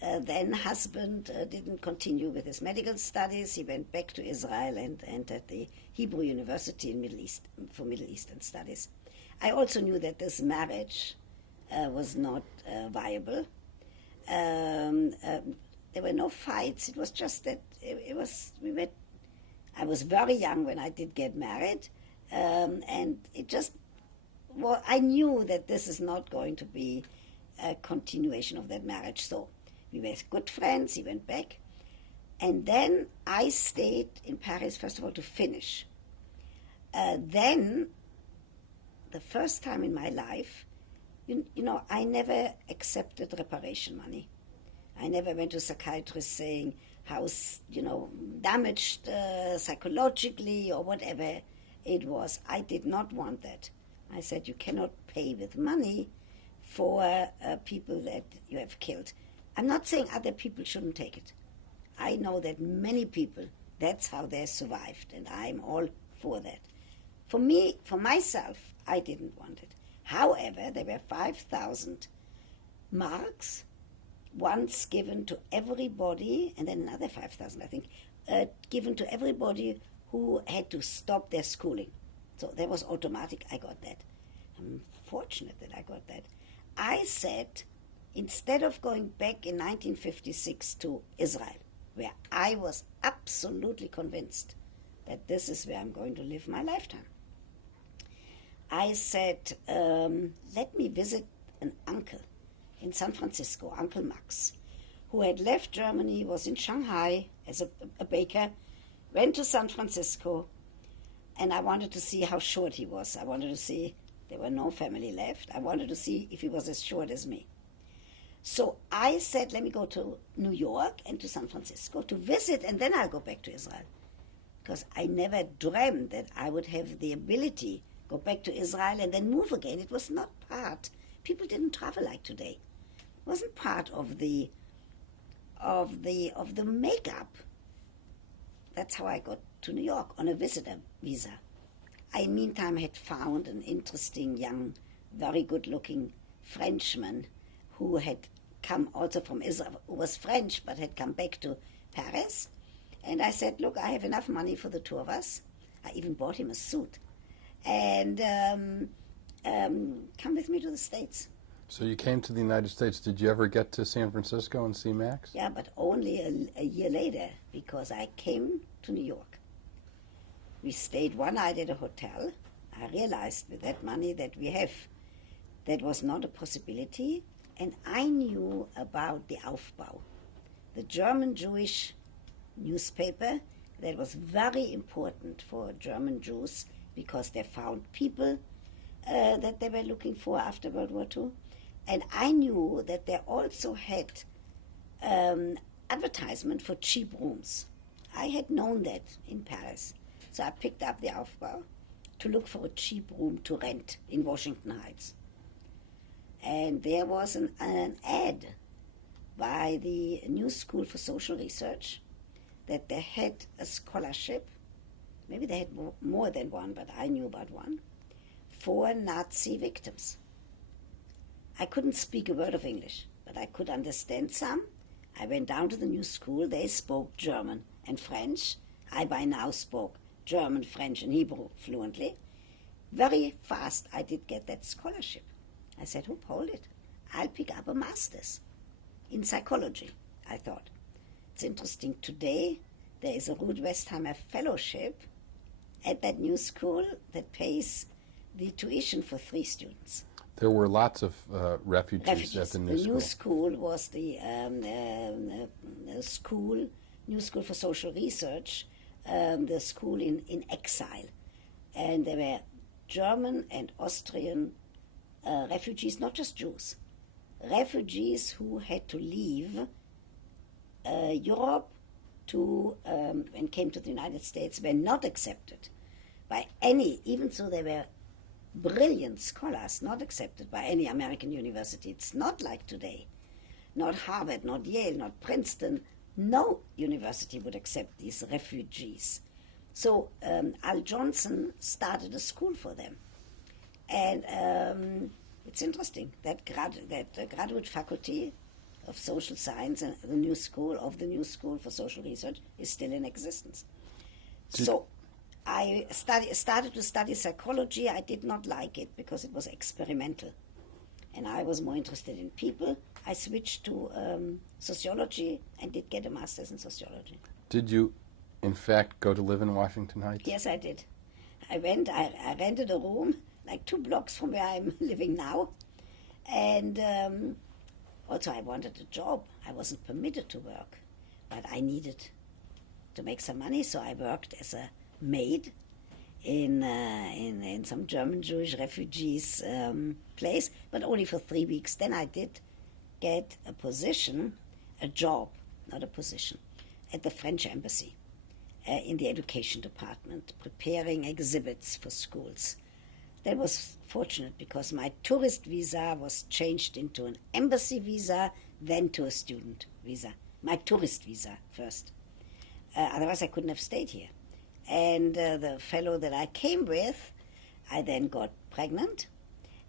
then husband didn't continue with his medical studies. He went back to Israel and entered the Hebrew University in Middle East for Middle Eastern studies. I also knew that this marriage was not viable. There were no fights. It was just that I was very young when I did get married, and it just, well, I knew that this is not going to be a continuation of that marriage. So we were good friends. He went back. And then I stayed in Paris, first of all, to finish. Then, the first time in my life, you know, I never accepted reparation money. I never went to a psychiatrist saying how, you know, damaged psychologically or whatever it was. I did not want that. I said, you cannot pay with money for people that you have killed. I'm not saying other people shouldn't take it. I know that many people, that's how they survived, and I'm all for that. For me, for myself, I didn't want it. However, there were 5,000 marks, once given to everybody, and then another 5,000, I think, given to everybody who had to stop their schooling. So that was automatic. I got that. I'm fortunate that I got that. I said, instead of going back in 1956 to Israel, where I was absolutely convinced that this is where I'm going to live my lifetime, I said, let me visit an uncle in San Francisco, Uncle Max, who had left Germany, was in Shanghai as a baker, went to San Francisco, and I wanted to see how short he was. I wanted to see, there were no family left. I wanted to see if he was as short as me. So I said, let me go to New York and to San Francisco to visit, and then I'll go back to Israel. Because I never dreamed that I would have the ability go back to Israel and then move again. It was not part. People didn't travel like today. It wasn't part of the makeup. That's how I got to New York, on a visitor visa. I, meantime, had found an interesting young, very good-looking Frenchman who had come also from Israel, who was French but had come back to Paris. And I said, look, I have enough money for the two of us. I even bought him a suit. And come with me to the States. So you came to the United States. Did you ever get to San Francisco and see Max? Yeah, but only a year later, because I came to New York. We stayed one night at a hotel. I realized with that money that we have, that was not a possibility. And I knew about the Aufbau, the German Jewish newspaper that was very important for German Jews because they found people that they were looking for after World War II. And I knew that they also had advertisement for cheap rooms. I had known that in Paris. So I picked up the Aufbau to look for a cheap room to rent in Washington Heights. And there was an ad by the New School for Social Research that they had a scholarship, maybe they had more than one, but I knew about one, for Nazi victims. I couldn't speak a word of English, but I could understand some. I went down to the New School. They spoke German and French. I by now spoke German, French, and Hebrew fluently. Very fast I did get that scholarship. I said, Hoop, hold it. I'll pick up a master's in psychology, I thought. It's interesting. Today, there is a Ruth Westheimer Fellowship at that New School that pays the tuition for 3 students. There were lots of refugees at the New School. The New School was the school, New School for Social Research, the school in exile. And there were German and Austrian refugees, not just Jews, refugees who had to leave Europe and came to the United States, were not accepted by any, even though they were brilliant scholars, not accepted by any American university. It's not like today. Not Harvard, not Yale, not Princeton. No university would accept these refugees. So Al Johnson started a school for them. And it's interesting that graduate faculty of Social Science and the new school for social research is still in existence. So I started to study psychology. I did not like it because it was experimental. And I was more interested in people. I switched to sociology and did get a master's in sociology. Did you, in fact, go to live in Washington Heights? Yes, I did. I rented a room like 2 blocks from where I'm living now. And also I wanted a job. I wasn't permitted to work, but I needed to make some money, so I worked as a maid in some German Jewish refugees place, but only for 3 weeks. Then I did get a job, not a position, at the French embassy in the education department, preparing exhibits for schools. That was fortunate because my tourist visa was changed into an embassy visa, then to a student visa. My tourist visa first. Otherwise I couldn't have stayed here. And the fellow that I came with, I then got pregnant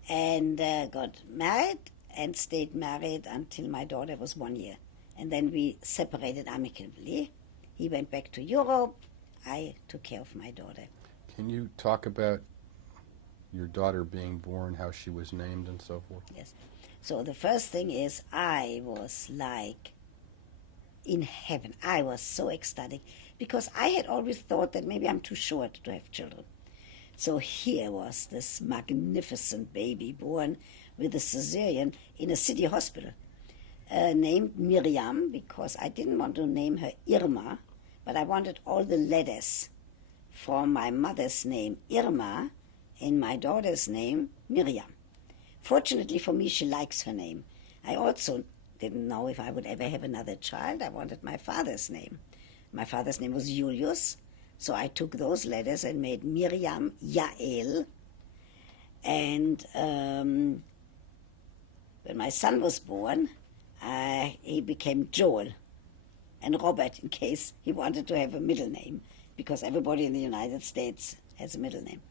and got married and stayed married until my daughter was 1 year. And then we separated amicably. He went back to Europe. I took care of my daughter. Can you talk about your daughter being born, how she was named and so forth? Yes. So the first thing is I was like in heaven. I was so ecstatic because I had always thought that maybe I'm too short to have children. So here was this magnificent baby born with a cesarean in a city hospital, named Miriam, because I didn't want to name her Irma, but I wanted all the letters from my mother's name, Irma, in my daughter's name, Miriam. Fortunately for me, she likes her name. I also didn't know if I would ever have another child. I wanted my father's name. My father's name was Julius, so I took those letters and made Miriam Yael. And when my son was born, he became Joel and Robert in case he wanted to have a middle name, because everybody in the United States has a middle name.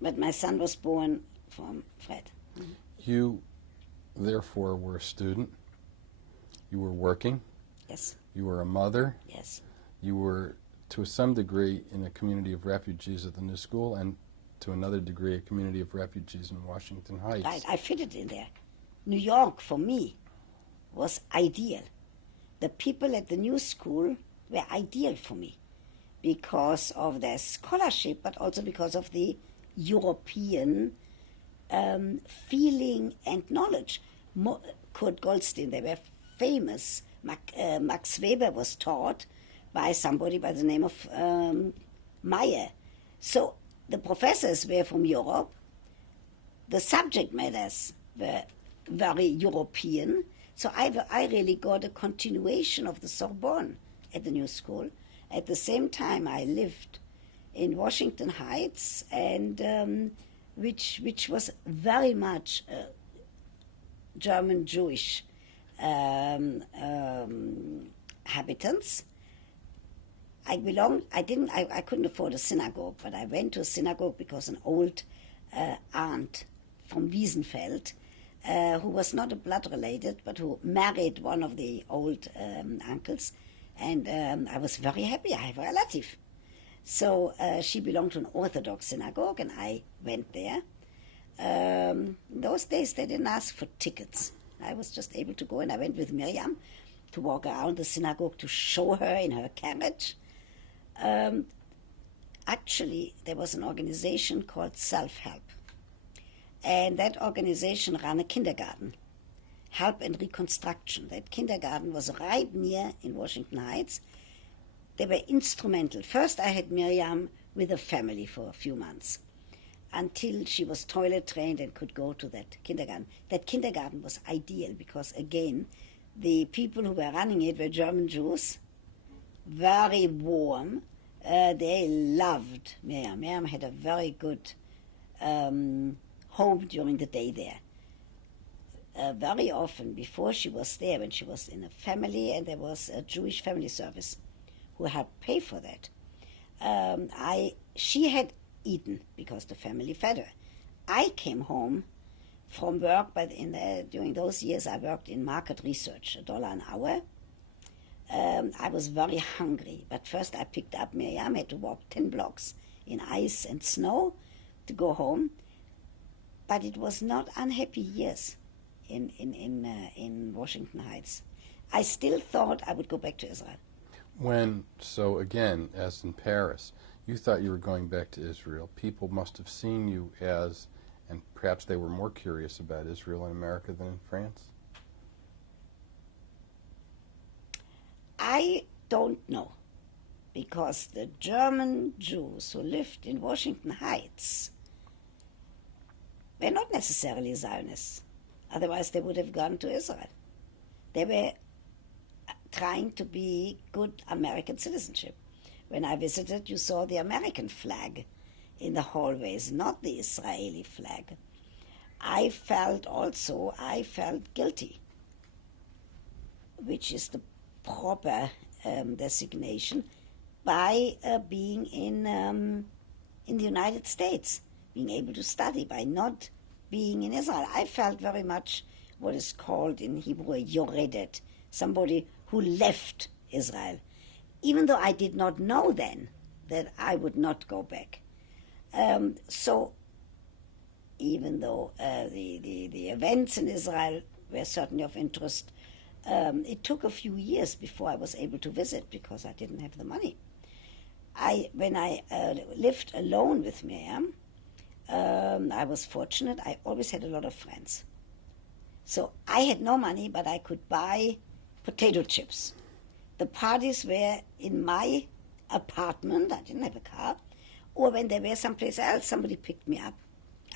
But my son was born from Fred. You, therefore, were a student. You were working. Yes. You were a mother. Yes. You were, to some degree, in a community of refugees at the new school, and to another degree, a community of refugees in Washington Heights. Right, I fitted in there. New York, for me, was ideal. The people at the new school were ideal for me because of their scholarship, but also because of the European feeling and knowledge. Kurt Goldstein, they were famous. Max Weber was taught by somebody by the name of Meyer. So the professors were from Europe. The subject matters were very European. So I really got a continuation of the Sorbonne at the new school. At the same time, I lived in Washington Heights, and which was very much German Jewish habitants. I couldn't afford a synagogue, but I went to a synagogue because an old aunt from Wiesenfeld, who was not a blood related, but who married one of the old uncles, and I was very happy. I have a relative. So she belonged to an Orthodox synagogue, and I went there. In those days, they didn't ask for tickets. I was just able to go, and I went with Miriam to walk around the synagogue to show her in her carriage. Actually, there was an organization called Self-Help, and that organization ran a kindergarten, Help and Reconstruction. That kindergarten was right near in Washington Heights. They were instrumental. First, I had Miriam with a family for a few months until she was toilet trained and could go to that kindergarten. That kindergarten was ideal because, again, the people who were running it were German Jews, very warm. They loved Miriam. Miriam had a very good home during the day there. Very often, before she was there, when she was in a family, and there was a Jewish family service who helped pay for that, she had eaten because the family fed her. I came home from work, but during those years I worked in market research, $1 an hour. I was very hungry, but first I picked up Miriam, had to walk 10 blocks in ice and snow to go home. But it was not unhappy years in Washington Heights. I still thought I would go back to Israel. So again, as in Paris, you thought you were going back to Israel. People must have seen you as, and perhaps they were more curious about Israel in America than in France? I don't know, because the German Jews who lived in Washington Heights were not necessarily Zionists. Otherwise, they would have gone to Israel. They were trying to be good American citizenship. When I visited, you saw the American flag in the hallways, not the Israeli flag. I felt guilty, which is the proper designation, by being in the United States, being able to study, by not being in Israel. I felt very much what is called in Hebrew a yoredet, somebody who left Israel, even though I did not know then that I would not go back. So even though the events in Israel were certainly of interest, it took a few years before I was able to visit because I didn't have the money. When I lived alone with Miriam, I was fortunate. I always had a lot of friends. So I had no money, but I could buy potato chips. The parties were in my apartment. I didn't have a car. Or when they were someplace else, somebody picked me up.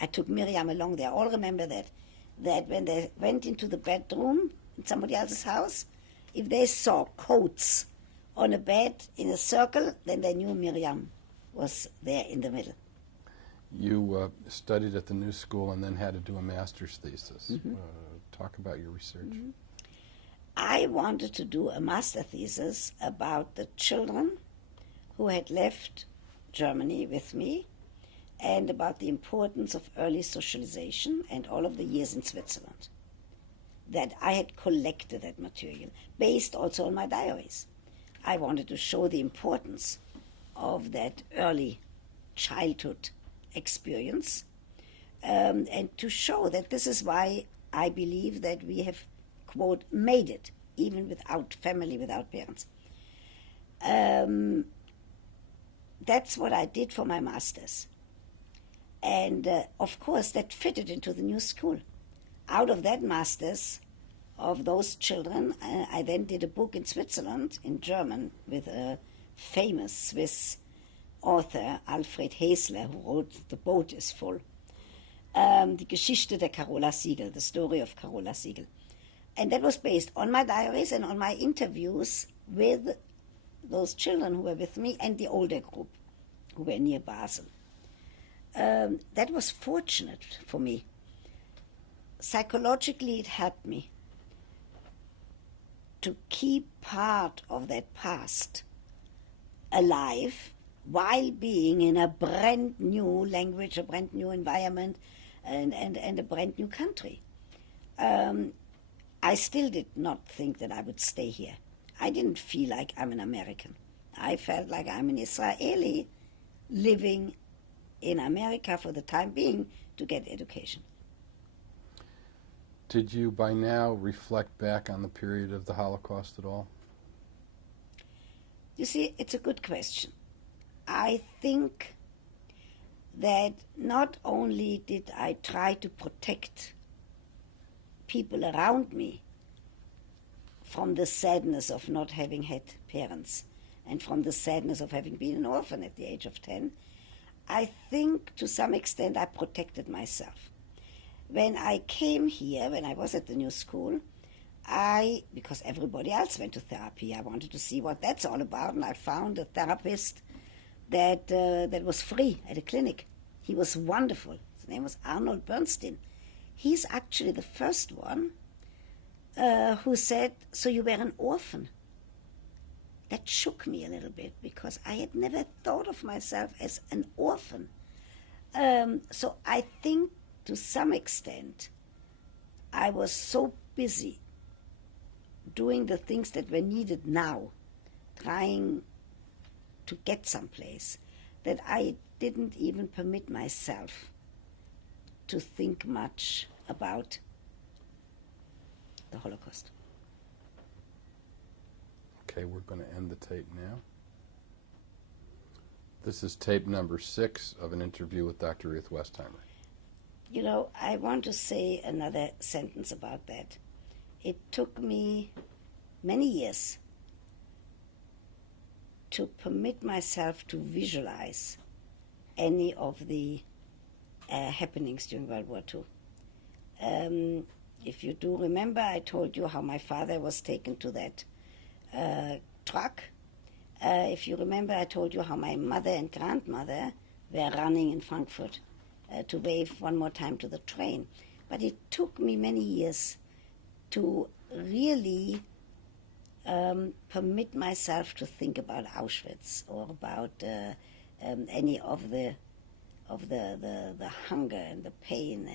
I took Miriam along. They all remember that when they went into the bedroom in somebody else's house, if they saw coats on a bed in a circle, then they knew Miriam was there in the middle. You studied at the New School and then had to do a master's thesis. Mm-hmm. Talk about your research. Mm-hmm. I wanted to do a master thesis about the children who had left Germany with me and about the importance of early socialization and all of the years in Switzerland. That I had collected that material, based also on my diaries. I wanted to show the importance of that early childhood experience, and to show that this is why I believe that we have, quote, made it, even without family, without parents. That's what I did for my master's. And of course, that fitted into the New School. Out of that master's of those children, I then did a book in Switzerland, in German, with a famous Swiss author, Alfred Hesler, who wrote The Boat is Full. Die Geschichte der Carola Siegel, the story of Carola Siegel. And that was based on my diaries and on my interviews with those children who were with me and the older group who were near Basel. That was fortunate for me. Psychologically, it helped me to keep part of that past alive while being in a brand new language, a brand new environment, and a brand new country. I still did not think that I would stay here. I didn't feel like I'm an American. I felt like I'm an Israeli living in America for the time being to get education. Did you by now reflect back on the period of the Holocaust at all? You see, it's a good question. I think that not only did I try to protect people around me from the sadness of not having had parents and from the sadness of having been an orphan at the age of 10, I think to some extent I protected myself. When I came here, when I was at the New School, because everybody else went to therapy, I wanted to see what that's all about, and I found a therapist that was free at a clinic. He was wonderful. His name was Arnold Bernstein. He's actually the first one who said, "So you were an orphan." That shook me a little bit because I had never thought of myself as an orphan. So I think to some extent I was so busy doing the things that were needed now, trying to get someplace, that I didn't even permit myself to think much about the Holocaust. Okay, we're going to end the tape now. This is tape number 6 of an interview with Dr. Ruth Westheimer. You know, I want to say another sentence about that. It took me many years to permit myself to visualize any of the happenings during World War II. If you do remember, I told you how my father was taken to that truck. If you remember, I told you how my mother and grandmother were running in Frankfurt to wave one more time to the train. But it took me many years to really permit myself to think about Auschwitz or about any of the hunger and the pain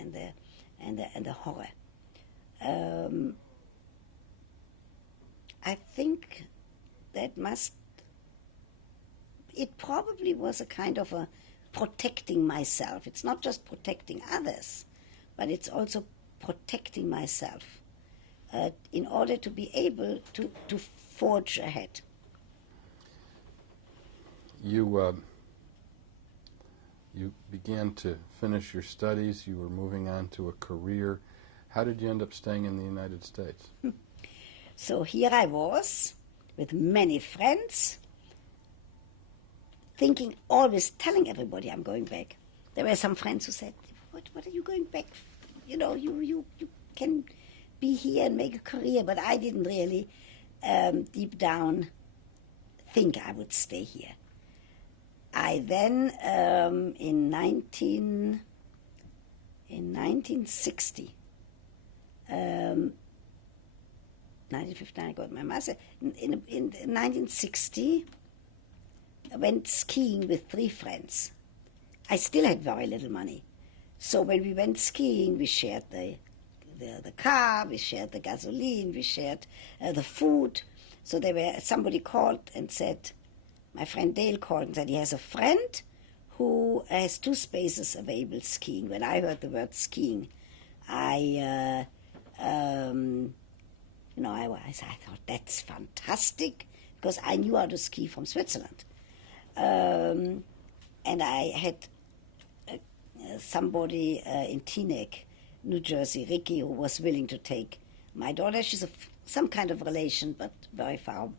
and the horror. I think that it probably was a kind of a protecting myself. It's not just protecting others, but it's also protecting myself in order to be able to forge ahead. You began to finish your studies. You were moving on to a career. How did you end up staying in the United States? So here I was with many friends, thinking, always telling everybody I'm going back. There were some friends who said, what are you going back? You know, you can be here and make a career, but I didn't really deep down think I would stay here. I then, in 1960, 1959 I got my master. In 1960, I went skiing with 3 friends. I still had very little money. So when we went skiing, we shared the car, we shared the gasoline, we shared the food. So somebody called and said, my friend Dale called and said he has a friend who has 2 spaces available skiing. When I heard the word skiing, I thought that's fantastic because I knew how to ski from Switzerland. And I had somebody in Teaneck, New Jersey, Ricky, who was willing to take my daughter. She's some kind of relation, but very far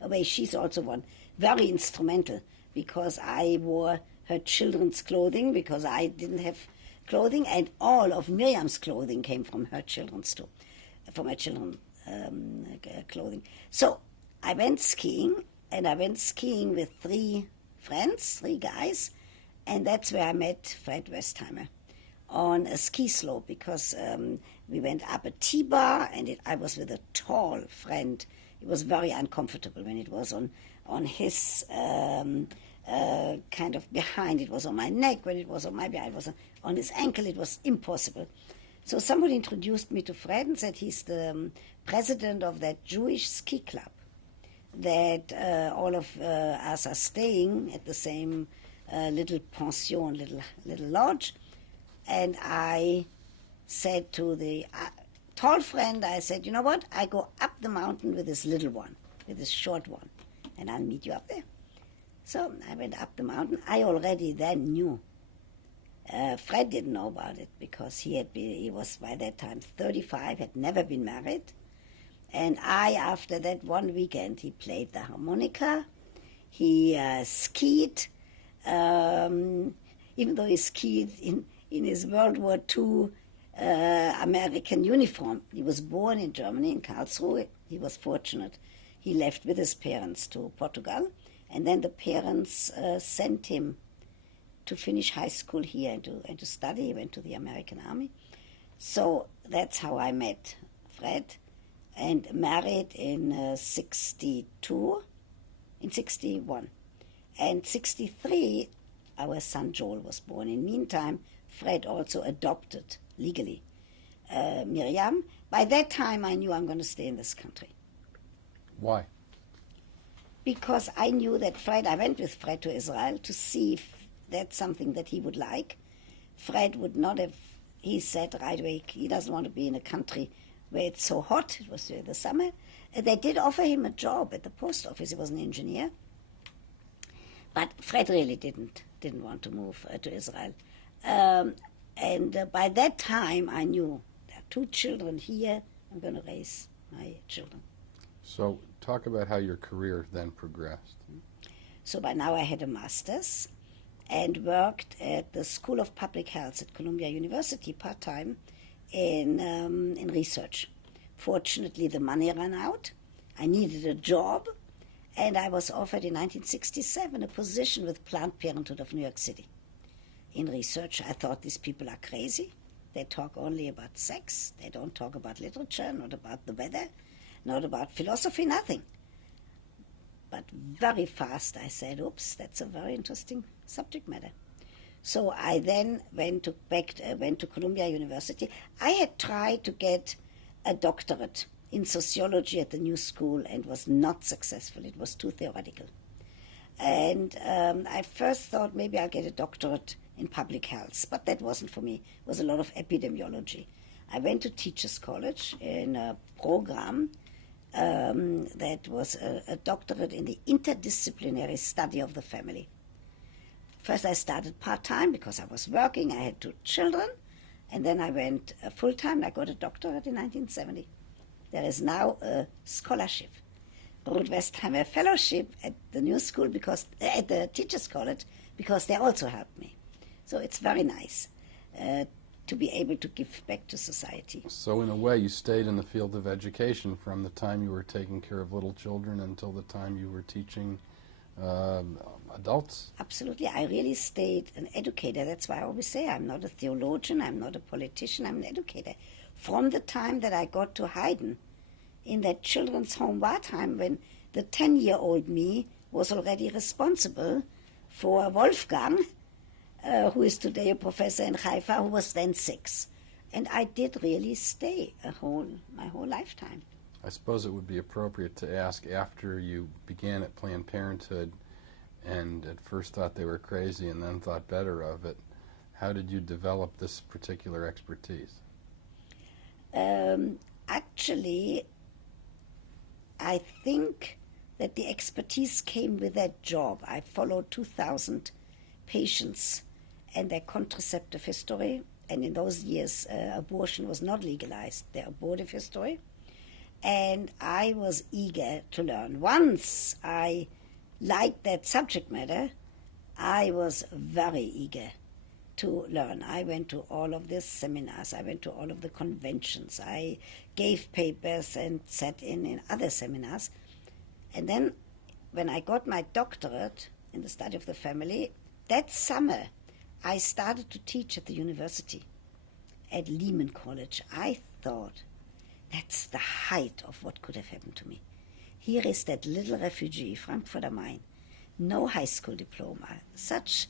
away. She's also one very instrumental because I wore her children's clothing because I didn't have clothing, and all of Miriam's clothing came from her children's too, from her children's clothing. So I went skiing, and I went skiing with 3 friends, 3 guys, and that's where I met Fred Westheimer on a ski slope because we went up a T-bar, and I was with a tall friend. It was very uncomfortable when it was on his kind of behind. It was on my neck. When it was on my behind, it was on his ankle. It was impossible. So somebody introduced me to Fred and said he's the president of that Jewish ski club that all of us are staying at the same little pension, little lodge. And I said to the tall friend, I said, you know what? I go up the mountain with this little one, with this short one, and I'll meet you up there. So I went up the mountain. I already then knew. Fred didn't know about it because he was by that time 35, had never been married. And after that one weekend, he played the harmonica. He skied, even though he skied in his World War II American uniform. He was born in Germany, in Karlsruhe. He was fortunate. He left with his parents to Portugal, and then the parents sent him to finish high school here and to study. He went to the American Army. So that's how I met Fred, and married in 62, in 61. And 63, our son Joel was born. In the meantime, Fred also adopted legally Miriam. By that time, I knew I'm going to stay in this country. Why? Because I knew that I went with Fred to Israel to see if that's something that he would like. Fred would not have, he said right away, he doesn't want to be in a country where it's so hot. It was during the summer. They did offer him a job at the post office. He was an engineer. But Fred really didn't want to move to Israel. By that time, I knew there are 2 children here. I'm going to raise my children. So talk about how your career then progressed. So by now I had a master's and worked at the School of Public Health at Columbia University part-time in research. Fortunately, the money ran out. I needed a job, and I was offered in 1967 a position with Planned Parenthood of New York City. In research, I thought these people are crazy. They talk only about sex. They don't talk about literature, not about the weather, not about philosophy, nothing. But very fast I said, oops, that's a very interesting subject matter. So I then went to Columbia University. I had tried to get a doctorate in sociology at the New School and was not successful. It was too theoretical. And I first thought maybe I'll get a doctorate in public health, but that wasn't for me. It was a lot of epidemiology. I went to Teachers College in a program that was a doctorate in the interdisciplinary study of the family. First I started part-time because I was working. I had 2 children. And then I went full-time. I got a doctorate in 1970. There is now a scholarship, Ruth Westheimer Fellowship at the New School, at the Teachers College, because they also helped me. So it's very nice to be able to give back to society. So in a way, you stayed in the field of education from the time you were taking care of little children until the time you were teaching adults. Absolutely. I really stayed an educator. That's why I always say I'm not a theologian, I'm not a politician, I'm an educator. From the time that I got to Haydn, in that children's home Wartheim, when the 10-year-old me was already responsible for Wolfgang, who is today a professor in Haifa, who was then 6. And I did really stay my whole lifetime. I suppose it would be appropriate to ask, after you began at Planned Parenthood and at first thought they were crazy and then thought better of it, how did you develop this particular expertise? Actually, I think that the expertise came with that job. I followed 2,000 patients and their contraceptive history, and in those years abortion was not legalized, their abortive history. And I was eager to learn. Once I liked that subject matter, I was very eager to learn. I went to all of these seminars. I went to all of the conventions. I gave papers and sat in other seminars. And then when I got my doctorate in the study of the family, that summer I started to teach at the university at Lehman College. I thought, that's the height of what could have happened to me. Here is that little refugee, Frankfurt am Main, no high school diploma, such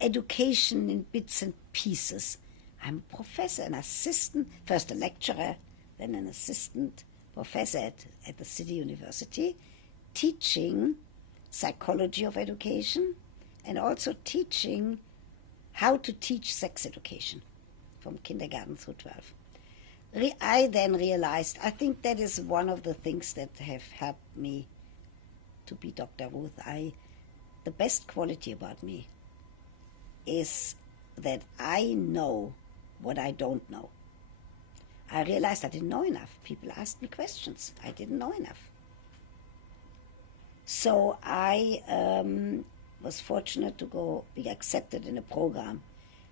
education in bits and pieces. I'm a professor, an assistant, first a lecturer, then an assistant professor at the City University, teaching psychology of education and also teaching how to teach sex education from kindergarten through 12. I then realized, I think that is one of the things that have helped me to be Dr. Ruth. The best quality about me is that I know what I don't know. I realized I didn't know enough. People asked me questions. I didn't know enough. So I was fortunate to be accepted in a program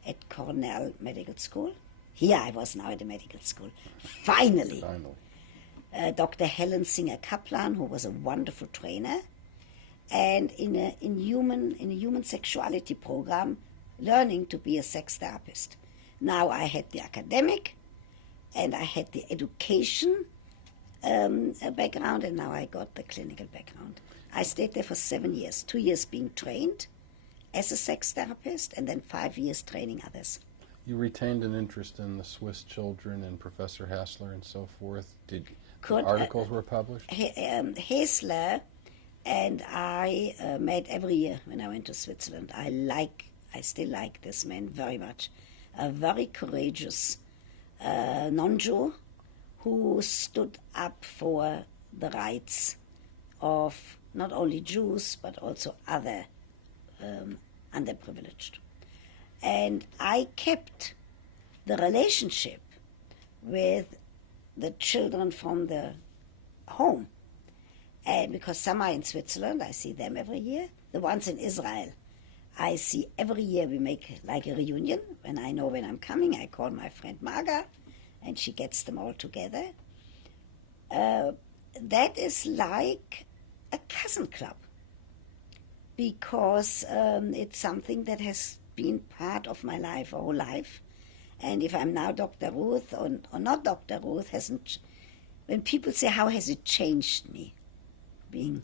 at Cornell Medical School. Here I was now at the medical school. Finally. Dr. Helen Singer Kaplan, who was a wonderful trainer, and in a human sexuality program, learning to be a sex therapist. Now I had the academic, and I had the education background, and now I got the clinical background. I stayed there for 7 years, 2 years being trained as a sex therapist, and then 5 years training others. You retained an interest in the Swiss children and Professor Hassler and so forth. Did articles were published? Hassler and I met every year when I went to Switzerland. I still like this man very much. A very courageous non-Jew who stood up for the rights of not only Jews but also other underprivileged. And I kept the relationship with the children from the home. And because some are in Switzerland, I see them every year. The ones in Israel, I see every year. We make like a reunion. When I know when I'm coming, I call my friend Marga, and she gets them all together. That is like a cousin club, because it's something that has been part of my life, whole life. And if I'm now Dr. Ruth or not Dr. Ruth, hasn't. When people say, how has it changed me, being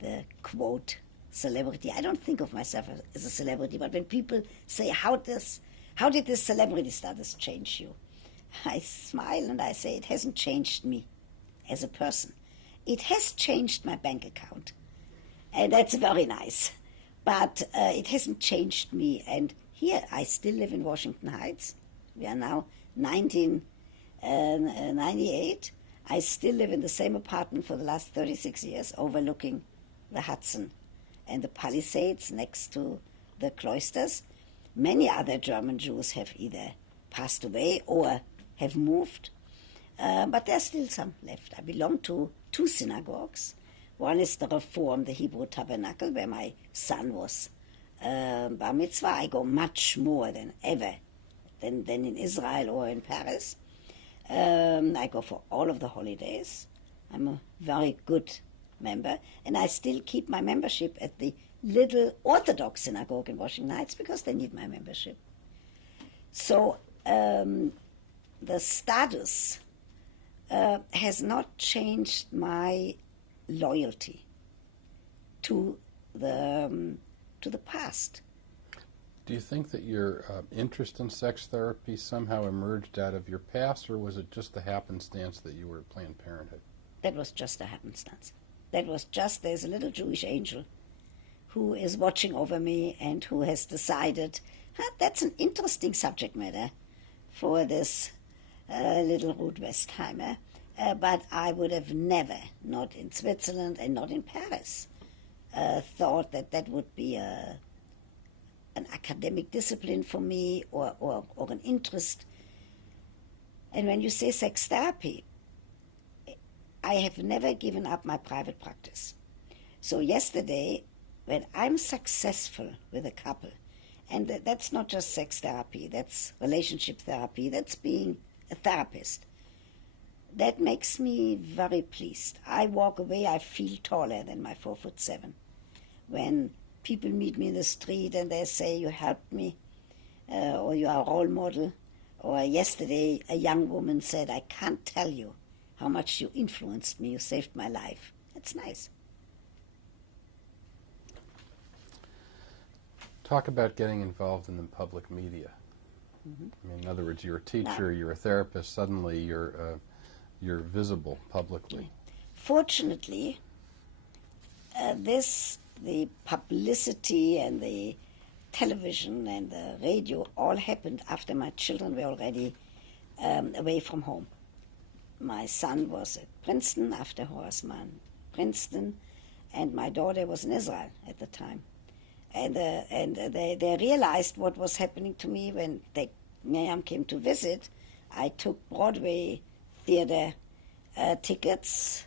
the quote celebrity, I don't think of myself as a celebrity, but when people say, how did this celebrity status change you? I smile and I say, it hasn't changed me as a person. It has changed my bank account, and that's very nice. But it hasn't changed me. And here, I still live in Washington Heights. We are now 1998. I still live in the same apartment for the last 36 years, overlooking the Hudson and the Palisades next to the cloisters. Many other German Jews have either passed away or have moved, but there's still some left. I belong to 2 synagogues. One is the Reform, the Hebrew Tabernacle, where my son was bar mitzvah. I go much more than ever than in Israel or in Paris. I go for all of the holidays. I'm a very good member, and I still keep my membership at the little Orthodox synagogue in Washington Heights because they need my membership. So the status has not changed my loyalty to the past. Do you think that your interest in sex therapy somehow emerged out of your past, or was it just the happenstance that you were at Planned Parenthood? That was just a happenstance. That was just, there's a little Jewish angel who is watching over me and who has decided, that's an interesting subject matter for this little Ruth Westheimer. But I would have never, not in Switzerland and not in Paris, thought that would be an academic discipline for me or an interest. And when you say sex therapy, I have never given up my private practice. So yesterday, when I'm successful with a couple, and that's not just sex therapy, that's relationship therapy, that's being a therapist, that makes me very pleased. I walk away, I feel taller than my 4'7". When people meet me in the street and they say, you helped me, or you are a role model, or yesterday a young woman said, I can't tell you how much you influenced me, you saved my life. That's nice. Talk about getting involved in the public media. Mm-hmm. I mean, in other words, you're a teacher, you're a therapist, suddenly you're visible publicly. Fortunately, the publicity and the television and the radio all happened after my children were already away from home. My son was at Princeton, after Horace Mann, Princeton, and my daughter was in Israel at the time. And they realized what was happening to me when Miriam came to visit. I took Broadway theater tickets,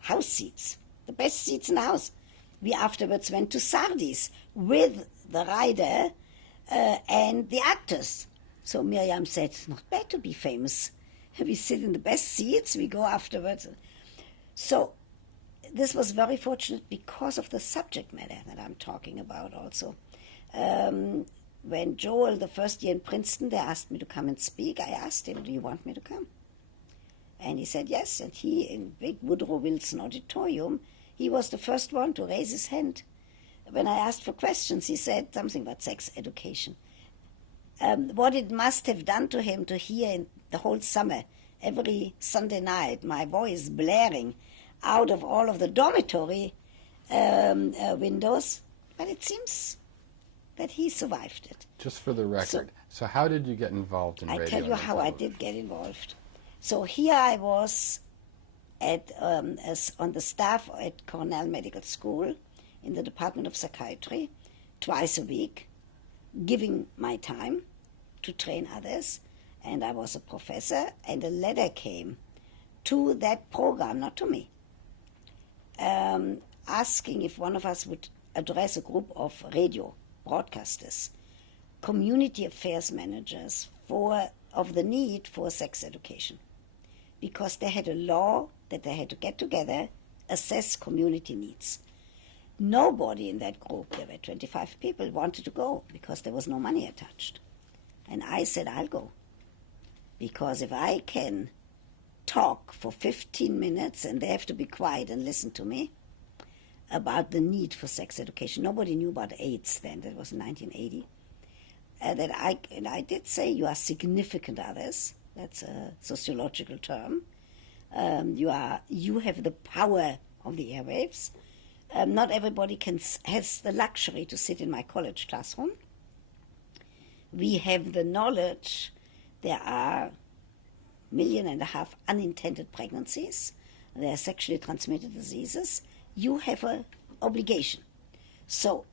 house seats, the best seats in the house. We afterwards went to Sardis with the rider and the actors. So Miriam said, it's not bad to be famous. We sit in the best seats, we go afterwards. So this was very fortunate because of the subject matter that I'm talking about also. When Joel, the first year in Princeton, they asked me to come and speak, I asked him, do you want me to come? And he said yes, and he, in big Woodrow Wilson Auditorium, he was the first one to raise his hand. When I asked for questions, he said something about sex education. what it must have done to him to hear in the whole summer, every Sunday night, my voice blaring out of all of the dormitory windows. But it seems that he survived it. Just for the record, so how did you get involved in radio? I tell you and how I television? did get involved. So here I was at on the staff at Cornell Medical School in the Department of Psychiatry twice a week, giving my time to train others. And I was a professor, and a letter came to that program, not to me, asking if one of us would address a group of radio broadcasters, community affairs managers, of the need for sex education, because they had a law that they had to get together, assess community needs. Nobody in that group, there were 25 people, wanted to go because there was no money attached. And I said, I'll go. Because if I can talk for 15 minutes and they have to be quiet and listen to me about the need for sex education. Nobody knew about AIDS then. That was 1980. I did say you are significant others. That's a sociological term. You have the power of the airwaves. Not everybody has the luxury to sit in my college classroom. We have the knowledge there are 1.5 million unintended pregnancies. There are sexually transmitted diseases. You have an obligation. So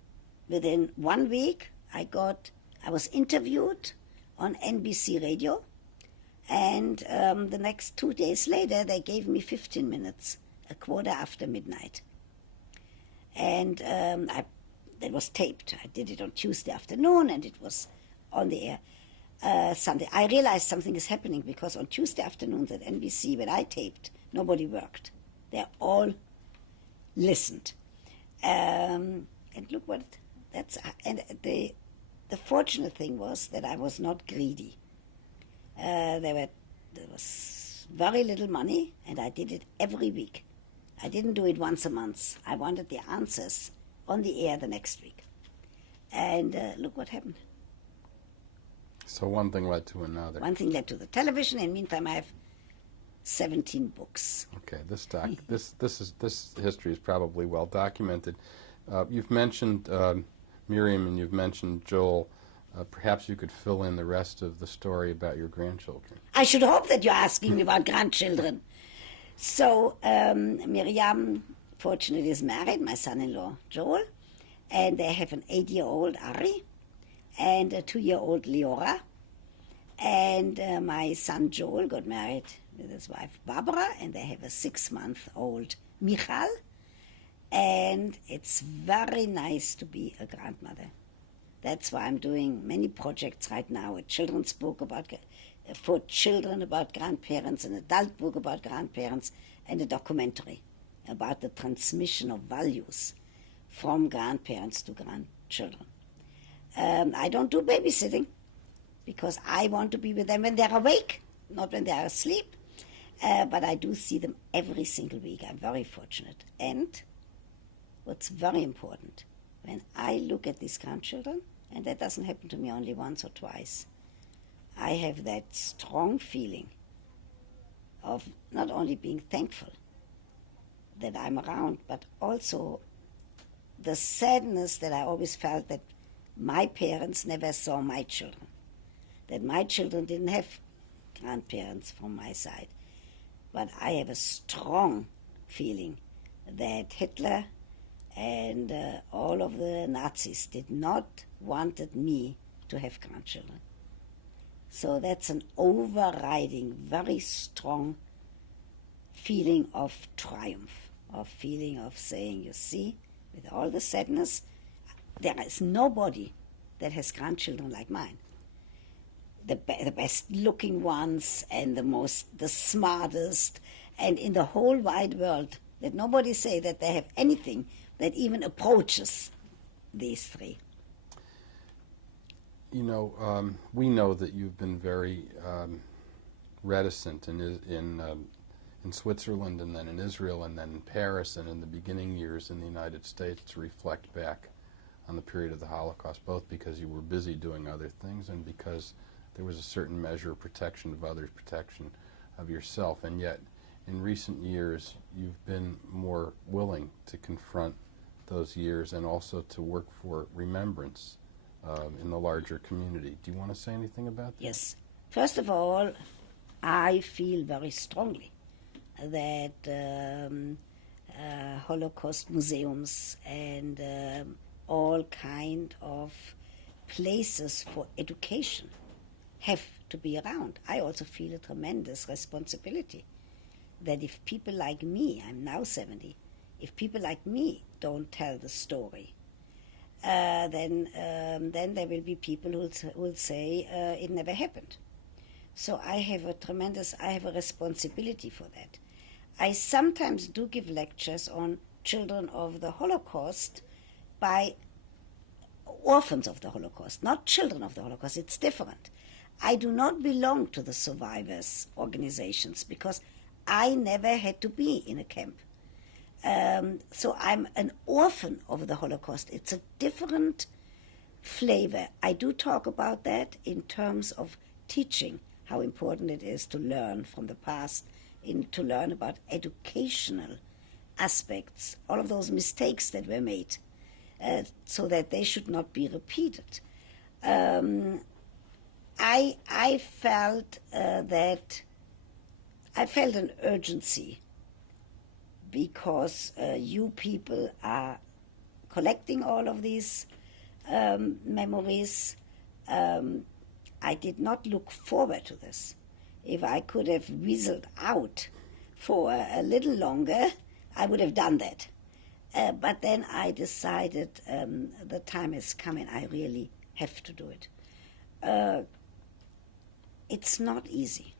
within 1 week, I was interviewed on NBC Radio, and the next 2 days later, they gave me 15 minutes, a quarter after midnight. And that was taped. I did it on Tuesday afternoon, and it was on the air Sunday. I realized something is happening because on Tuesday afternoons at NBC, when I taped, nobody worked. They all listened. And look what and the fortunate thing was that I was not greedy. There was very little money, and I did it every week. I didn't do it once a month. I wanted the answers on the air the next week. And look what happened. So one thing led to another. One thing led to the television. In the meantime, I have 17 books. Okay, this history is probably well documented. You've mentioned Miriam and you've mentioned Joel. Perhaps you could fill in the rest of the story about your grandchildren. I should hope that you're asking me about grandchildren. So Miriam, fortunately, is married, my son-in-law Joel, and they have an 8-year-old Ari and a 2-year-old Leora. And my son Joel got married with his wife Barbara, and they have a 6-month-old Michal. And it's very nice to be a grandmother. That's why I'm doing many projects right now, a children's book for children about grandparents, an adult book about grandparents, and a documentary about the transmission of values from grandparents to grandchildren. I don't do babysitting because I want to be with them when they're awake, not when they're asleep. But I do see them every single week. I'm very fortunate. And what's very important, when I look at these grandchildren, and that doesn't happen to me only once or twice, I have that strong feeling of not only being thankful that I'm around, but also the sadness that I always felt that my parents never saw my children, that my children didn't have grandparents from my side. But I have a strong feeling that Hitler and all of the Nazis did not wanted me to have grandchildren. So that's an overriding, very strong feeling of triumph, of feeling of saying, you see, with all the sadness, there is nobody that has grandchildren like mine. The best looking ones and the smartest, and in the whole wide world, that nobody say that they have anything that even approaches these three. You know, we know that you've been very reticent in Switzerland, and then in Israel, and then in Paris, and in the beginning years in the United States to reflect back on the period of the Holocaust, both because you were busy doing other things and because there was a certain measure of protection of others, protection of yourself. And yet, in recent years, you've been more willing to confront those years and also to work for remembrance in the larger community. Do you want to say anything about that? Yes. First of all, I feel very strongly that Holocaust museums and all kind of places for education have to be around. I also feel a tremendous responsibility that if people like me, I'm now 70, if people like me don't tell the story, then there will be people who will say it never happened. So I have a responsibility for that. I sometimes do give lectures on children of the Holocaust by orphans of the Holocaust, not children of the Holocaust. It's different. I do not belong to the survivors' organizations because I never had to be in a camp. So I'm an orphan of the Holocaust. It's a different flavor. I do talk about that in terms of teaching, how important it is to learn from the past, to learn about educational aspects, all of those mistakes that were made, so that they should not be repeated. I felt an urgency because you people are collecting all of these memories. I did not look forward to this. If I could have weaseled out for a little longer, I would have done that. But then I decided the time has come and I really have to do it. It's not easy.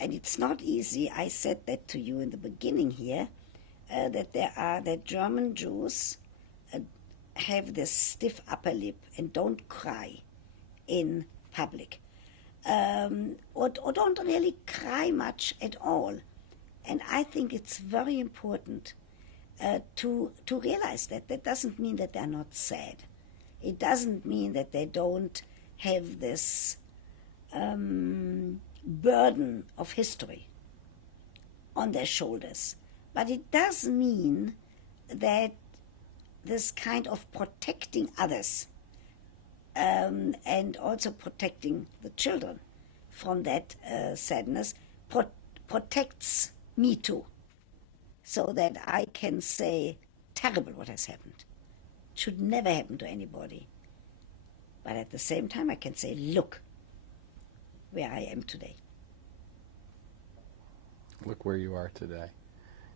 And it's not easy, I said that to you in the beginning here, that German Jews have this stiff upper lip and don't cry in public. Or don't really cry much at all. And I think it's very important to realize that. That doesn't mean that they're not sad. It doesn't mean that they don't have this burden of history on their shoulders. But it does mean that this kind of protecting others and also protecting the children from that sadness protects me too, so that I can say, terrible what has happened. It should never happen to anybody. But at the same time I can say, look where I am today. Look where you are today.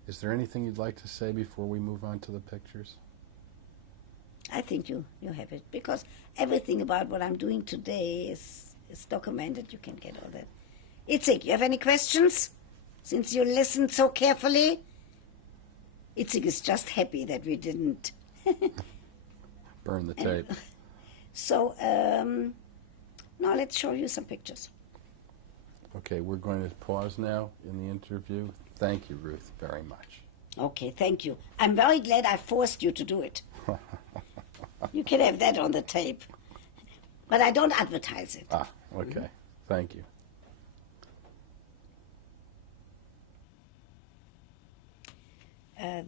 Is there anything you'd like to say before we move on to the pictures? I think you have it, because everything about what I'm doing today is documented. You can get all that. Itzik, you have any questions? Since you listened so carefully? Itzik is just happy that we didn't burn the tape. So, now let's show you some pictures. Okay, we're going to pause now in the interview. Thank you, Ruth, very much. Okay, thank you. I'm very glad I forced you to do it. You can have that on the tape. But I don't advertise it. Ah, okay. Thank you.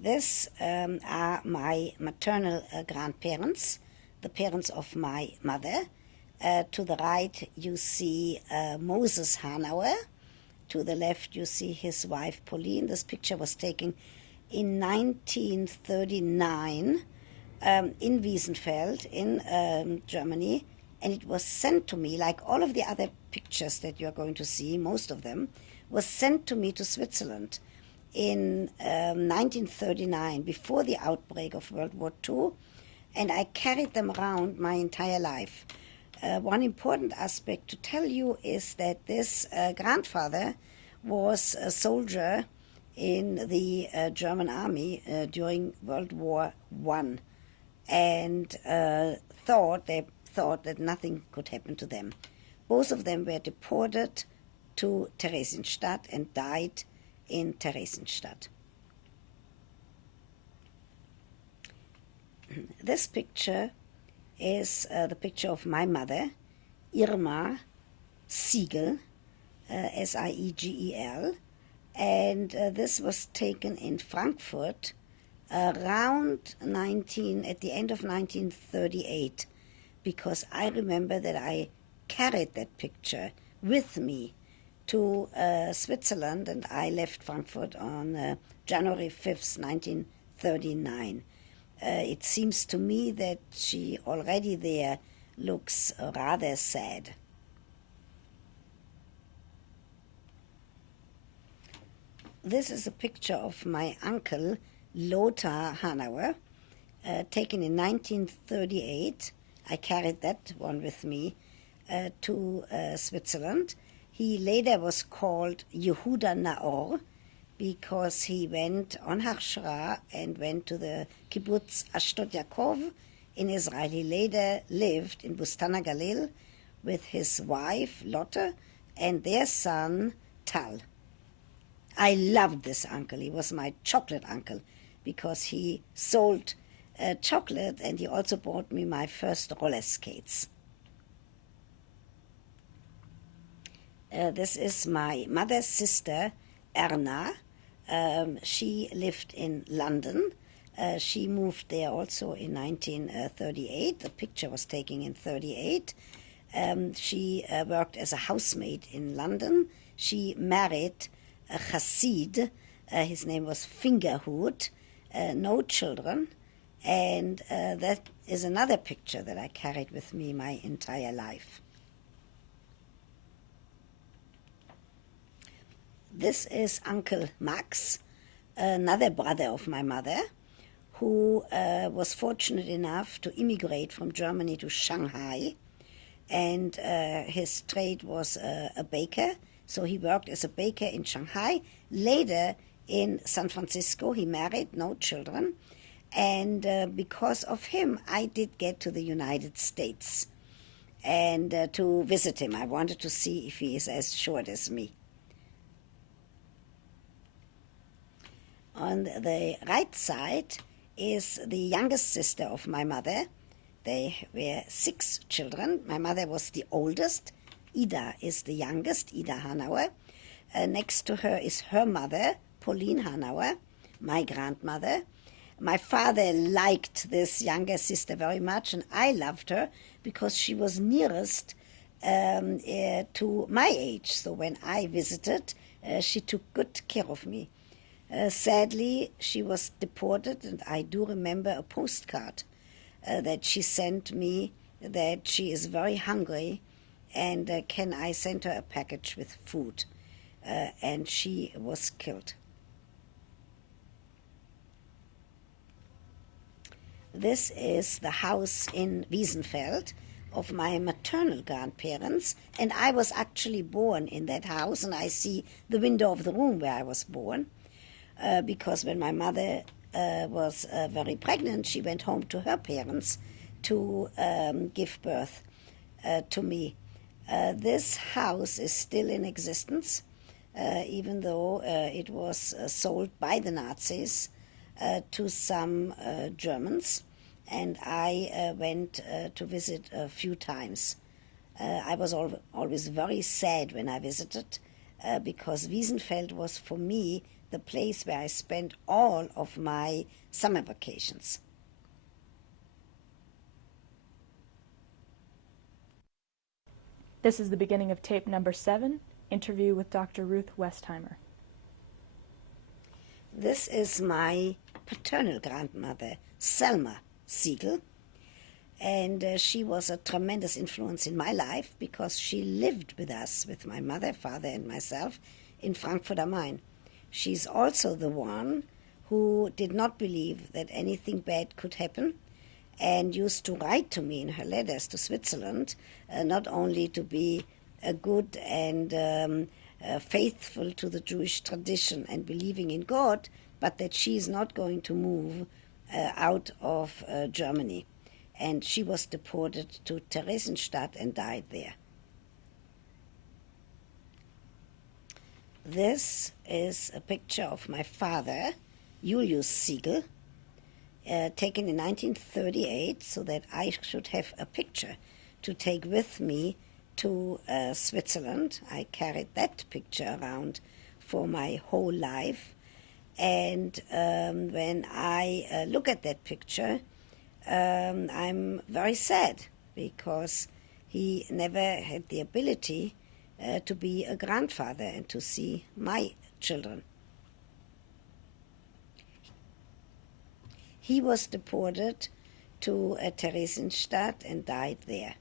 This are my maternal grandparents, the parents of my mother. To the right, you see Moses Hanauer. To the left, you see his wife, Pauline. This picture was taken in 1939 in Wiesenfeld in Germany, and it was sent to me, like all of the other pictures that you're going to see, most of them, was sent to me to Switzerland in 1939, before the outbreak of World War II, and I carried them around my entire life. One important aspect to tell you is that this grandfather was a soldier in the German army during World War I, and they thought that nothing could happen to them. Both of them were deported to Theresienstadt and died in Theresienstadt. This picture is the picture of my mother, Irma Siegel, Siegel, and this was taken in Frankfurt around at the end of 1938, because I remember that I carried that picture with me to Switzerland, and I left Frankfurt on January 5th, 1939. It seems to me that she already there looks rather sad. This is a picture of my uncle, Lothar Hanauer, taken in 1938. I carried that one with me to Switzerland. He later was called Yehuda Naor because he went on Hachshara and went to the kibbutz Ashdod Yaakov in Israel. He later lived in Bustana Galil with his wife, Lotte, and their son, Tal. I loved this uncle. He was my chocolate uncle because he sold chocolate, and he also bought me my first roller skates. This is my mother's sister, Erna. She lived in London. She moved there also in 1938. The picture was taken in 1938. She worked as a housemaid in London. She married a Chassid. His name was Fingerhut. No children. And that is another picture that I carried with me my entire life. This is Uncle Max, another brother of my mother, who was fortunate enough to immigrate from Germany to Shanghai. And his trade was a baker, so he worked as a baker in Shanghai. Later in San Francisco, he married, no children. And because of him, I did get to the United States and to visit him. I wanted to see if he is as short as me. On the right side is the youngest sister of my mother. They were 6 children. My mother was the oldest. Ida is the youngest, Ida Hanauer. Next to her is her mother, Pauline Hanauer, my grandmother. My father liked this younger sister very much, and I loved her because she was nearest to my age. So when I visited, she took good care of me. Sadly, she was deported, and I do remember a postcard that she sent me that she is very hungry, and can I send her a package with food? And she was killed. This is the house in Wiesenfeld of my maternal grandparents, and I was actually born in that house, and I see the window of the room where I was born. Because when my mother was very pregnant, she went home to her parents to give birth to me. This house is still in existence, even though it was sold by the Nazis to some Germans, and I went to visit a few times. I was always very sad when I visited, because Wiesenfeld was for me the place where I spent all of my summer vacations. This is the beginning of tape number 7, interview with Dr. Ruth Westheimer. This is my paternal grandmother, Selma Siegel, and she was a tremendous influence in my life because she lived with us, with my mother, father, and myself, in Frankfurt am Main. She's also the one who did not believe that anything bad could happen, and used to write to me in her letters to Switzerland, not only to be a good and faithful to the Jewish tradition and believing in God, but that she's not going to move out of Germany. And she was deported to Theresienstadt and died there. This is a picture of my father, Julius Siegel. taken in 1938, so that I should have a picture to take with me to Switzerland. I carried that picture around for my whole life. And when I look at that picture, I'm very sad because he never had the ability to be a grandfather and to see my children. He was deported to Theresienstadt and died there.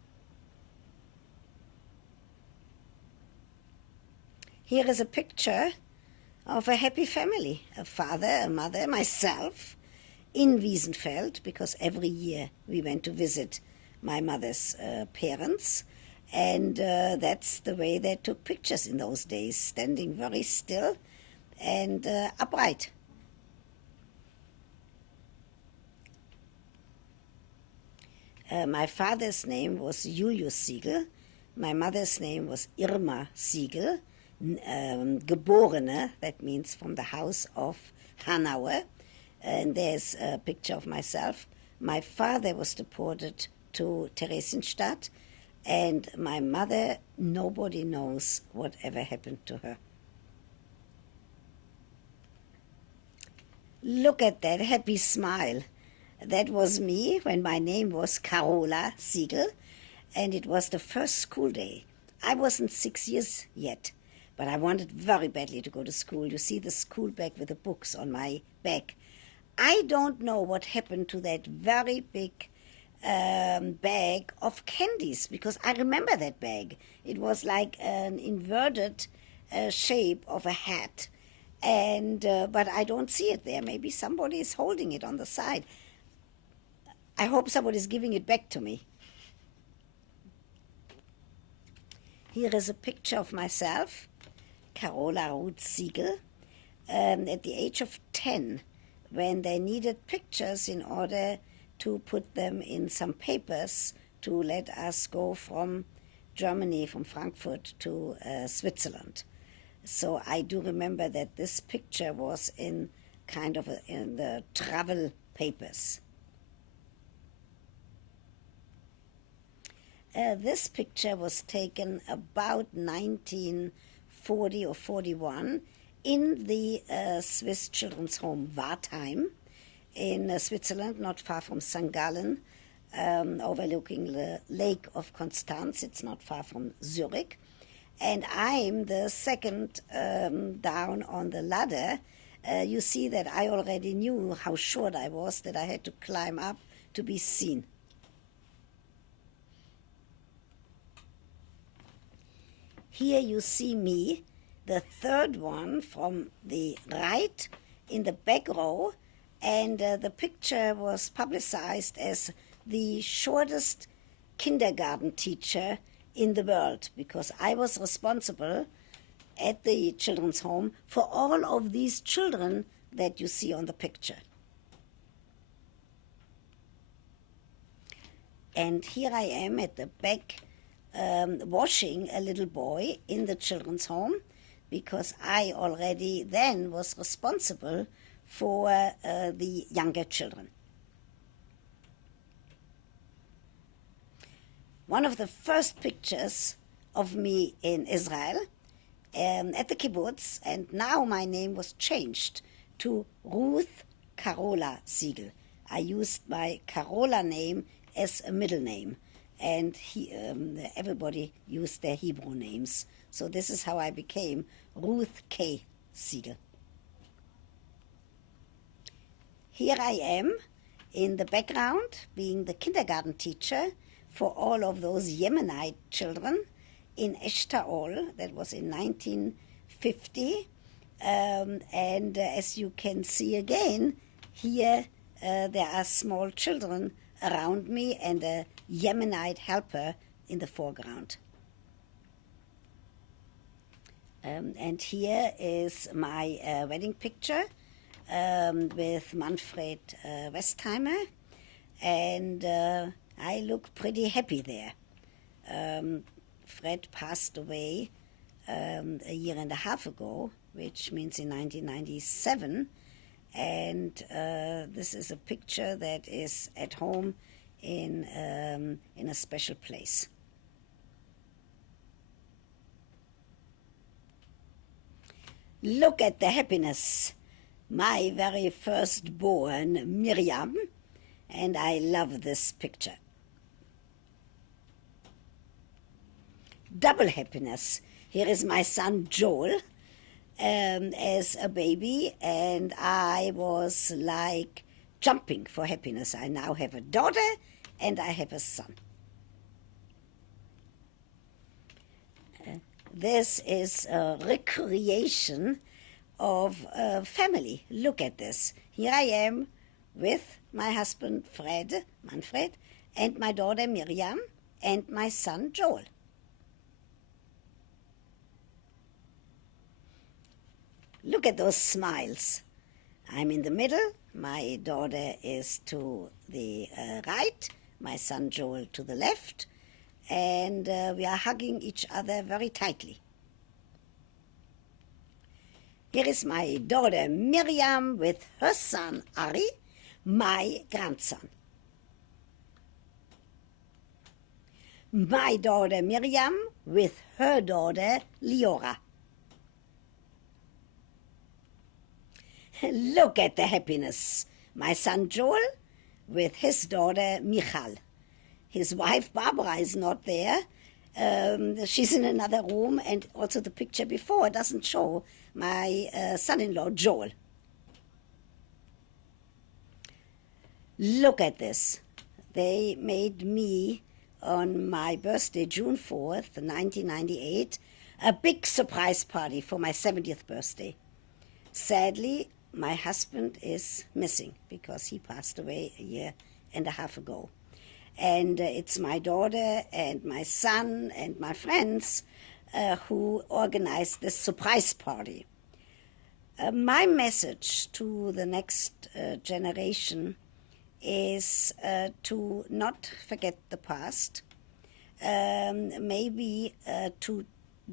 Here is a picture of a happy family, a father, a mother, myself, in Wiesenfeld, because every year we went to visit my mother's parents, and that's the way they took pictures in those days, standing very still and upright. My father's name was Julius Siegel. My mother's name was Irma Siegel, Geborene, that means from the house of Hanauer. And there's a picture of myself. My father was deported to Theresienstadt, and my mother, nobody knows whatever happened to her. Look at that happy smile. That was me when my name was Carola Siegel, and it was the first school day. I wasn't 6 years yet, but I wanted very badly to go to school. You see the school bag with the books on my back. I don't know what happened to that very big bag of candies, because I remember that bag. It was like an inverted shape of a hat, and but I don't see it there. Maybe somebody is holding it on the side. I hope somebody is giving it back to me. Here is a picture of myself, Carola Ruth Siegel, at the age of 10, when they needed pictures in order to put them in some papers to let us go from Germany, from Frankfurt to Switzerland. So I do remember that this picture was in kind of in the travel papers. This picture was taken about 1940 or 41 in the Swiss children's home Wartheim in Switzerland, not far from St. Gallen, overlooking the Lake of Constance. It's not far from Zurich. And I'm the second down on the ladder. You see that I already knew how short I was, that I had to climb up to be seen. Here you see me, the third one from the right in the back row, and the picture was publicized as the shortest kindergarten teacher in the world, because I was responsible at the children's home for all of these children that you see on the picture. And here I am at the back washing a little boy in the children's home, because I already then was responsible for the younger children. One of the first pictures of me in Israel at the kibbutz, and now my name was changed to Ruth Carola Siegel. I used my Carola name as a middle name, and everybody used their Hebrew names. So this is how I became Ruth K. Siegel. Here I am in the background, being the kindergarten teacher for all of those Yemenite children in Eshtaol. That was in 1950. And as you can see again, here there are small children around me and a Yemenite helper in the foreground. And here is my wedding picture with Manfred Westheimer, and I look pretty happy there. Fred passed away a year and a half ago, which means in 1997, And this is a picture that is at home in a special place. Look at the happiness. My very firstborn, Miriam, and I love this picture. Double happiness. Here is my son Joel as a baby, and I was like jumping for happiness. I now have a daughter and I have a son. This is a recreation of family. Look at this. Here I am with my husband Manfred, and my daughter Miriam, and my son Joel. Look at those smiles. I'm in the middle. My daughter is to the right, my son Joel to the left, and we are hugging each other very tightly. Here is my daughter Miriam with her son Ari, my grandson. My daughter Miriam with her daughter Liora. Look at the happiness. My son Joel with his daughter Michal. His wife Barbara is not there. She's in another room, and also the picture before doesn't show my son-in-law Joel. Look at this. They made me, on my birthday, June 4th, 1998, a big surprise party for my 70th birthday. Sadly, my husband is missing because he passed away a year and a half ago. And it's my daughter and my son and my friends who organized this surprise party. My message to the next generation is to not forget the past, maybe to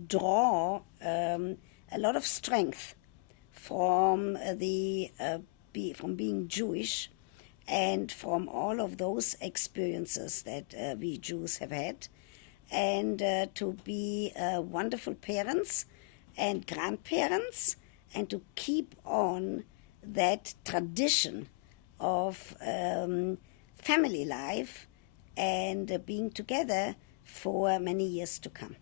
draw a lot of strength from from being Jewish and from all of those experiences that we Jews have had, and to be wonderful parents and grandparents, and to keep on that tradition of family life and being together for many years to come.